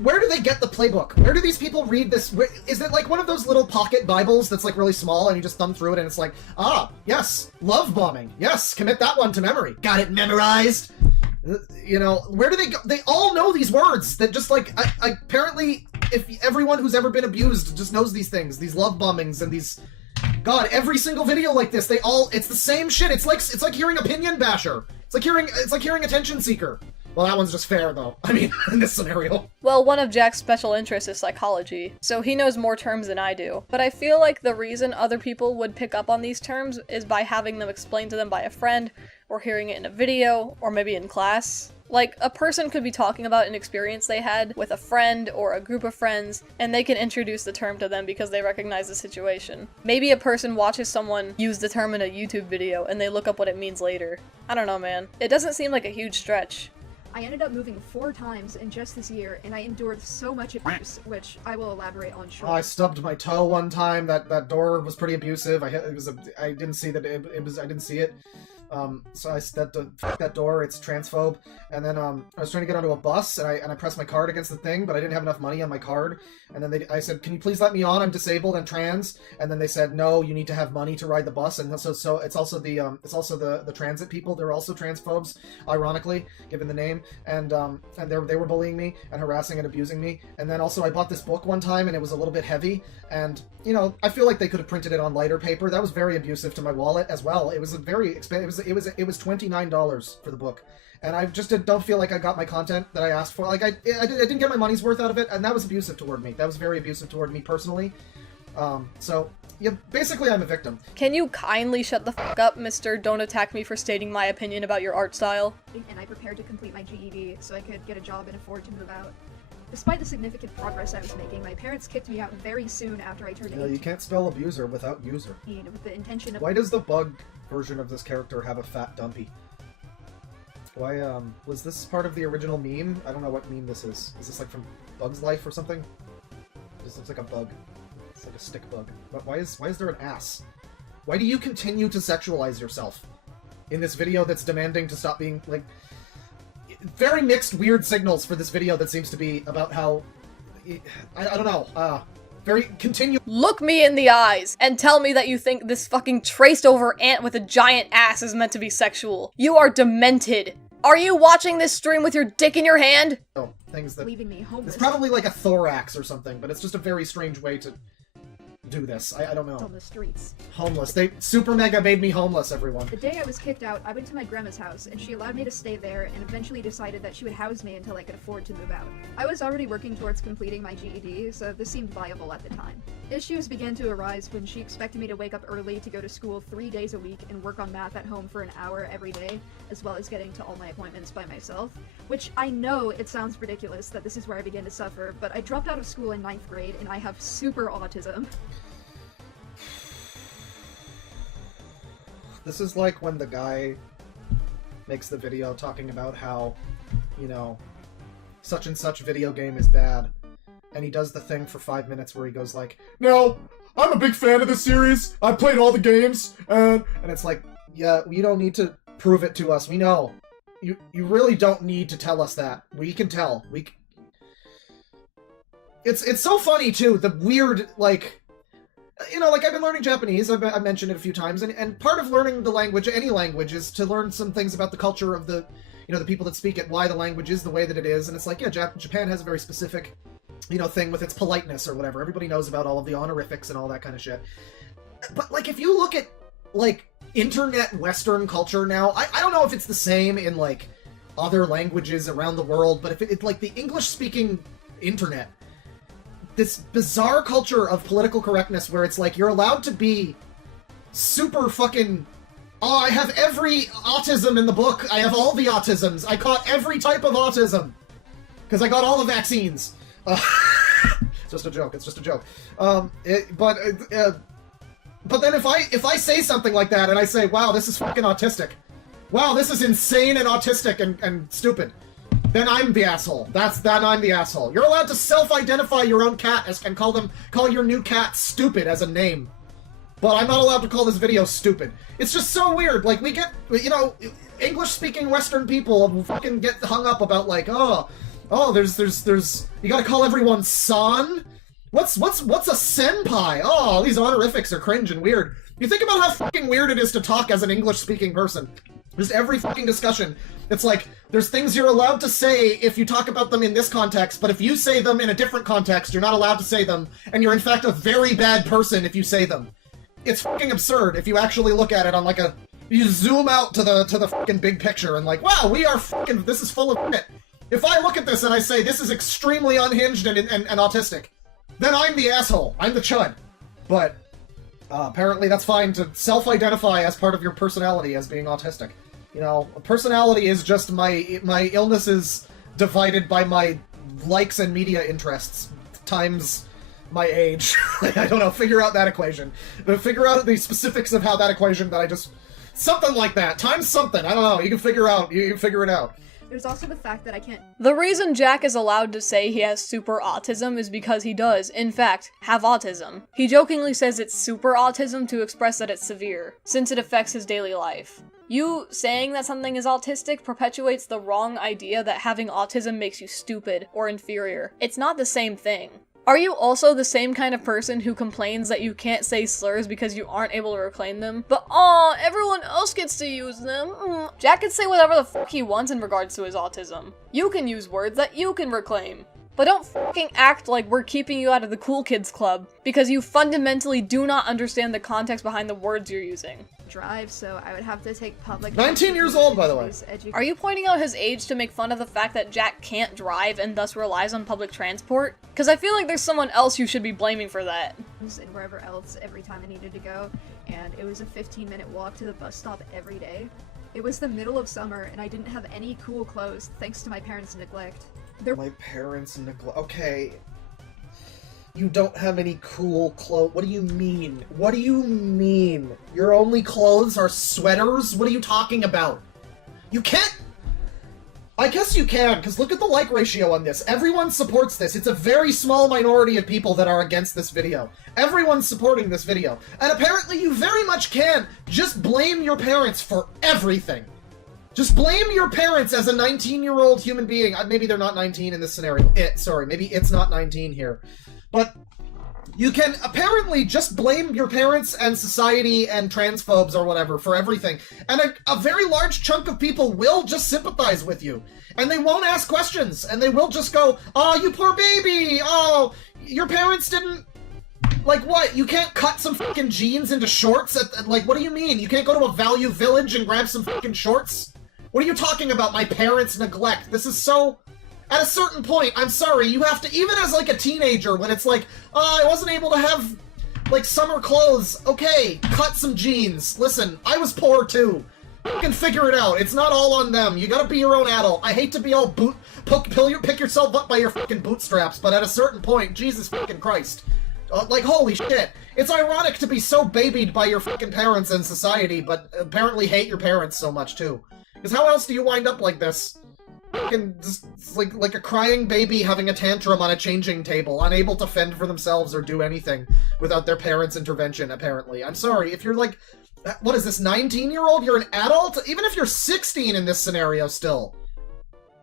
Where do they get the playbook? Where do these people read this? Is it like one of those little pocket Bibles that's like really small and you just thumb through it and it's like, ah, yes, love bombing. Yes, commit that one to memory. Got it memorized. You know, where do they go? They all know these words that just like, apparently, if everyone who's ever been abused just knows these things, these love bombings and these, God, every single video like this, it's the same shit. It's like hearing opinion basher. It's like hearing attention seeker. Well, that one's just fair, though. I mean, in this scenario. Well, one of Jack's special interests is psychology, so he knows more terms than I do. But I feel like the reason other people would pick up on these terms is by having them explained to them by a friend, or hearing it in a video, or maybe in class. Like, a person could be talking about an experience they had with a friend or a group of friends, and they can introduce the term to them because they recognize the situation. Maybe a person watches someone use the term in a YouTube video and they look up what it means later. I don't know, man. It doesn't seem like a huge stretch. I ended up moving 4 times in just this year, and I endured so much abuse, which I will elaborate on shortly. I stubbed my toe one time. That door was pretty abusive. I didn't see that I didn't see it. So I stepped fuck that door, it's transphobe. And then I was trying to get onto a bus, and I pressed my card against the thing, but I didn't have enough money on my card. And then I said, "Can you please let me on? I'm disabled and trans." And then they said, "No, you need to have money to ride the bus." And so it's also the transit people. They're also transphobes, ironically, given the name. And they were bullying me and harassing and abusing me. And then also I bought this book one time, and it was a little bit heavy. And you know, I feel like they could have printed it on lighter paper. That was very abusive to my wallet as well. It was a very expensive. It was $29 for the book. And I just don't feel like I got my content that I asked for. Like, I didn't get my money's worth out of it, and that was abusive toward me. That was very abusive toward me personally. So, yeah, basically I'm a victim. Can you kindly shut the fuck up, Mr. Don't attack me for stating my opinion about your art style? And I prepared to complete my GED so I could get a job and afford to move out. Despite the significant progress I was making, my parents kicked me out very soon after I turned 18. You can't spell abuser without user. With the intention of— Why does the bug version of this character have a fat dumpy? Why, was this part of the original meme? I don't know what meme this is. Is this like from Bug's Life or something? This looks like a bug. It's like a stick bug. But why is there an ass? Why do you continue to sexualize yourself in this video that's demanding to stop being, like... Very mixed, weird signals for this video that seems to be about how... I don't know, very continue. Look me in the eyes and tell me that you think this fucking traced over ant with a giant ass is meant to be sexual. You are demented. Are you watching this stream with your dick in your hand? Oh, things that... leaving me homeless. It's probably like a thorax or something, but it's just a very strange way to do this. I don't know. On the streets. Homeless. They super mega made me homeless, everyone. The day I was kicked out, I went to my grandma's house, and she allowed me to stay there, and eventually decided that she would house me until I could afford to move out. I was already working towards completing my GED, so this seemed viable at the time. Issues began to arise when she expected me to wake up early to go to school 3 days a week and work on math at home for an hour every day, as well as getting to all my appointments by myself. Which I know it sounds ridiculous that this is where I began to suffer, but I dropped out of school in 9th grade, and I have super autism. This is like when the guy makes the video talking about how, you know, such and such video game is bad, and he does the thing for 5 minutes where he goes like, "No, I'm a big fan of this series, I played all the games," and it's like, yeah, you don't need to prove it to us, we know. You really don't need to tell us that. We can tell. It's so funny, too, the weird, like... You know, like, I've been learning Japanese, I've mentioned it a few times, and part of learning the language, any language, is to learn some things about the culture of the, you know, the people that speak it, why the language is the way that it is, and it's like, yeah, Japan has a very specific, you know, thing with its politeness or whatever. Everybody knows about all of the honorifics and all that kind of shit. But, like, if you look at, like, internet Western culture now, I don't know if it's the same in, like, other languages around the world, but if it's, like, the English-speaking internet, this bizarre culture of political correctness where it's like you're allowed to be super fucking... Oh, I have every autism in the book. I have all the autisms. I caught every type of autism. Because I got all the vaccines. It's just a joke. It's just a joke. But then if I say something like that and I say, wow, this is fucking autistic. Wow, this is insane and autistic and stupid. Then I'm the asshole. Then I'm the asshole. You're allowed to self-identify your own cat and call your new cat stupid as a name. But I'm not allowed to call this video stupid. It's just so weird. Like, we get, you know, English-speaking Western people fucking get hung up about, like, oh, there's, you gotta call everyone son? What's a senpai? Oh, these honorifics are cringe and weird. You think about how fucking weird it is to talk as an English-speaking person. Just every fucking discussion, it's like, there's things you're allowed to say if you talk about them in this context, but if you say them in a different context, you're not allowed to say them, and you're in fact a very bad person if you say them. it's fucking absurd if you actually look at it on like you zoom out to the fucking big picture and like, wow, we are fucking, this is full of shit. If I look at this and I say this is extremely unhinged and autistic, then I'm the asshole. I'm the chud. But apparently that's fine to self-identify as part of your personality as being autistic. You know, personality is just my illnesses divided by my likes and media interests times my age. I don't know, figure out that equation. Figure out the specifics of how that equation that I just... Something like that. Times something. I don't know. You can figure it out. There's also the fact that I can't... The reason Jack is allowed to say he has super autism is because he does, in fact, have autism. He jokingly says it's super autism to express that it's severe, since it affects his daily life. You saying that something is autistic perpetuates the wrong idea that having autism makes you stupid or inferior. It's not the same thing. Are you also the same kind of person who complains that you can't say slurs because you aren't able to reclaim them? But aw, everyone else gets to use them. Jack can say whatever the fuck he wants in regards to his autism. You can use words that you can reclaim. But don't fucking act like we're keeping you out of the cool kids club because you fundamentally do not understand the context behind the words you're using. Drive, so I would have to take public... 19 years old, by the way. Are you pointing out his age to make fun of the fact that Jack can't drive and thus relies on public transport? Because I feel like there's someone else you should be blaming for that. And wherever else every time I needed to go, and it was a 15-minute walk to the bus stop every day. It was the middle of summer, and I didn't have any cool clothes thanks to my parents' neglect. My parents' neglect... Okay. You don't have any cool clothes. What do you mean? What do you mean? Your only clothes are sweaters? What are you talking about? You can't... I guess you can, because look at the like ratio on this. Everyone supports this. It's a very small minority of people that are against this video. Everyone's supporting this video. And apparently you very much can just blame your parents for everything. Just blame your parents as a 19-year-old human being. Maybe they're not 19 in this scenario. Maybe it's not 19 here. But you can apparently just blame your parents and society and transphobes or whatever for everything. And a very large chunk of people will just sympathize with you. And they won't ask questions. And they will just go, oh, you poor baby. Oh, your parents didn't... Like what? You can't cut some fucking jeans into shorts? Like, what do you mean? You can't go to a Value Village and grab some fucking shorts? What are you talking about? My parents' neglect. This is so... At a certain point, I'm sorry, you have to, even as like a teenager, when it's like, oh, I wasn't able to have, like, summer clothes. Okay, cut some jeans. Listen, I was poor too. You can figure it out. It's not all on them. You gotta be your own adult. I hate to be all pick yourself up by your fucking bootstraps, but at a certain point, Jesus fucking Christ. Like, holy shit. It's ironic to be so babied by your fucking parents and society, but apparently hate your parents so much too. Because how else do you wind up like this? Just like a crying baby having a tantrum on a changing table, unable to fend for themselves or do anything without their parents' intervention, apparently. I'm sorry, if you're like, what is this, 19-year-old? You're an adult? Even if you're 16 in this scenario still.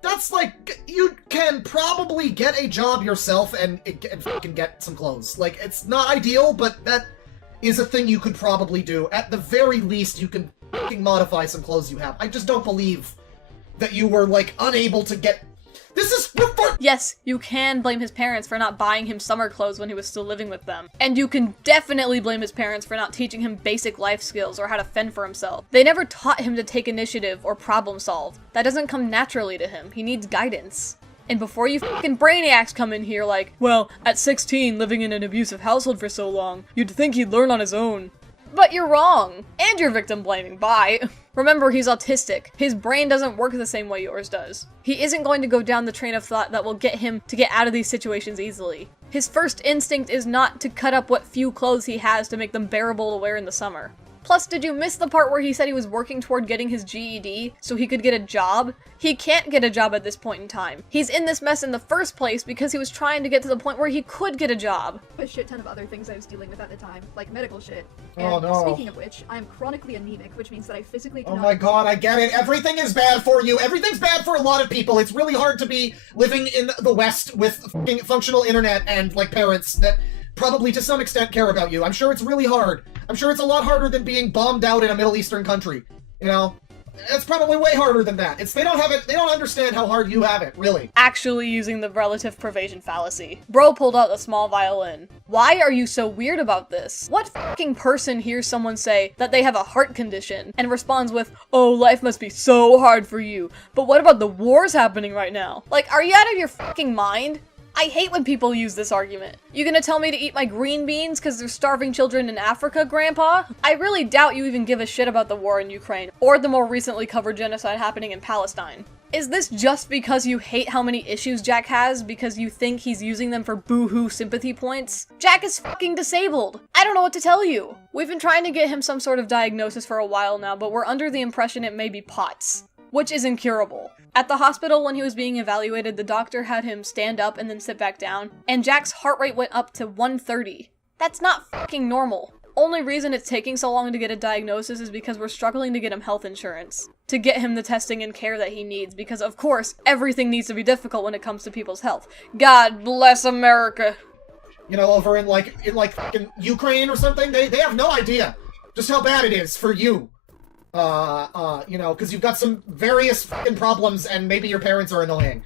That's like, you can probably get a job yourself and fucking get some clothes. Like, it's not ideal, but that is a thing you could probably do. At the very least, you can fucking modify some clothes you have. I just don't believe that you were, like, unable to get... This is... Yes, you can blame his parents for not buying him summer clothes when he was still living with them. And you can definitely blame his parents for not teaching him basic life skills or how to fend for himself. They never taught him to take initiative or problem solve. That doesn't come naturally to him. He needs guidance. And before you fucking brainiacs come in here like, well, at 16, living in an abusive household for so long, you'd think he'd learn on his own. But you're wrong! And you're victim blaming, bye! Remember, he's autistic. His brain doesn't work the same way yours does. He isn't going to go down the train of thought that will get him to get out of these situations easily. His first instinct is not to cut up what few clothes he has to make them bearable to wear in the summer. Plus, did you miss the part where he said he was working toward getting his GED so he could get a job? He can't get a job at this point in time. He's in this mess in the first place because he was trying to get to the point where he could get a job. A shit ton of other things I was dealing with at the time, like medical shit. Oh And no. speaking of which, I'm chronically anemic, which means that I physically Oh cannot... my god, I get it. Everything is bad for you. Everything's bad for a lot of people. It's really hard to be living in the West with fucking functional internet and, like, parents that probably to some extent care about you. I'm sure it's really hard. I'm sure it's a lot harder than being bombed out in a Middle Eastern country. You know? It's probably way harder than that. They don't understand how hard you have it, really. Actually using the relative privation fallacy. Bro pulled out a small violin. Why are you so weird about this? What fucking person hears someone say that they have a heart condition and responds with, oh, life must be so hard for you, but what about the wars happening right now? Like, are you out of your fucking mind? I hate when people use this argument. You gonna tell me to eat my green beans because there's starving children in Africa, Grandpa? I really doubt you even give a shit about the war in Ukraine, or the more recently covered genocide happening in Palestine. Is this just because you hate how many issues Jack has because you think he's using them for boo-hoo sympathy points? Jack is fucking disabled! I don't know what to tell you! We've been trying to get him some sort of diagnosis for a while now, but we're under the impression it may be POTS, which is incurable. At the hospital, when he was being evaluated, the doctor had him stand up and then sit back down, and Jack's heart rate went up to 130. That's not fucking normal. Only reason it's taking so long to get a diagnosis is because we're struggling to get him health insurance. To get him the testing and care that he needs, because of course, everything needs to be difficult when it comes to people's health. God bless America. You know, over in fucking Ukraine or something, they have no idea just how bad it is for you. You know, because you've got some various fucking problems and maybe your parents are annoying.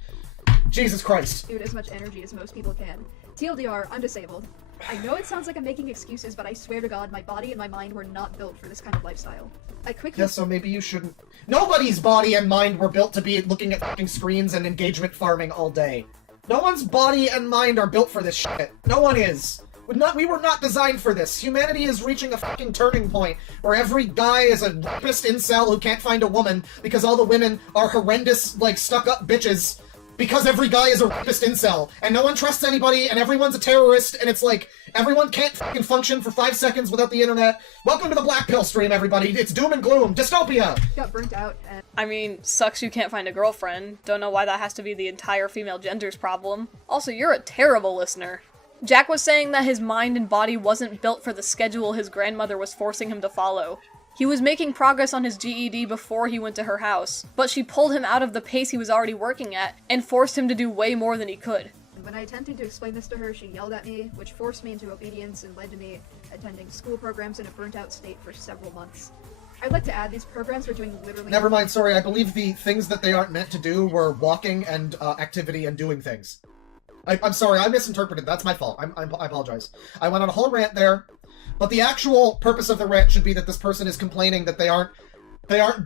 Jesus Christ. Dude, as much energy as most people can. TLDR, I'm disabled. I know it sounds like I'm making excuses, but I swear to God, my body and my mind were not built for this kind of lifestyle. I quickly- Yeah, so maybe you shouldn't. Nobody's body and mind were built to be looking at fucking screens and engagement farming all day. No one's body and mind are built for this shit. No one is. We were not designed for this. Humanity is reaching a fucking turning point where every guy is a rapist incel who can't find a woman because all the women are horrendous, like, stuck-up bitches because every guy is a rapist incel and no one trusts anybody and everyone's a terrorist and it's like everyone can't fucking function for 5 seconds without the internet. Welcome to the Black Pill stream, everybody. It's doom and gloom. Dystopia! got burnt out and- I mean, sucks you can't find a girlfriend. Don't know why that has to be the entire female gender's problem. Also, you're a terrible listener. Jack was saying that his mind and body wasn't built for the schedule his grandmother was forcing him to follow. He was making progress on his GED before he went to her house, but she pulled him out of the pace he was already working at and forced him to do way more than he could. When I attempted to explain this to her, she yelled at me, which forced me into obedience and led to me attending school programs in a burnt-out state for several months. I'd like to add, these programs were doing literally- Never mind, sorry, I believe the things that they aren't meant to do were walking and activity and doing things. I'm sorry, I misinterpreted. That's my fault. I apologize. I went on a whole rant there, but the actual purpose of the rant should be that this person is complaining that they aren't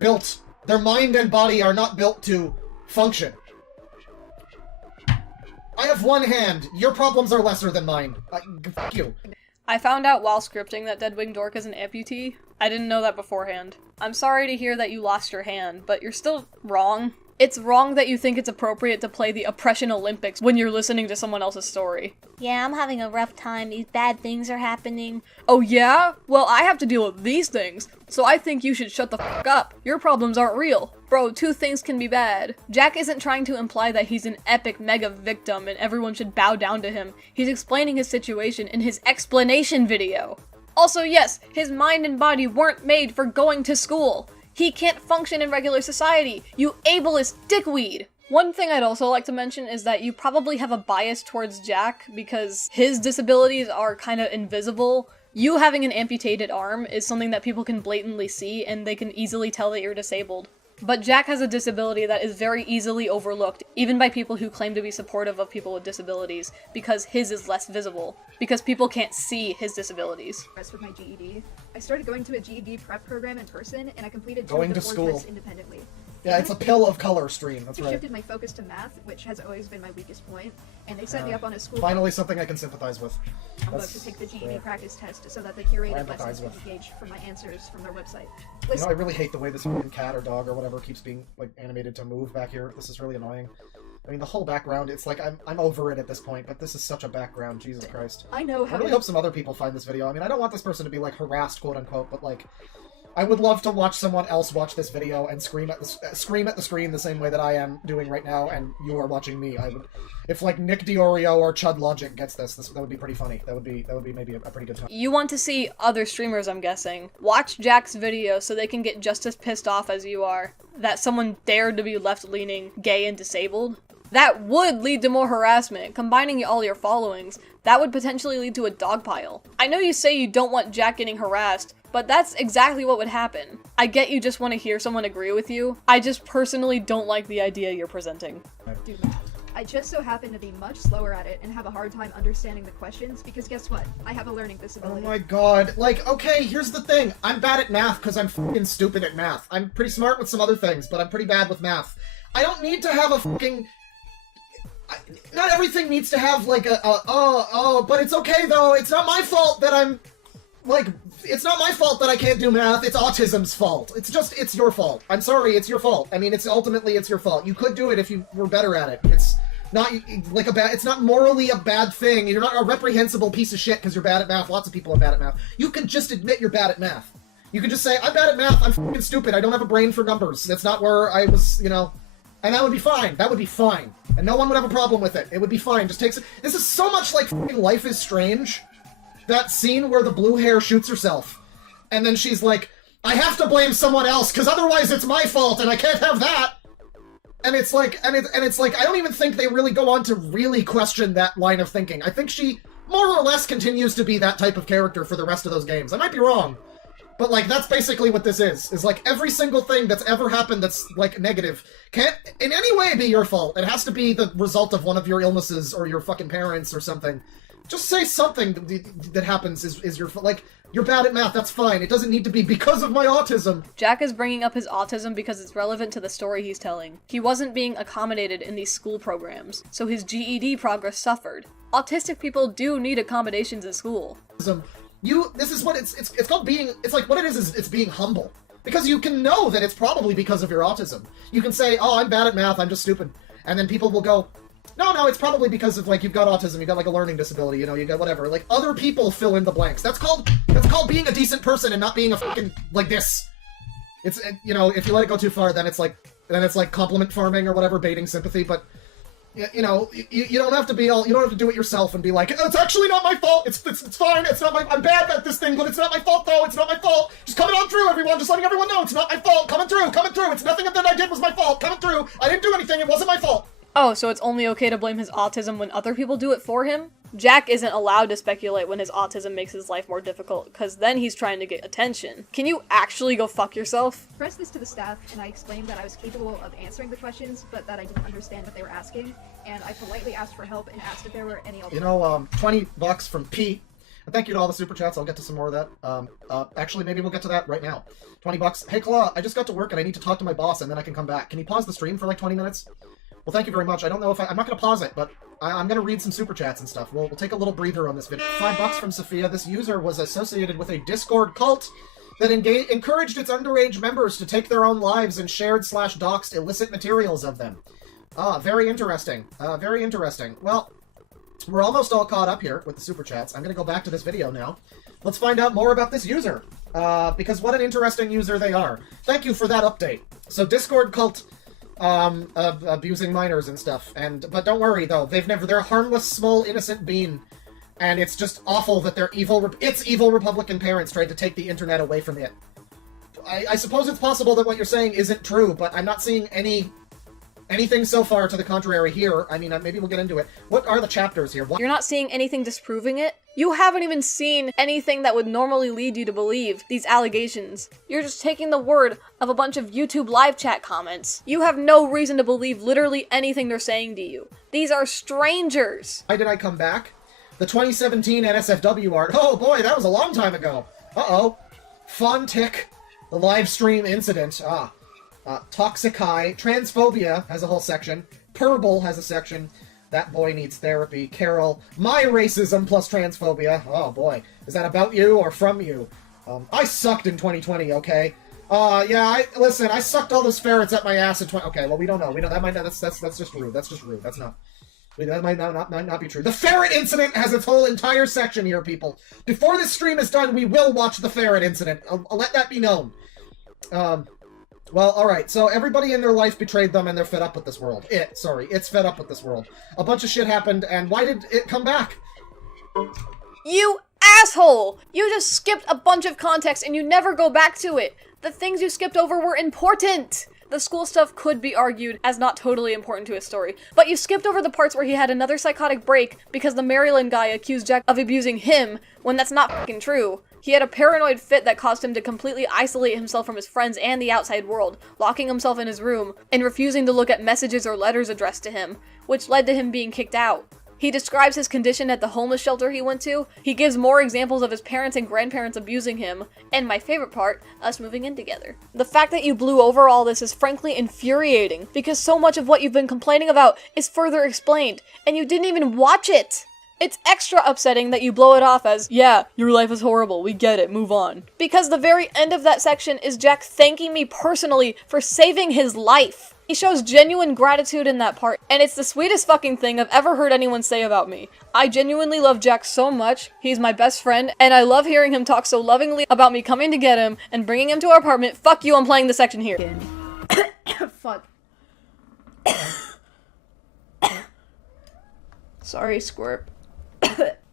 built. Their mind and body are not built to function. I have one hand. Your problems are lesser than mine. Fuck you. I found out while scripting that deadwingdork is an amputee. I didn't know that beforehand. I'm sorry to hear that you lost your hand, but you're still wrong. It's wrong that you think it's appropriate to play the Oppression Olympics when you're listening to someone else's story. Yeah, I'm having a rough time. These bad things are happening. Oh yeah? Well, I have to deal with these things, so I think you should shut the fuck up. Your problems aren't real. Bro, 2 things can be bad. Jack isn't trying to imply that he's an epic mega victim and everyone should bow down to him. He's explaining his situation in his explanation video. Also, yes, his mind and body weren't made for going to school. He can't function in regular society, you ableist dickweed! One thing I'd also like to mention is that you probably have a bias towards Jack because his disabilities are kind of invisible. You having an amputated arm is something that people can blatantly see and they can easily tell that you're disabled. But Jack has a disability that is very easily overlooked, even by people who claim to be supportive of people with disabilities, because his is less visible. Because people can't see his disabilities. With my GED. I started going to a GED prep program in person, and I completed 2 Going of the to 4 school. tests independently. Yeah, it's a pill of color stream, that's I right. shifted my focus to math, which has always been my weakest point, and they set me up on a school- Finally something I can sympathize with. I'm about to take the GED practice test so that the curated empathize lessons can with. be gauged from my answers from their website. You Listen, know, I really hate the way this fucking cat or dog or whatever keeps being, like, animated to move back here. This is really annoying. I mean, the whole background, it's like, I'm over it at this point, but this is such a background, Jesus Christ. I know I how really to- hope some other people find this video. I mean, I don't want this person to be, like, harassed, quote-unquote, but, like, I would love to watch someone else watch this video and scream at the screen the same way that I am doing right now, and you are watching me. I would, if like Nick Diorio or Chud Logic gets this, that would be pretty funny. That would be maybe a pretty good time. You want to see other streamers, I'm guessing. Watch Jack's video so they can get just as pissed off as you are that someone dared to be left-leaning, gay, and disabled. That would lead to more harassment. Combining all your followings, that would potentially lead to a dogpile. I know you say you don't want Jack getting harassed, but that's exactly what would happen. I get you just want to hear someone agree with you. I just personally don't like the idea you're presenting. Do math. I just so happen to be much slower at it and have a hard time understanding the questions because guess what? I have a learning Oh disability. my god. Like, okay, here's the thing. I'm bad at math because I'm fucking stupid at math. I'm pretty smart with some other things, but I'm pretty bad with math. I don't need to have a fucking... Not everything needs to have, like, but it's okay, though. It's not my fault that I'm... Like, it's not my fault that I can't do math. It's autism's fault. It's your fault. I'm sorry, it's your fault. I mean, it's your fault. You could do it if you were better at it. It's not like it's not morally a bad thing. You're not a reprehensible piece of shit because you're bad at math. Lots of people are bad at math. You can just admit you're bad at math. You can just say, I'm bad at math. I'm fucking stupid. I don't have a brain for numbers. That's not where I was, you know. And that would be fine. That would be fine. And no one would have a problem with it. It would be fine. Just takes... This is so much like fucking Life is Strange. That scene where the blue hair shoots herself. And then she's like, I have to blame someone else, because otherwise it's my fault, and I can't have that! And it's like, it's like, I don't even think they really go on to really question that line of thinking. I think she more or less continues to be that type of character for the rest of those games. I might be wrong. But, like, that's basically what this is like, every single thing that's ever happened that's, like, negative can't in any way be your fault. It has to be the result of one of your illnesses or your fucking parents or something. Just say something that happens is your fault. Like, you're bad at math, that's fine. It doesn't need to be because of my autism. Jack is bringing up his autism because it's relevant to the story he's telling. He wasn't being accommodated in these school programs, so his GED progress suffered. Autistic people do need accommodations in school. This is what it's called being, it's like, what it is it's being humble. Because you can know that it's probably because of your autism. You can say, oh, I'm bad at math, I'm just stupid. And then people will go, no, it's probably because of, like, you've got autism, you've got, like, a learning disability, you know, you got whatever. Like, other people fill in the blanks. That's called being a decent person and not being a fucking, like, this. It's, you know, if you let it go too far, then it's like compliment farming or whatever, baiting sympathy, but... You know, you don't have to be all, you don't have to do it yourself and be like, oh, it's actually not my fault, it's fine, it's not my, I'm bad at this thing, but it's not my fault though, it's not my fault, just coming on through everyone, just letting everyone know, it's not my fault, coming through, it's nothing that I did was my fault, coming through, I didn't do anything, it wasn't my fault. Oh, so it's only okay to blame his autism when other people do it for him? Jack isn't allowed to speculate when his autism makes his life more difficult, because then he's trying to get attention. Can you actually go fuck yourself? I pressed this to the staff, and I explained that I was capable of answering the questions, but that I didn't understand what they were asking, and I politely asked for help and asked if there were any alternatives. You know, $20 from Pete. And thank you to all the super chats. I'll get to some more of that. Actually, maybe we'll get to that right now. $20. Hey, Claw, I just got to work and I need to talk to my boss and then I can come back. Can you pause the stream for like 20 minutes? Well, thank you very much. I don't know if I'm not going to pause it, but I'm going to read some super chats and stuff. We'll take a little breather on this video. $5 from Sophia. This user was associated with a Discord cult that encouraged its underage members to take their own lives and shared/doxed illicit materials of them. Very interesting. Very interesting. Well, we're almost all caught up here with the super chats. I'm going to go back to this video now. Let's find out more about this user. Because what an interesting user they are. Thank you for that update. So Discord cult... abusing minors and stuff, but don't worry though, they're a harmless, small, innocent being, and it's just awful that their evil Republican parents tried to take the internet away from it. I suppose it's possible that what you're saying isn't true, but I'm not seeing anything so far to the contrary here. I mean, maybe we'll get into it. What are the chapters here? You're not seeing anything disproving it? You haven't even seen anything that would normally lead you to believe these allegations. You're just taking the word of a bunch of YouTube live chat comments. You have no reason to believe literally anything they're saying to you. These are strangers. Why did I come back? The 2017 NSFW art. Oh boy, that was a long time ago. Uh-oh. Fontic. The live stream incident. Toxic High. Transphobia has a whole section. Purble has a section. That boy needs therapy. Carol. My racism plus transphobia. Oh boy. Is that about you or from you? I sucked in 2020, okay? Yeah, listen, I sucked all those ferrets at my ass in okay, well, we don't know. That's just rude. That's just rude. That might not be true. The ferret incident has its whole entire section here, people. Before this stream is done, we will watch the ferret incident. I'll let that be known. Well, alright, so everybody in their life betrayed them and they're fed up with this world. It's fed up with this world. A bunch of shit happened, and why did it come back? You asshole! You just skipped a bunch of context and you never go back to it. The things you skipped over were important. The school stuff could be argued as not totally important to his story, but you skipped over the parts where he had another psychotic break because the Maryland guy accused Jack of abusing him when that's not fucking true. He had a paranoid fit that caused him to completely isolate himself from his friends and the outside world, locking himself in his room and refusing to look at messages or letters addressed to him, which led to him being kicked out. He describes his condition at the homeless shelter he went to. He gives more examples of his parents and grandparents abusing him, and my favorite part, us moving in together. The fact that you blew over all this is frankly infuriating, because so much of what you've been complaining about is further explained, and you didn't even watch it! It's extra upsetting that you blow it off as, yeah, your life is horrible, we get it, move on. Because the very end of that section is Jack thanking me personally for saving his life. He shows genuine gratitude in that part, and it's the sweetest fucking thing I've ever heard anyone say about me. I genuinely love Jack so much, he's my best friend, and I love hearing him talk so lovingly about me coming to get him and bringing him to our apartment. Fuck you, I'm playing the section here. Fuck. Sorry, Squirt.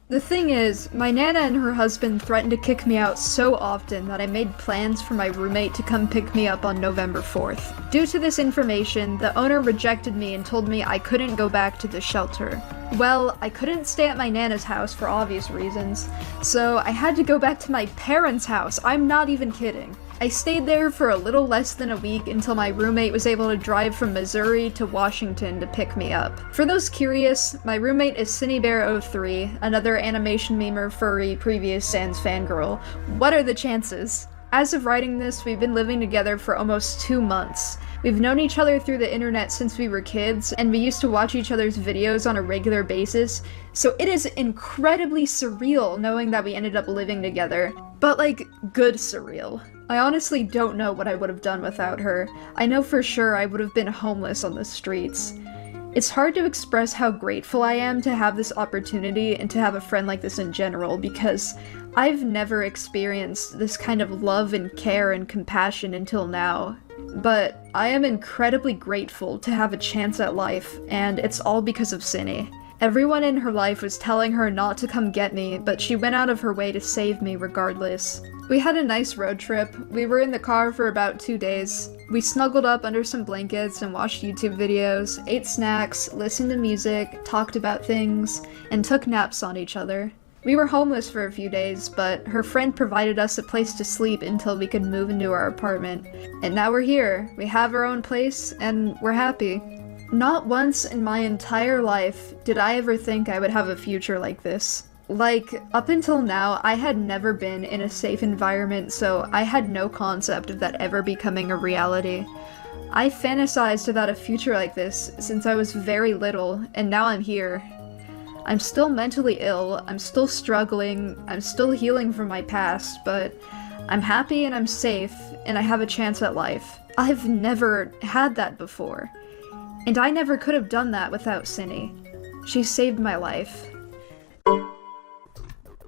The thing is, my Nana and her husband threatened to kick me out so often that I made plans for my roommate to come pick me up on November 4th. Due to this information, the owner rejected me and told me I couldn't go back to the shelter. Well, I couldn't stay at my Nana's house for obvious reasons, so I had to go back to my parents' house. I'm not even kidding. I stayed there for a little less than a week until my roommate was able to drive from Missouri to Washington to pick me up. For those curious, my roommate is synnibear03, another animation memer, furry, previous Sans fangirl. What are the chances? As of writing this, we've been living together for almost 2 months. We've known each other through the internet since we were kids, and we used to watch each other's videos on a regular basis, so it is incredibly surreal knowing that we ended up living together. But like, good surreal. I honestly don't know what I would have done without her. I know for sure I would have been homeless on the streets. It's hard to express how grateful I am to have this opportunity and to have a friend like this in general, because I've never experienced this kind of love and care and compassion until now. But I am incredibly grateful to have a chance at life, and it's all because of Cinny. Everyone in her life was telling her not to come get me, but she went out of her way to save me regardless. We had a nice road trip. We were in the car for about 2 days. We snuggled up under some blankets and watched YouTube videos, ate snacks, listened to music, talked about things, and took naps on each other. We were homeless for a few days, but her friend provided us a place to sleep until we could move into our apartment. And now we're here. We have our own place, and we're happy. Not once in my entire life did I ever think I would have a future like this. Like, up until now, I had never been in a safe environment, so I had no concept of that ever becoming a reality. I fantasized about a future like this since I was very little, and now I'm here. I'm still mentally ill, I'm still struggling, I'm still healing from my past, but I'm happy and I'm safe, and I have a chance at life. I've never had that before. And I never could have done that without Cinny. She saved my life.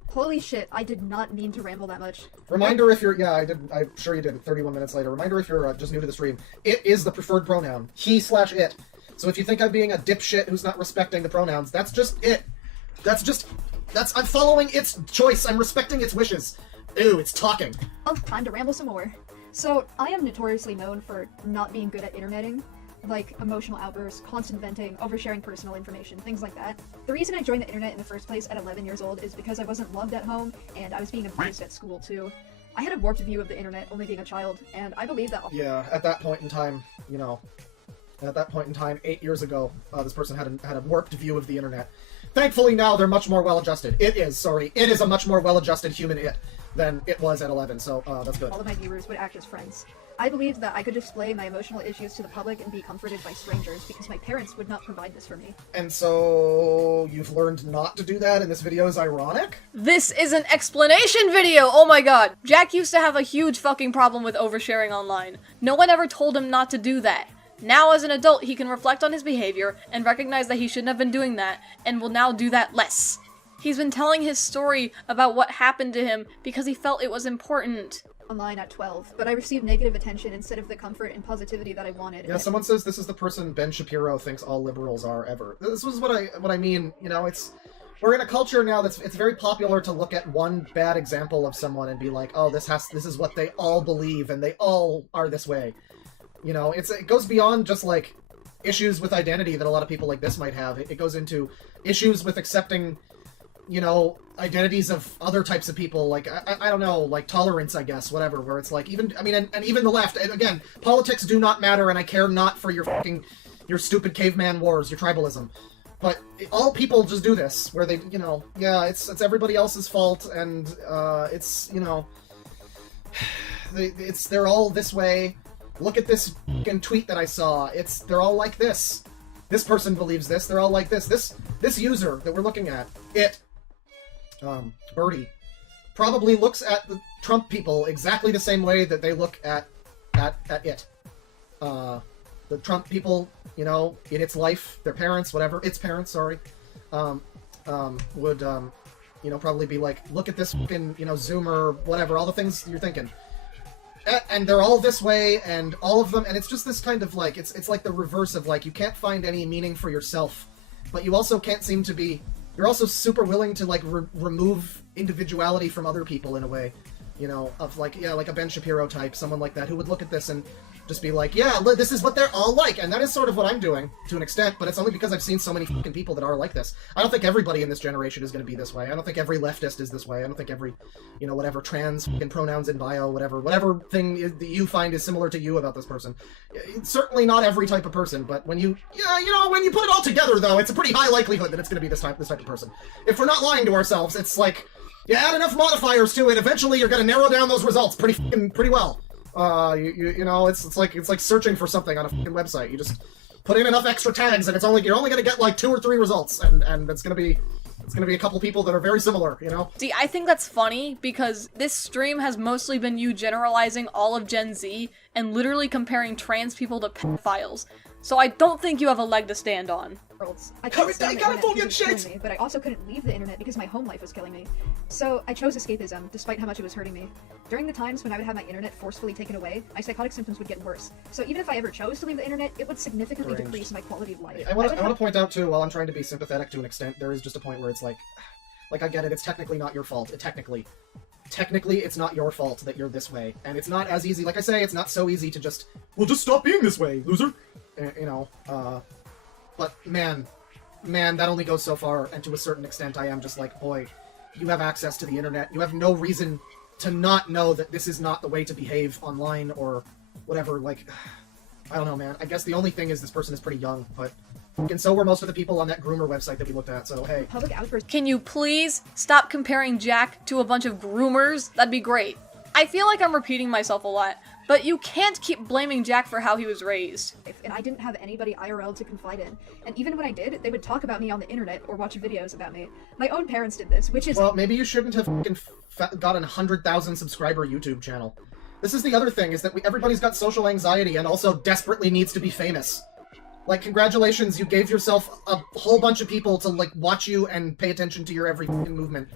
Holy shit, I did not mean to ramble that much. Reminder if you're, yeah, I'm sure you did, 31 minutes later. Reminder if you're just new to the stream, it is the preferred pronoun. He/it. So if you think I'm being a dipshit who's not respecting the pronouns, that's just it. I'm following its choice. I'm respecting its wishes. Ew, it's talking. Oh, time to ramble some more. So, I am notoriously known for not being good at interneting. Like emotional outbursts, constant venting, oversharing personal information, things like that. The reason I joined the internet in the first place at 11 years old is because I wasn't loved at home, and I was being abused at school too. I had a warped view of the internet, only being a child, and I believe that— Yeah, at that point in time, 8 years ago, this person had a warped view of the internet. Thankfully now they're much more well-adjusted. It is a much more well-adjusted human than it was at 11, so that's good. All of my viewers would act as friends. I believed that I could display my emotional issues to the public and be comforted by strangers because my parents would not provide this for me. And so you've learned not to do that, and this video is ironic? This is an explanation video! Oh my god. Jack used to have a huge fucking problem with oversharing online. No one ever told him not to do that. Now as an adult, he can reflect on his behavior and recognize that he shouldn't have been doing that, and will now do that less. He's been telling his story about what happened to him because he felt it was important. Online at 12, but I received negative attention instead of the comfort and positivity that I wanted. Yeah, someone says this is the person Ben Shapiro thinks all liberals are ever. This was what I mean, we're in a culture now it's very popular to look at one bad example of someone and be like, oh, this is what they all believe and they all are this way. It goes beyond just like issues with identity that a lot of people like this might have. It goes into issues with accepting you know, identities of other types of people, like, I don't know, like tolerance, I guess, whatever, where it's like, even, I mean, and even the left, and again, politics do not matter, and I care not for your stupid caveman wars, your tribalism. But all people just do this, where they, you know, yeah, it's everybody else's fault, and, it's, you know, they're all this way. Look at this fucking tweet that I saw. They're all like this. This person believes this. They're all like this. This user that we're looking at, Birdie, probably looks at the Trump people exactly the same way that they look at it. The Trump people, you know, in its life, their parents, whatever, its parents, sorry, would, you know, probably be like, look at this fucking, you know, Zoomer, whatever, all the things you're thinking. And they're all this way, and all of them, and it's just this kind of like, it's like the reverse of like, you can't find any meaning for yourself, but you also can't seem to be, you're also super willing to like remove individuality from other people in a way, you know, of like, yeah, like a Ben Shapiro type, someone like that, who would look at this and just be like, yeah, this is what they're all like, and that is sort of what I'm doing, to an extent, but it's only because I've seen so many fucking people that are like this. I don't think everybody in this generation is going to be this way. I don't think every leftist is this way. I don't think every, you know, whatever trans fucking pronouns in bio, whatever thing that you find is similar to you about this person. It's certainly not every type of person, but when you, yeah, you know, when you put it all together, though, it's a pretty high likelihood that it's going to be this type of person. If we're not lying to ourselves, it's you add enough modifiers to it, eventually you're going to narrow down those results pretty well. You know, it's like searching for something on a fucking website. You just put in enough extra tags, and you're only gonna get like 2 or 3 results, and it's gonna be a couple people that are very similar, you know? See, I think that's funny because this stream has mostly been you generalizing all of Gen Z and literally comparing trans people to pedophiles. So I don't think you have a leg to stand on. I couldn't stand the internet because it was killing me, but I also couldn't leave the internet because my home life was killing me. So I chose escapism, despite how much it was hurting me. During the times when I would have my internet forcefully taken away, my psychotic symptoms would get worse. So even if I ever chose to leave the internet, it would significantly decrease my quality of life. I want to point out, too, while I'm trying to be sympathetic to an extent, there is just a point where it's like, I get it, it's technically not your fault. Technically, it's not your fault that you're this way. And it's not as easy, like I say, it's not so easy to just, well, just stop being this way, loser. You know, but man, that only goes so far, and to a certain extent I am just like, boy, you have access to the internet, you have no reason to not know that this is not the way to behave online, or whatever, like, I don't know, man. I guess the only thing is this person is pretty young, but, and so were most of the people on that groomer website that we looked at, so hey. Public outbursts. Can you please stop comparing Jack to a bunch of groomers? That'd be great. I feel like I'm repeating myself a lot, but you can't keep blaming Jack for how he was raised. And I didn't have anybody IRL to confide in. And even when I did, they would talk about me on the internet or watch videos about me. My own parents did this, which is— Well, maybe you shouldn't have got a 100,000 subscriber YouTube channel. This is the other thing, is that everybody's got social anxiety and also desperately needs to be famous. Like, congratulations, you gave yourself a whole bunch of people to, like, watch you and pay attention to your every movement.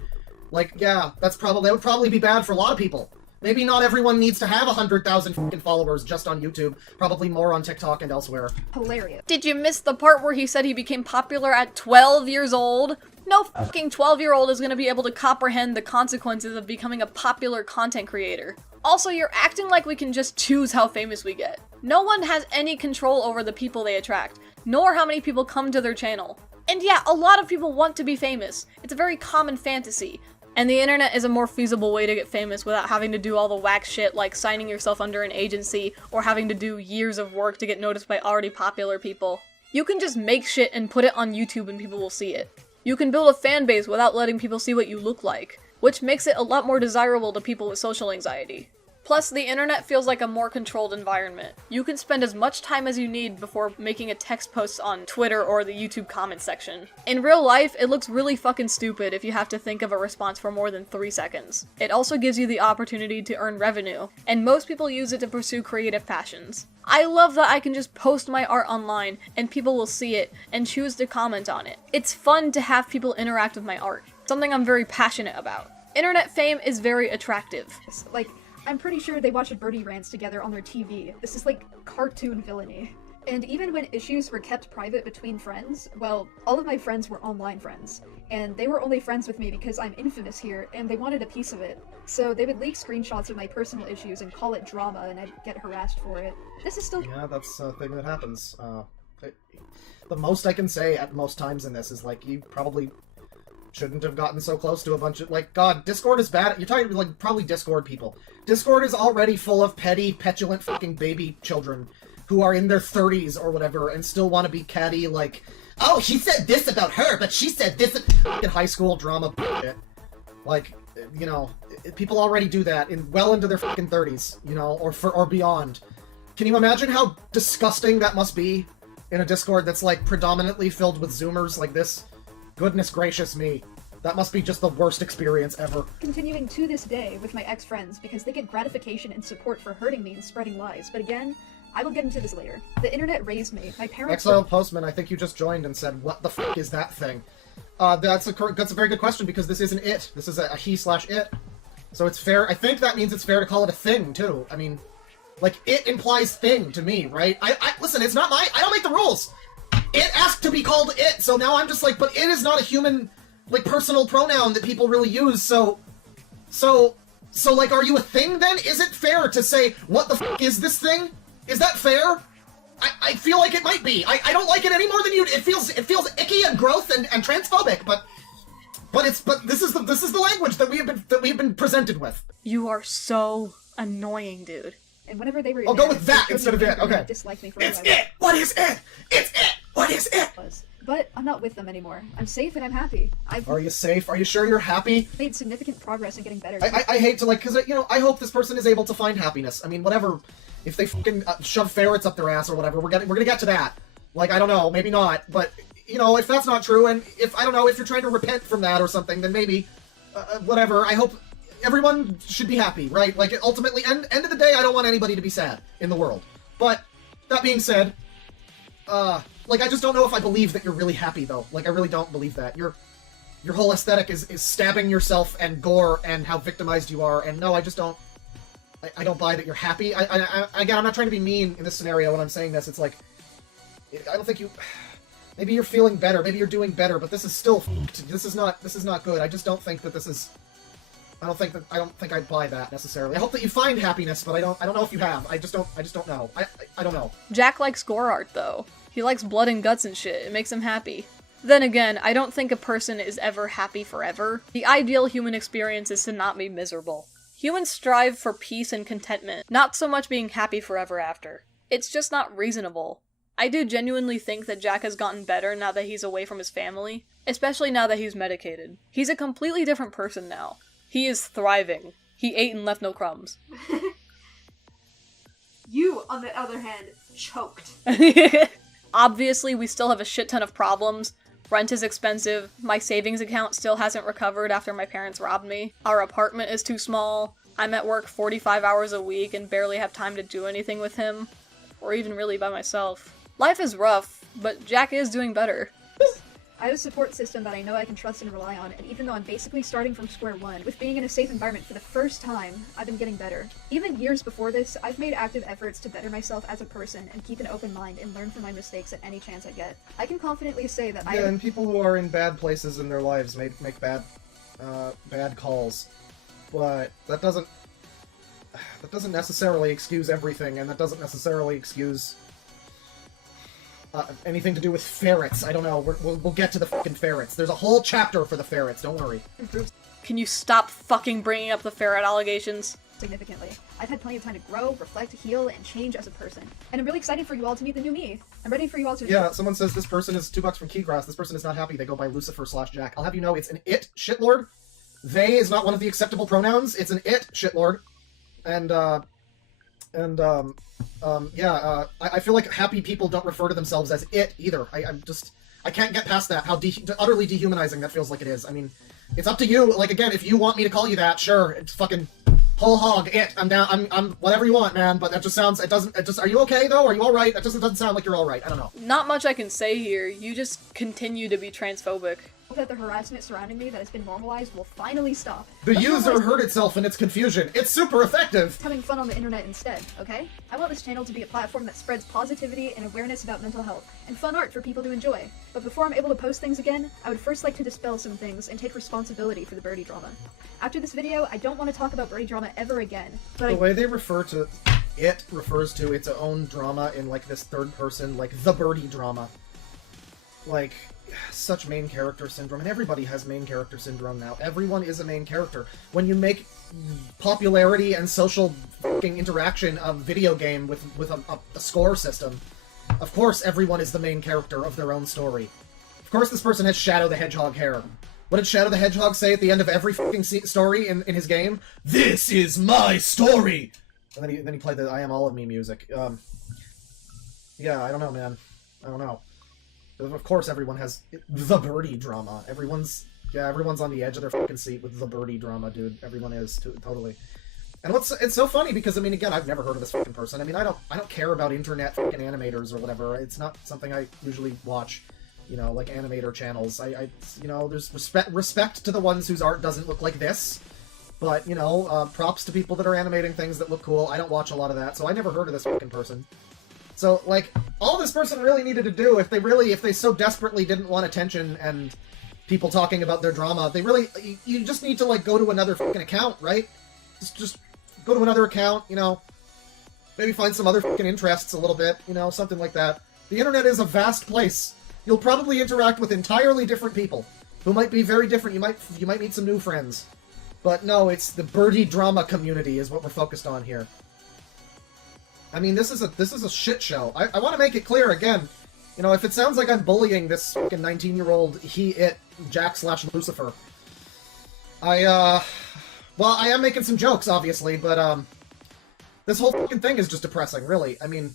Like, yeah, that would probably be bad for a lot of people. Maybe not everyone needs to have 100,000 fucking followers just on YouTube. Probably more on TikTok and elsewhere. hilarious. Did you miss the part where he said he became popular at 12 years old? No fucking 12-year-old is gonna be able to comprehend the consequences of becoming a popular content creator. Also, you're acting like we can just choose how famous we get. No one has any control over the people they attract, nor how many people come to their channel. And yeah, a lot of people want to be famous. It's a very common fantasy. And the internet is a more feasible way to get famous without having to do all the whack shit like signing yourself under an agency or having to do years of work to get noticed by already popular people. You can just make shit and put it on YouTube and people will see it. You can build a fan base without letting people see what you look like, which makes it a lot more desirable to people with social anxiety. Plus, the internet feels like a more controlled environment. You can spend as much time as you need before making a text post on Twitter or the YouTube comment section. In real life, it looks really fucking stupid if you have to think of a response for more than 3 seconds. It also gives you the opportunity to earn revenue, and most people use it to pursue creative passions. I love that I can just post my art online and people will see it and choose to comment on it. It's fun to have people interact with my art, something I'm very passionate about. Internet fame is very attractive. Like, I'm pretty sure they watched Birdie rants together on their TV. This is like cartoon villainy. And even when issues were kept private between friends, well, all of my friends were online friends. And they were only friends with me because I'm infamous here, and they wanted a piece of it. So they would leak screenshots of my personal issues and call it drama, and I'd get harassed for it. This is still— Yeah, that's a thing that happens. The most I can say at most times in this is, like, you probably shouldn't have gotten so close to a bunch of, like, God, Discord is bad. You're talking, like, probably Discord people. Discord is already full of petty, petulant fucking baby children who are in their 30s or whatever and still want to be catty, like, oh, he said this about her, but she said this fucking high school drama bullshit. Like, you know, people already do that well into their fucking 30s, you know, or beyond. Can you imagine how disgusting that must be in a Discord that's, like, predominantly filled with Zoomers like this? Goodness gracious me. That must be just the worst experience ever. Continuing to this day with my ex-friends because they get gratification and support for hurting me and spreading lies. But again, I will get into this later. The internet raised me. My parents... Exiled Postman, I think you just joined and said, what the fuck is that thing? That's a very good question because this isn't it. This is a he/it. So it's fair. I think that means it's fair to call it a thing, too. I mean, like, it implies thing to me, right? Listen, it's not I don't make the rules. It asked to be called it, so now I'm just like, but it is not a human, like, personal pronoun that people really use, so, like, are you a thing then? Is it fair to say, what the fuck is this thing? Is that fair? I feel like it might be. I don't like it any more than you. It feels icky and gross and transphobic, but this is the language that we have been presented with. You are so annoying, dude. And whenever they were... I'll go with that instead of it, okay. Dislike me for It's it! What is it? It's it! What is it? But I'm not with them anymore. I'm safe and I'm happy. Are you safe? Are you sure you're happy? Made significant progress in getting better. I hate to, like, because, you know, I hope this person is able to find happiness. I mean, whatever. If they fucking shove ferrets up their ass or whatever, we're gonna get to that. Like, I don't know, maybe not. But, you know, if that's not true, and if, I don't know, if you're trying to repent from that or something, then maybe, whatever. I hope everyone should be happy, right? Like, ultimately, end of the day, I don't want anybody to be sad in the world. But, that being said, like, I just don't know if I believe that you're really happy, though. Like, I really don't believe that. Your whole aesthetic is stabbing yourself and gore and how victimized you are, and no, I just don't... I don't buy that you're happy. Again, I'm not trying to be mean in this scenario when I'm saying this. It's like, I don't think you... Maybe you're feeling better, maybe you're doing better, but this is still... This is not good. I just don't think that this is... I don't think I buy that necessarily. I hope that you find happiness, but I don't know if you have. I just don't know. I don't know. Jack likes gore art, though. He likes blood and guts and shit. It makes him happy. Then again, I don't think a person is ever happy forever. The ideal human experience is to not be miserable. Humans strive for peace and contentment, not so much being happy forever after. It's just not reasonable. I do genuinely think that Jack has gotten better now that he's away from his family, especially now that he's medicated. He's a completely different person now. He is thriving. He ate and left no crumbs. You, on the other hand, choked. Obviously, we still have a shit ton of problems. Rent is expensive, my savings account still hasn't recovered after my parents robbed me, our apartment is too small, I'm at work 45 hours a week and barely have time to do anything with him, or even really by myself. Life is rough, but Jack is doing better. I have a support system that I know I can trust and rely on, and even though I'm basically starting from square one, with being in a safe environment for the first time, I've been getting better. Even years before this, I've made active efforts to better myself as a person and keep an open mind and learn from my mistakes at any chance I get. I can confidently say that Yeah, and people who are in bad places in their lives make bad calls, but that doesn't necessarily excuse everything, and that doesn't necessarily excuse anything to do with ferrets. I don't know. We'll get to the fucking ferrets. There's a whole chapter for the ferrets. Don't worry. Can you stop fucking bringing up the ferret allegations? Significantly. I've had plenty of time to grow, reflect, heal, and change as a person. And I'm really excited for you all to meet the new me. I'm ready for you all to... Yeah, someone says this person is $2 from Keygrass. This person is not happy. They go by Lucifer/Jack. I'll have you know it's an it shitlord. They is not one of the acceptable pronouns. It's an it shitlord. I feel like happy people don't refer to themselves as it either. I can't get past that, how utterly dehumanizing that feels like it is. I mean, it's up to you. Like, again, if you want me to call you that, sure, it's fucking whole hog, it. I'm down, I'm whatever you want, man, but that just sounds, are you okay, though? Are you alright? It doesn't sound like you're alright. I don't know. Not much I can say here. You just continue to be transphobic. That the harassment surrounding me that has been normalized will finally stop. The user hurt itself in its confusion. It's super effective! Having fun on the internet instead, okay? I want this channel to be a platform that spreads positivity and awareness about mental health, and fun art for people to enjoy. But before I'm able to post things again, I would first like to dispel some things and take responsibility for the birdie drama. After this video, I don't want to talk about birdie drama ever again, but the way they refer to it refers to its own drama in, like, this third person, like, the birdie drama. Like, such main character syndrome, and everybody has main character syndrome now. Everyone is a main character. When you make popularity and social fucking interaction a video game with a score system, of course everyone is the main character of their own story. Of course this person has Shadow the Hedgehog hair. What did Shadow the Hedgehog say at the end of every fucking story in his game? This is my story! And then he played the I Am All of Me music. Yeah, I don't know, man. I don't know. Of course everyone has the birdie drama. Everyone's on the edge of their fucking seat with the birdie drama, dude. Everyone is, totally. And it's so funny because, I mean, again, I've never heard of this fucking person. I mean, I don't care about internet fucking animators or whatever. It's not something I usually watch, you know, like animator channels. I you know, there's respect to the ones whose art doesn't look like this. But, you know, props to people that are animating things that look cool. I don't watch a lot of that, so I never heard of this fucking person. So, like, all this person really needed to do, if they so desperately didn't want attention and people talking about their drama, you just need to, like, go to another fucking account, right? Just go to another account, you know, maybe find some other fucking interests a little bit, you know, something like that. The internet is a vast place. You'll probably interact with entirely different people, who might be very different. You might meet some new friends. But no, it's the birdie drama community is what we're focused on here. I mean, this is a shit show. I want to make it clear again. You know, if it sounds like I'm bullying this fucking 19-year-old Jack/Lucifer, well, I am making some jokes, obviously, but this whole fucking thing is just depressing, really. I mean,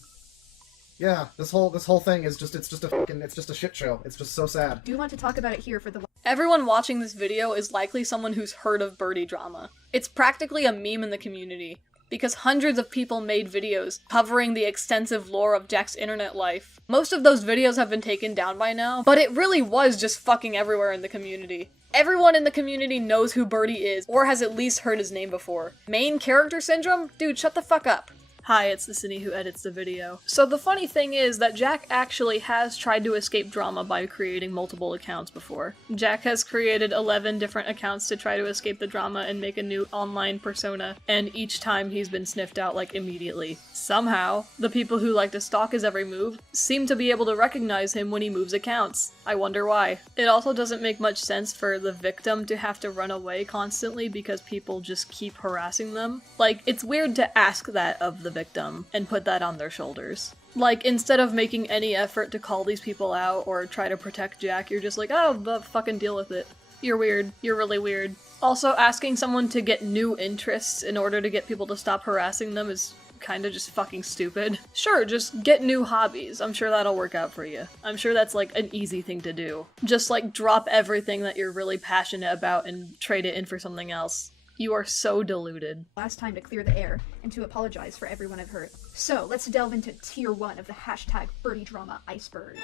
yeah, this whole thing is just it's just a shit show. It's just so sad. Do you want to talk about it here for the? Everyone watching this video is likely someone who's heard of birdie drama. It's practically a meme in the community, because hundreds of people made videos covering the extensive lore of Jack's internet life. Most of those videos have been taken down by now, but it really was just fucking everywhere in the community. Everyone in the community knows who Birdie is, or has at least heard his name before. Main character syndrome? Dude, shut the fuck up. Hi, it's the Cinny who edits the video. So the funny thing is that Jack actually has tried to escape drama by creating multiple accounts before. Jack has created 11 different accounts to try to escape the drama and make a new online persona, and each time he's been sniffed out, like, immediately. Somehow, the people who like to stalk his every move seem to be able to recognize him when he moves accounts. I wonder why. It also doesn't make much sense for the victim to have to run away constantly because people just keep harassing them. Like, it's weird to ask that of the victim and put that on their shoulders. Like, instead of making any effort to call these people out or try to protect Jack, you're just like, oh, fucking deal with it. You're weird. You're really weird. Also, asking someone to get new interests in order to get people to stop harassing them is kind of just fucking stupid. Sure, just get new hobbies. I'm sure that'll work out for you. I'm sure that's like an easy thing to do. Just like drop everything that you're really passionate about and trade it in for something else. You are so deluded. Last time to clear the air and to apologize for everyone I've hurt. So let's delve into tier 1 of the hashtag birdie drama iceberg.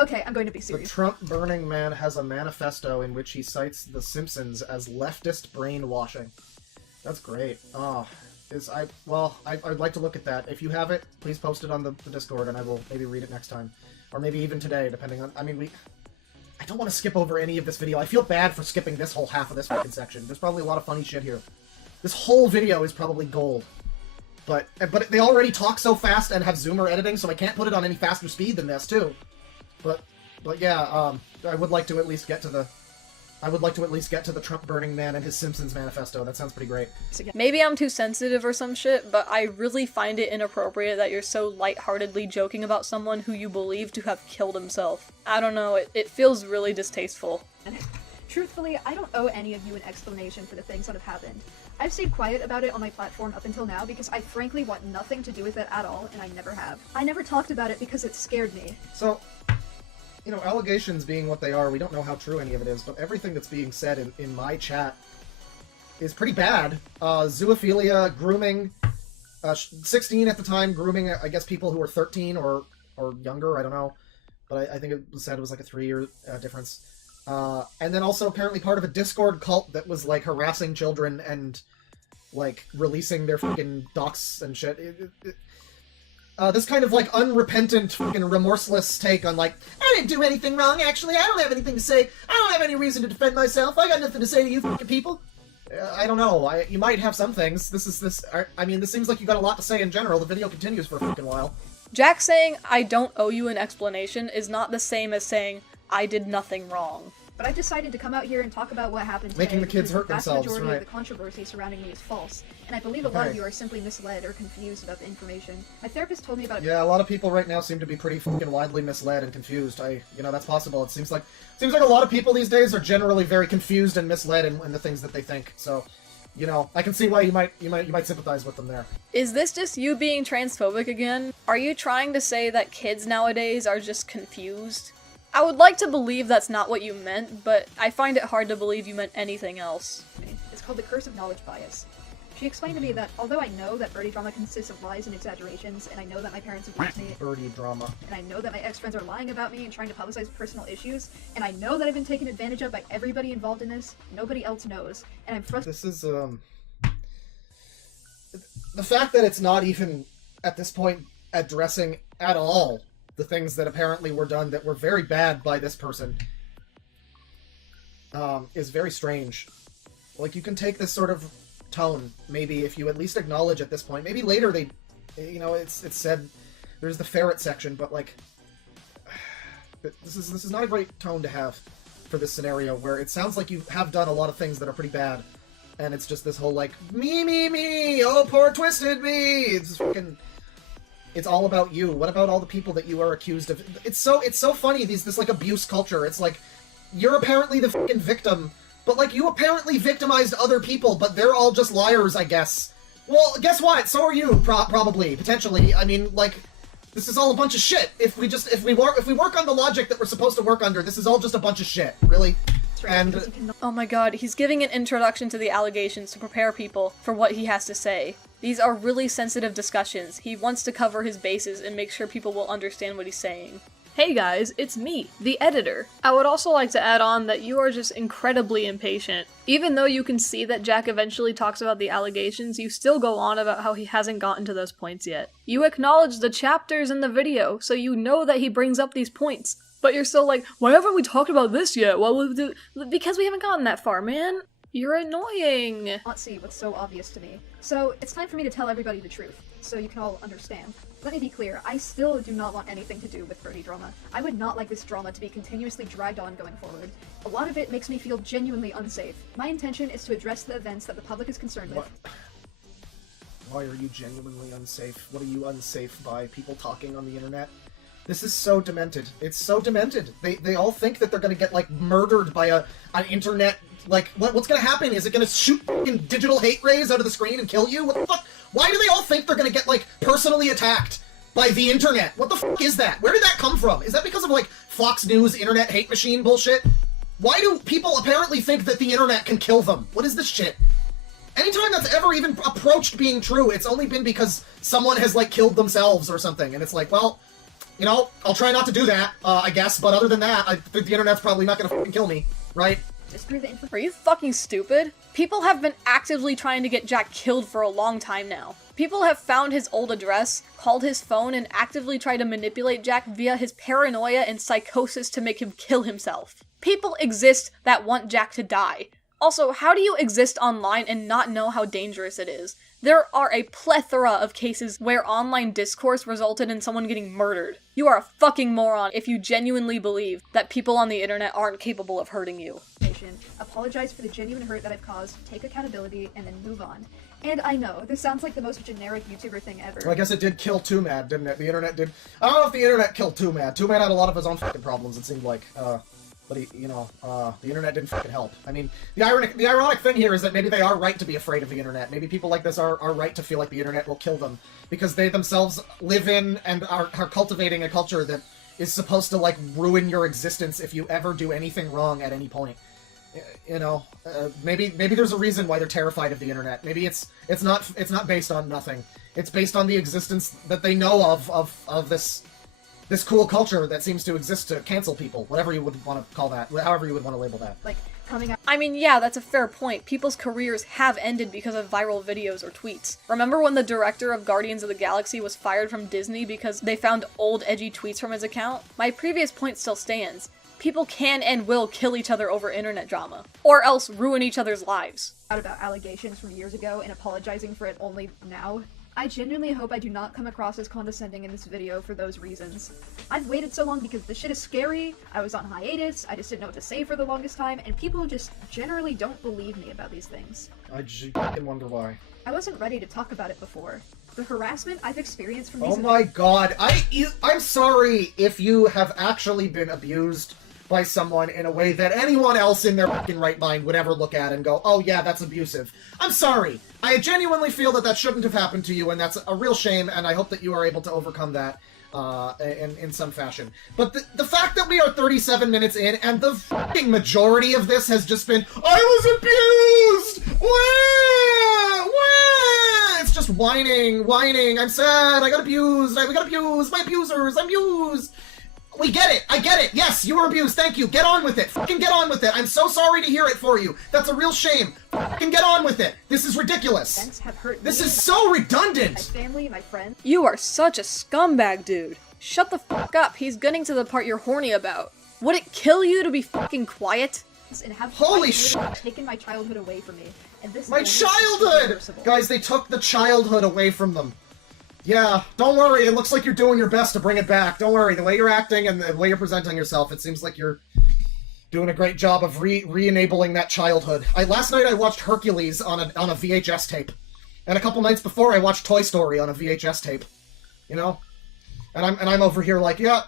Okay, I'm going to be The serious. Trump Burning Man has a manifesto in which he cites The Simpsons as leftist brainwashing. That's great. Oh, I'd like to look at that. If you have it, please post it on the Discord and I will maybe read it next time. Or maybe even today, depending on... I mean, I don't want to skip over any of this video. I feel bad for skipping this whole half of this fucking section. There's probably a lot of funny shit here. This whole video is probably gold. But they already talk so fast and have zoomer editing, so I can't put it on any faster speed than this, too. But yeah, I would like to at least get to the Trump Burning Man and his Simpsons manifesto. That sounds pretty great. Maybe I'm too sensitive or some shit, but I really find it inappropriate that you're so lightheartedly joking about someone who you believe to have killed himself. I don't know, it feels really distasteful. Truthfully, I don't owe any of you an explanation for the things that have happened. I've stayed quiet about it on my platform up until now because I frankly want nothing to do with it at all, and I never have. I never talked about it because it scared me. So, you know, allegations being what they are, we don't know how true any of it is, but everything that's being said in my chat is pretty bad. Zoophilia, grooming, 16 at the time, grooming, I guess, people who were 13 or younger, I don't know. But I think it said it was like a 3-year difference. And then also apparently part of a Discord cult that was, like, harassing children and, like, releasing their fucking docs and shit. This kind of, like, unrepentant, fucking remorseless take on, like, I didn't do anything wrong, actually, I don't have anything to say, I don't have any reason to defend myself, I got nothing to say to you fucking people. I don't know, you might have some things, this seems like you got a lot to say in general, the video continues for a fucking while. Jack saying, I don't owe you an explanation is not the same as saying, I did nothing wrong. But I decided to come out here and talk about what happened today. Making the kids hurt because themselves, the vast majority right. of the controversy surrounding me is false, and I believe a lot of Okay. you are simply misled or confused about the information. My therapist told me about Yeah, a lot of people right now seem to be pretty fucking widely misled and confused. That's possible. It seems like a lot of people these days are generally very confused and misled in the things that they think. So, I can see why you might sympathize with them there. Is this just you being transphobic again? Are you trying to say that kids nowadays are just confused? I would like to believe that's not what you meant, but I find it hard to believe you meant anything else. It's called the curse of knowledge bias. She explained to me that although I know that birdie drama consists of lies and exaggerations, and I know that my parents abused me, Birdie drama. and I know that my ex-friends are lying about me and trying to publicize personal issues, and I know that I've been taken advantage of by everybody involved in this, nobody else knows, and I'm frustrated. This is, the fact that it's not even, at this point, addressing at all the things that apparently were done that were very bad by this person, is very strange. Like, you can take this sort of tone, maybe, if you at least acknowledge at this point. Maybe later they, it's said, there's the ferret section, but, like, this is not a great tone to have for this scenario, where it sounds like you have done a lot of things that are pretty bad, and it's just this whole, like, me, oh, poor twisted me! It's fucking... It's all about you. What about all the people that you are accused of? It's so funny, this like abuse culture. It's like, you're apparently the fucking victim, but like you apparently victimized other people, but they're all just liars, I guess. Well, guess what? So are you, probably, potentially. I mean, like, this is all a bunch of shit. If we work on the logic that we're supposed to work under, this is all just a bunch of shit, really. And Oh my god, he's giving an introduction to the allegations to prepare people for what he has to say. These are really sensitive discussions. He wants to cover his bases and make sure people will understand what he's saying. Hey guys, it's me, the editor. I would also like to add on that you are just incredibly impatient. Even though you can see that Jack eventually talks about the allegations, you still go on about how he hasn't gotten to those points yet. You acknowledge the chapters in the video, so you know that he brings up these points. But you're still like, why haven't we talked about this yet? What will we do? Because we haven't gotten that far, man. You're annoying. Not see what's so obvious to me. So it's time for me to tell everybody the truth, so you can all understand. Let me be clear, I still do not want anything to do with birdie drama. I would not like this drama to be continuously dragged on going forward. A lot of it makes me feel genuinely unsafe. My intention is to address the events that the public is concerned with. Why are you genuinely unsafe? What are you unsafe by? People talking on the internet? This is so demented. It's so demented. They all think that they're gonna get, like, murdered by an internet... Like, what's gonna happen? Is it gonna shoot fucking digital hate rays out of the screen and kill you? What the fuck? Why do they all think they're gonna get, like, personally attacked by the internet? What the fuck is that? Where did that come from? Is that because of, like, Fox News internet hate machine bullshit? Why do people apparently think that the internet can kill them? What is this shit? Anytime that's ever even approached being true, it's only been because someone has, like, killed themselves or something. And it's like, well... I'll try not to do that, I guess, but other than that, I think the internet's probably not gonna fucking kill me, right? Are you fucking stupid? People have been actively trying to get Jack killed for a long time now. People have found his old address, called his phone, and actively tried to manipulate Jack via his paranoia and psychosis to make him kill himself. People exist that want Jack to die. Also, how do you exist online and not know how dangerous it is? There are a plethora of cases where online discourse resulted in someone getting murdered. You are a fucking moron if you genuinely believe that people on the internet aren't capable of hurting you. Apologize for the genuine hurt that I've caused, take accountability, and then move on. And I know, this sounds like the most generic YouTuber thing ever. Well, I guess it did kill Too Mad, didn't it? The internet did... I don't know if the internet killed Too Mad. Too Mad had a lot of his own fucking problems, it seemed like. But the internet didn't fucking help. I mean, the ironic thing here is that maybe they are right to be afraid of the internet. Maybe people like this are right to feel like the internet will kill them, because they themselves live in and are cultivating a culture that is supposed to, like, ruin your existence if you ever do anything wrong at any point. Maybe there's a reason why they're terrified of the internet. Maybe it's not based on nothing. It's based on the existence that they know of this cool culture that seems to exist to cancel people, whatever you would want to call that, however you would want to label that. Like, coming out. I mean, yeah, that's a fair point. People's careers have ended because of viral videos or tweets. Remember when the director of Guardians of the Galaxy was fired from Disney because they found old edgy tweets from his account? My previous point still stands. People can and will kill each other over internet drama, or else ruin each other's lives. About allegations from years ago and apologizing for it only now. I genuinely hope I do not come across as condescending in this video for those reasons. I've waited so long because this shit is scary, I was on hiatus, I just didn't know what to say for the longest time, and people just generally don't believe me about these things. I just fucking wonder why. I wasn't ready to talk about it before. The harassment I've experienced from these Oh my god, I'm sorry if you have actually been abused by someone in a way that anyone else in their fucking right mind would ever look at and go, oh yeah, that's abusive. I'm sorry. I genuinely feel that that shouldn't have happened to you, and that's a real shame, and I hope that you are able to overcome that in some fashion. But the fact that we are 37 minutes in, and the fucking majority of this has just been, I was abused! Wah! Wah! It's just whining, I'm sad, I got abused, my abusers, I'm abused! We get it! I get it! Yes, you were abused, thank you! Get on with it! Fucking get on with it! I'm so sorry to hear it for you! That's a real shame! Fucking get on with it! This is ridiculous! events have hurt This me, is so redundant! my family, my friends, You are such a scumbag, dude. Shut the fuck up, he's getting to the part you're horny about. Would it kill you to be fucking quiet? and have Holy quite shit. literally taken my childhood away from me. And this My damage is childhood! irreversible. Guys, they took the childhood away from them. Yeah, don't worry, it looks like you're doing your best to bring it back. Don't worry, the way you're acting and the way you're presenting yourself, it seems like you're doing a great job of re-enabling that childhood. Last night I watched Hercules on a VHS tape. And a couple nights before I watched Toy Story on a VHS tape. You know? And I'm over here like, yeah,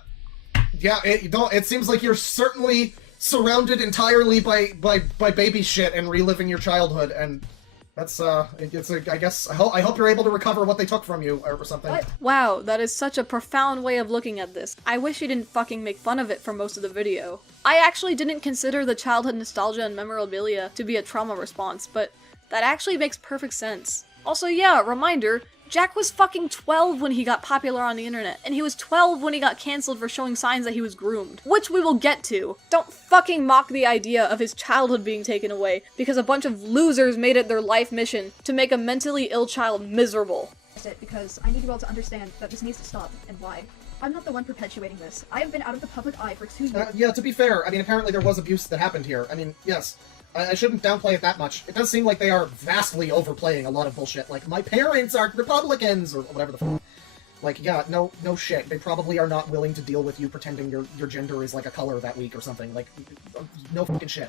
it seems like you're certainly surrounded entirely by baby shit and reliving your childhood, and that's I hope you're able to recover what they took from you or something. What? Wow, that is such a profound way of looking at this. I wish you didn't fucking make fun of it for most of the video. I actually didn't consider the childhood nostalgia and memorabilia to be a trauma response, but that actually makes perfect sense. Also, yeah, reminder, Jack was fucking 12 when he got popular on the internet, and he was 12 when he got cancelled for showing signs that he was groomed, which we will get to. Don't fucking mock the idea of his childhood being taken away because a bunch of losers made it their life mission to make a mentally ill child miserable. It because I need you all to understand that this needs to stop and why. I'm not the one perpetuating this. I have been out of the public eye for 2 years. Yeah, to be fair, I mean, apparently there was abuse that happened here. I mean, yes. I shouldn't downplay it that much. It does seem like they are vastly overplaying a lot of bullshit. Like, my parents are Republicans, or whatever the fuck. Like, yeah, no shit. They probably are not willing to deal with you pretending your gender is like a color that week or something. Like, no fucking shit.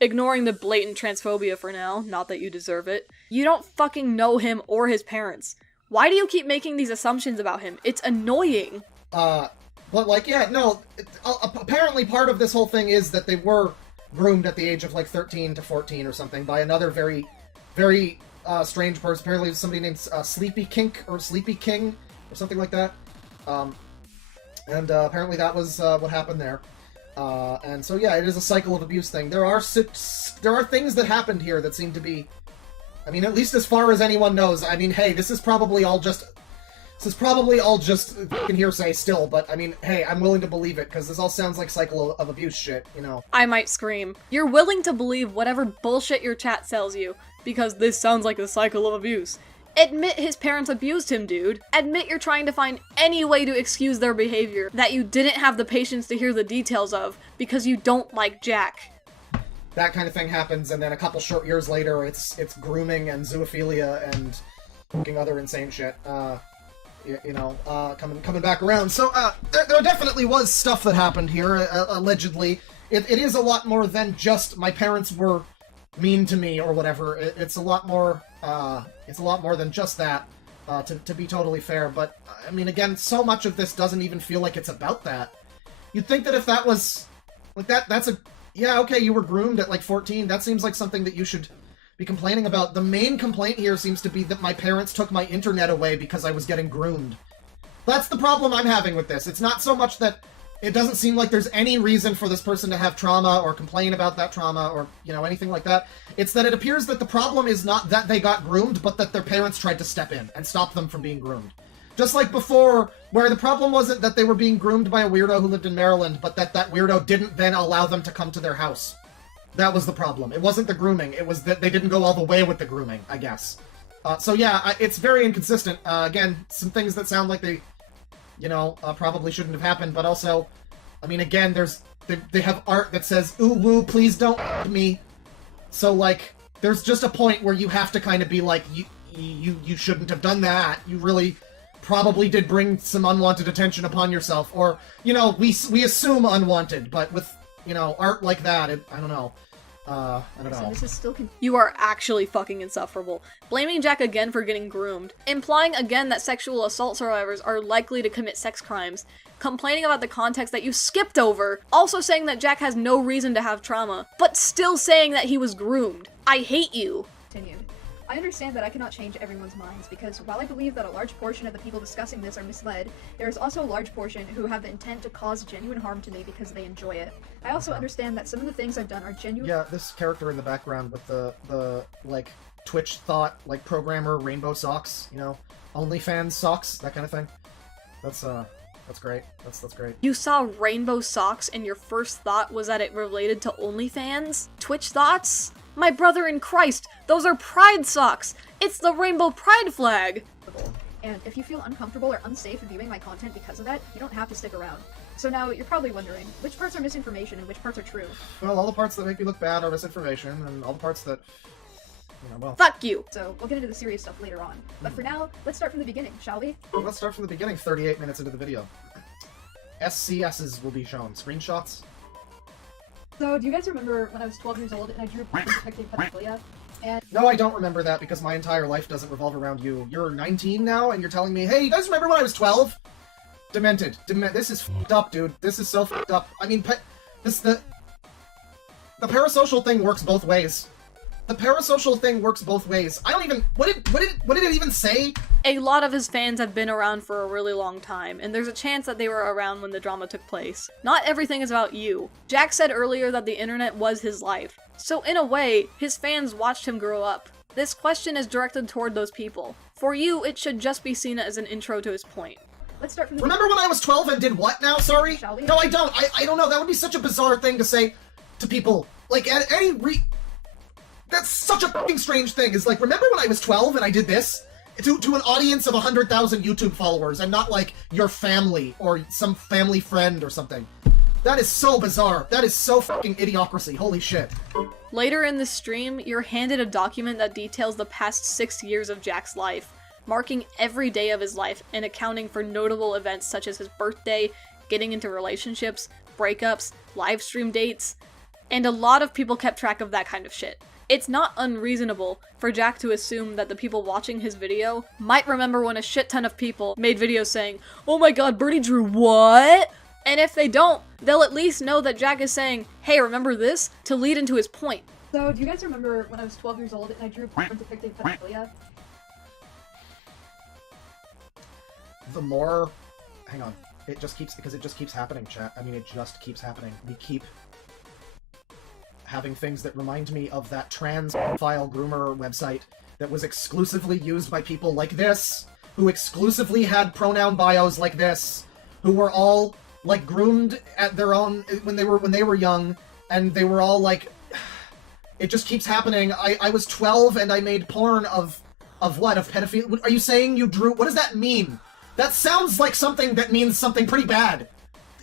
Ignoring the blatant transphobia for now, not that you deserve it. You don't fucking know him or his parents. Why do you keep making these assumptions about him? It's annoying. But like, yeah, no, apparently part of this whole thing is that they were groomed at the age of like 13 to 14 or something by another very, very strange person. Apparently somebody named Sleepy Kink or Sleepy King or something like that. And apparently that was what happened there. And so yeah, it is a cycle of abuse thing. There are things that happened here that seem to be, I mean, at least as far as anyone knows. I mean, hey, this is probably all just fucking hearsay still, but I mean, hey, I'm willing to believe it, because this all sounds like cycle of abuse shit, you know. I might scream. You're willing to believe whatever bullshit your chat sells you, because this sounds like a cycle of abuse. Admit his parents abused him, dude. Admit you're trying to find any way to excuse their behavior that you didn't have the patience to hear the details of, because you don't like Jack. That kind of thing happens, and then a couple short years later, it's grooming and zoophilia and fucking other insane shit. You know, coming back around. So, there definitely was stuff that happened here, allegedly. It is a lot more than just my parents were mean to me or whatever. It's a lot more than just that, to be totally fair. But, I mean, again, so much of this doesn't even feel like it's about that. You'd think that if that was, like, yeah, okay, you were groomed at, like, 14, that seems like something that you should be complaining about. The main complaint here seems to be that my parents took my internet away because I was getting groomed. That's the problem I'm having with this. It's not so much that it doesn't seem like there's any reason for this person to have trauma or complain about that trauma or, you know, anything like that. It's that it appears that the problem is not that they got groomed, but that their parents tried to step in and stop them from being groomed. Just like before, where the problem wasn't that they were being groomed by a weirdo who lived in Maryland, but that weirdo didn't then allow them to come to their house. That was the problem. It wasn't the grooming. It was that they didn't go all the way with the grooming, I guess. So yeah, it's very inconsistent. Again, some things that sound like they, you know, probably shouldn't have happened, but also, I mean, again, they have art that says, ooh, woo, please don't me. So, like, there's just a point where you have to kind of be like, you shouldn't have done that. You really probably did bring some unwanted attention upon yourself. Or, you know, we assume unwanted, but with, you know, art like that, I don't know. I don't know. So this is still You are actually fucking insufferable. Blaming Jack again for getting groomed. Implying again that sexual assault survivors are likely to commit sex crimes. Complaining about the context that you skipped over. Also saying that Jack has no reason to have trauma. But still saying that he was groomed. I hate you. continued. I understand that I cannot change everyone's minds, because while I believe that a large portion of the people discussing this are misled, there is also a large portion who have the intent to cause genuine harm to me because they enjoy it. I also understand that some of the things I've done are genuine- Yeah, this character in the background with the like, Twitch thought, like, programmer rainbow socks, you know? OnlyFans socks, that kind of thing. That's great. That's great. You saw rainbow socks and your first thought was that it related to OnlyFans? Twitch thoughts? My brother in Christ, those are pride socks! It's the rainbow pride flag! And if you feel uncomfortable or unsafe viewing my content because of that, you don't have to stick around. So now, you're probably wondering, which parts are misinformation and which parts are true? Well, all the parts that make me look bad are misinformation, and all the parts that, you know, well... Fuck you! So, we'll get into the serious stuff later on. But for now, let's start from the beginning, shall we? Well, let's start from the beginning, 38 minutes into the video. SCSs will be shown. Screenshots? So, do you guys remember when I was 12 years old and I drew depicting pedophilia? And No, I don't remember that because my entire life doesn't revolve around you. You're 19 now, and you're telling me, hey, you guys remember when I was 12? Demented. This is f***ed up, dude. This is so f***ed up. I mean, the parasocial thing works both ways. The parasocial thing works both ways. I don't even... What did it even say? A lot of his fans have been around for a really long time, and there's a chance that they were around when the drama took place. Not everything is about you. Jack said earlier that the internet was his life. So in a way, his fans watched him grow up. This question is directed toward those people. For you, it should just be seen as an intro to his point. let's start from the Remember when I was 12 and did what now? Sorry? Shall we? No, I don't. I don't know. That would be such a bizarre thing to say to people. Like, at any That's such a fucking strange thing. Is like, remember when I was 12 and I did this? To an audience of 100,000 YouTube followers, and not like your family or some family friend or something. That is so bizarre. That is so fucking idiocracy. Holy shit. Later in the stream, you're handed a document that details the past 6 years of Jack's life, marking every day of his life and accounting for notable events such as his birthday, getting into relationships, breakups, livestream dates, and a lot of people kept track of that kind of shit. It's not unreasonable for Jack to assume that the people watching his video might remember when a shit ton of people made videos saying, "Oh my god, Birdie drew what?" And if they don't, they'll at least know that Jack is saying, "Hey, remember this?" to lead into his point. So, do you guys remember when I was 12 years old and I drew a porn depicting pedophilia? The more... Hang on. It just keeps happening, chat. I mean, it just keeps happening. We keep having things that remind me of that trans pedophile groomer website that was exclusively used by people like this, who exclusively had pronoun bios like this, who were all, like, groomed at their own when they were young, and they were all like... It just keeps happening. I was 12 and I made porn of what? Of pedophilia? Are you saying you drew... What does that mean? That sounds like something that means something pretty bad.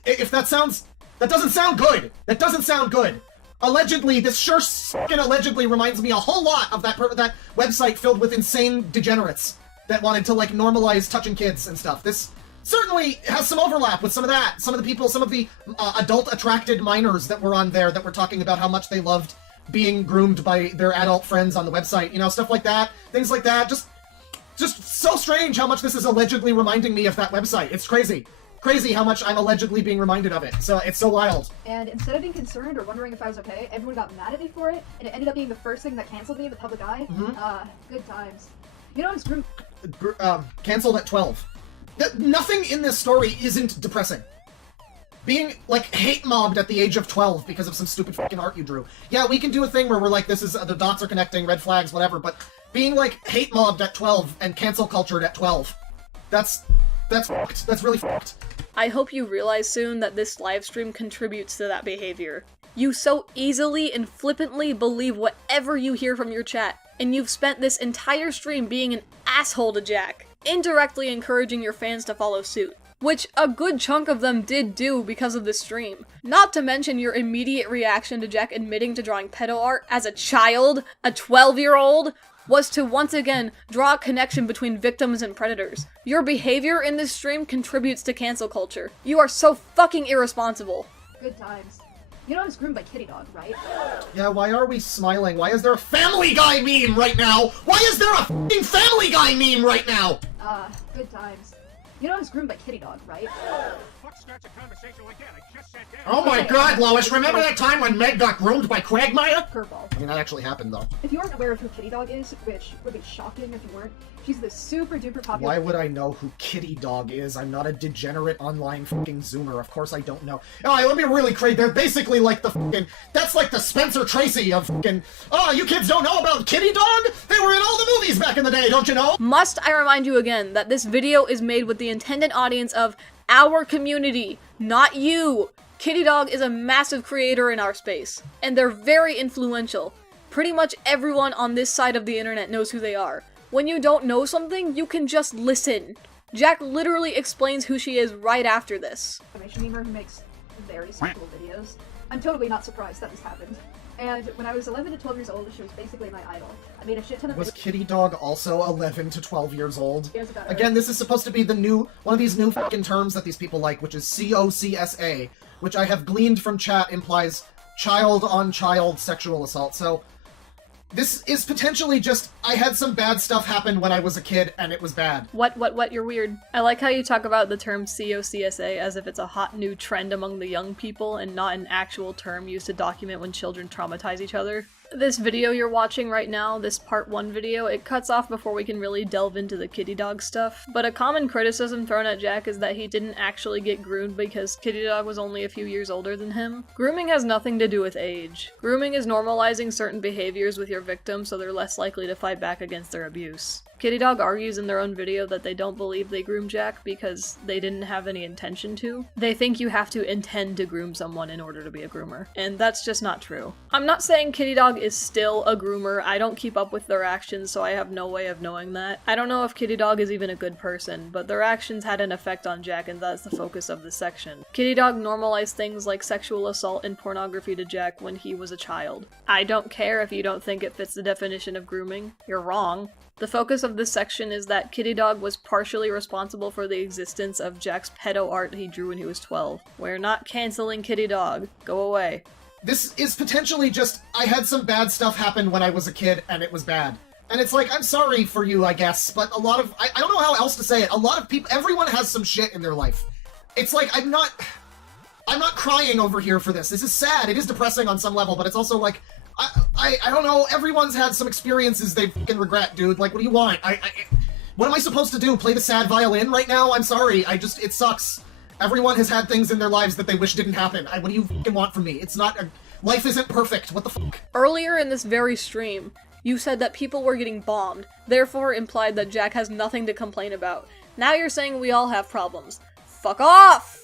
If that sounds... That doesn't sound good! That doesn't sound good! Allegedly, this sure fucking allegedly reminds me a whole lot of that website filled with insane degenerates that wanted to, like, normalize touching kids and stuff. This certainly has some overlap with some of that. Some of the people, some of the adult-attracted minors that were on there that were talking about how much they loved being groomed by their adult friends on the website. You know, stuff like that. Things like that. Just so strange how much this is allegedly reminding me of that website. It's crazy. Crazy how much I'm allegedly being reminded of it. So it's so wild. And instead of being concerned or wondering if I was okay, everyone got mad at me for it, and it ended up being the first thing that canceled me in the public eye. Good times. You know, I was groomed. Cancelled at 12. Nothing in this story isn't depressing. Being, like, hate mobbed at the age of 12 because of some stupid fucking art you drew. Yeah, we can do a thing where we're like, this is, the dots are connecting, red flags, whatever, but being, like, hate mobbed at 12 and cancel cultured at 12, that's fucked. That's really fucked. I hope you realize soon that this livestream contributes to that behavior. You so easily and flippantly believe whatever you hear from your chat, and you've spent this entire stream being an asshole to Jack, indirectly encouraging your fans to follow suit. Which a good chunk of them did do because of the stream. Not to mention your immediate reaction to Jack admitting to drawing pedo art as a child, a 12-year-old. was to once again draw a connection between victims and predators. Your behavior in this stream contributes to cancel culture. You are so fucking irresponsible. Good times. You know I was groomed by Kitty Dog, right? Yeah, why are we smiling? Why is there a Family Guy meme right now? Why is there a f***ing Family Guy meme right now? Good times. You know I was groomed by Kitty Dog, right? Oh my god, Lois, remember that time when Meg got groomed by Quagmire? Curveball. I mean, that actually happened, though. If you aren't aware of who Kitty Dog is, which would be shocking if you weren't, she's the super duper popular— Why would I know who Kitty Dog is? I'm not a degenerate online fucking zoomer. Of course I don't know. Alright, let me really create. They're basically like the fucking— that's like the Spencer Tracy of fucking— oh, you kids don't know about Kitty Dog? They were in all the movies back in the day, don't you know? Must I remind you again that this video is made with the intended audience of our community, not you. Kitty Dog is a massive creator in our space, and they're very influential. Pretty much everyone on this side of the internet knows who they are. When you don't know something, you can just listen. Jack literally explains who she is right after this. animation memer who makes very sexual videos. I'm totally not surprised that this happened. And when I was 11 to 12 years old, she was basically my idol. I made a shit ton of Was videos Kitty Dog also 11 to 12 years old? about her. Again, this is supposed to be the new— one of these new fucking terms that these people like, which is COCSA, which I have gleaned from chat implies child-on-child sexual assault, so— this is potentially just— I had some bad stuff happen when I was a kid, and it was bad. What, you're weird. I like how you talk about the term COCSA as if it's a hot new trend among the young people and not an actual term used to document when children traumatize each other. This video you're watching right now, this part 1 video, it cuts off before we can really delve into the Kitty Dog stuff. But a common criticism thrown at Jack is that he didn't actually get groomed because Kitty Dog was only a few years older than him. Grooming has nothing to do with age. Grooming is normalizing certain behaviors with your victim so they're less likely to fight back against their abuse. Kitty Dog argues in their own video that they don't believe they groomed Jack because they didn't have any intention to. They think you have to intend to groom someone in order to be a groomer, and that's just not true. I'm not saying Kitty Dog is still a groomer. I don't keep up with their actions, so I have no way of knowing that. I don't know if Kitty Dog is even a good person, but their actions had an effect on Jack, and that's the focus of this section. Kitty Dog normalized things like sexual assault and pornography to Jack when he was a child. I don't care if you don't think it fits the definition of grooming. You're wrong. The focus of this section is that Kitty Dog was partially responsible for the existence of Jack's pedo art he drew when he was 12. We're not canceling Kitty Dog. Go away. This is potentially just— I had some bad stuff happen when I was a kid, and it was bad. And it's like, I'm sorry for you, I guess, but a lot of— I don't know how else to say it. A lot of people— everyone has some shit in their life. It's like, I'm not crying over here for this. This is sad. It is depressing on some level, but it's also like— I don't know, everyone's had some experiences they fucking regret, dude. Like, what do you want? What am I supposed to do? Play the sad violin right now? I'm sorry, it sucks. Everyone has had things in their lives that they wish didn't happen. What do you fucking want from me? It's not— life isn't perfect, what the fuck? Earlier in this very stream, you said that people were getting bombed, therefore implied that Jack has nothing to complain about. Now you're saying we all have problems. Fuck off!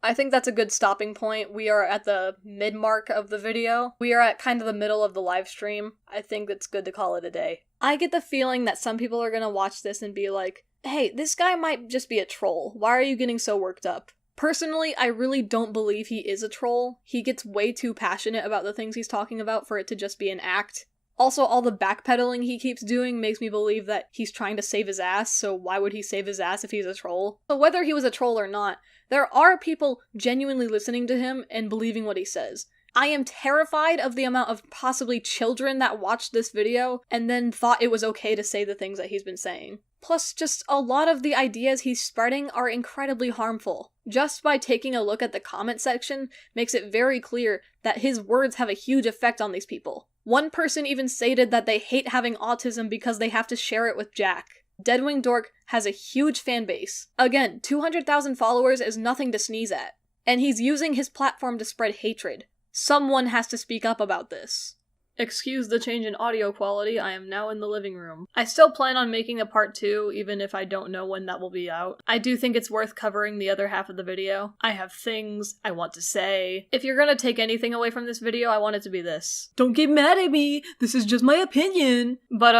I think that's a good stopping point. We are at the mid-mark of the video. We are at kind of the middle of the live stream. I think it's good to call it a day. I get the feeling that some people are gonna watch this and be like, hey, this guy might just be a troll. Why are you getting so worked up? Personally, I really don't believe he is a troll. He gets way too passionate about the things he's talking about for it to just be an act. Also, all the backpedaling he keeps doing makes me believe that he's trying to save his ass, so why would he save his ass if he's a troll? So whether he was a troll or not, there are people genuinely listening to him and believing what he says. I am terrified of the amount of possibly children that watched this video and then thought it was okay to say the things that he's been saying. Plus, just a lot of the ideas he's spreading are incredibly harmful. Just by taking a look at the comment section makes it very clear that his words have a huge effect on these people. One person even stated that they hate having autism because they have to share it with Jack. Deadwingdork has a huge fan base. Again, 200,000 followers is nothing to sneeze at. And he's using his platform to spread hatred. Someone has to speak up about this. Excuse the change in audio quality, I am now in the living room. I still plan on making a part 2, even if I don't know when that will be out. I do think it's worth covering the other half of the video. I have things I want to say. If you're gonna take anything away from this video, I want it to be this. Don't get mad at me! This is just my opinion! But,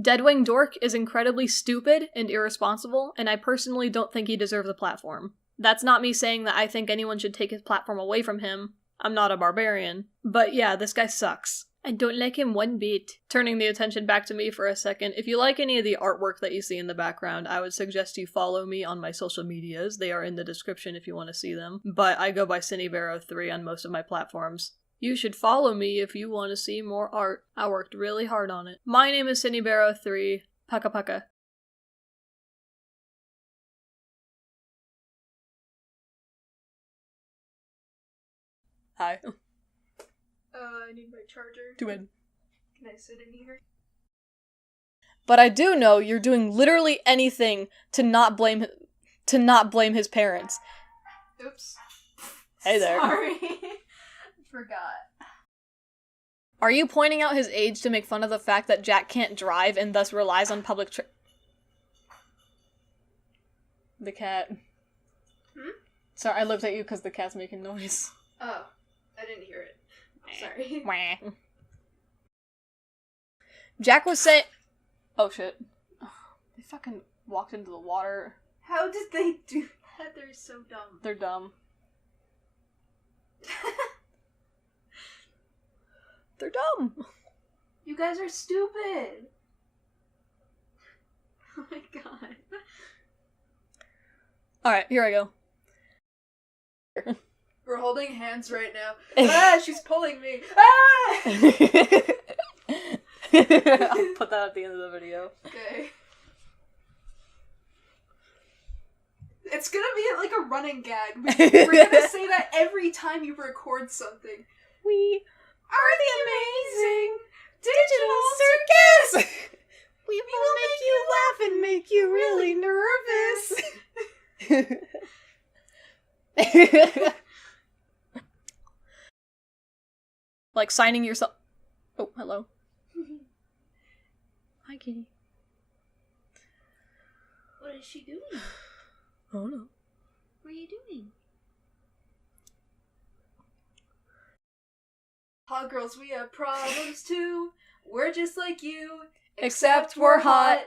Deadwingdork is incredibly stupid and irresponsible, and I personally don't think he deserves a platform. That's not me saying that I think anyone should take his platform away from him. I'm not a barbarian. But yeah, this guy sucks. I don't like him one bit. Turning the attention back to me for a second, if you like any of the artwork that you see in the background, I would suggest you follow me on my social medias. They are in the description if you want to see them. But I go by synnibear03 on most of my platforms. You should follow me if you want to see more art. I worked really hard on it. My name is synnibear03. Paka paka. Hi. I need my charger. Too bad. Can I sit in here? But I do know you're doing literally anything to not blame his parents. Oops. Hey there. Sorry. Forgot. Are you pointing out his age to make fun of the fact that Jack can't drive and thus relies on public The cat. Sorry, I looked at you because the cat's making noise. Oh, I didn't hear it. Sorry. Wah. Jack was saying... Oh shit. They fucking walked into the water. How did they do that? They're so dumb. They're dumb. They're dumb. You guys are stupid. Oh my god. Alright, here I go. We're holding hands right now. She's pulling me. Ah! I'll put that at the end of the video. Okay. It's gonna be like a running gag. We're gonna say that every time you record something. We are the amazing digital circus! We will make you laugh and make you really nervous. Like signing yourself. Oh, hello. Hi, kitty. What is she doing? Oh no. What are you doing? Hot girls, we have problems too. We're just like you, Except we're hot.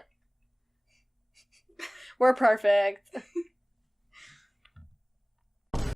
We're perfect.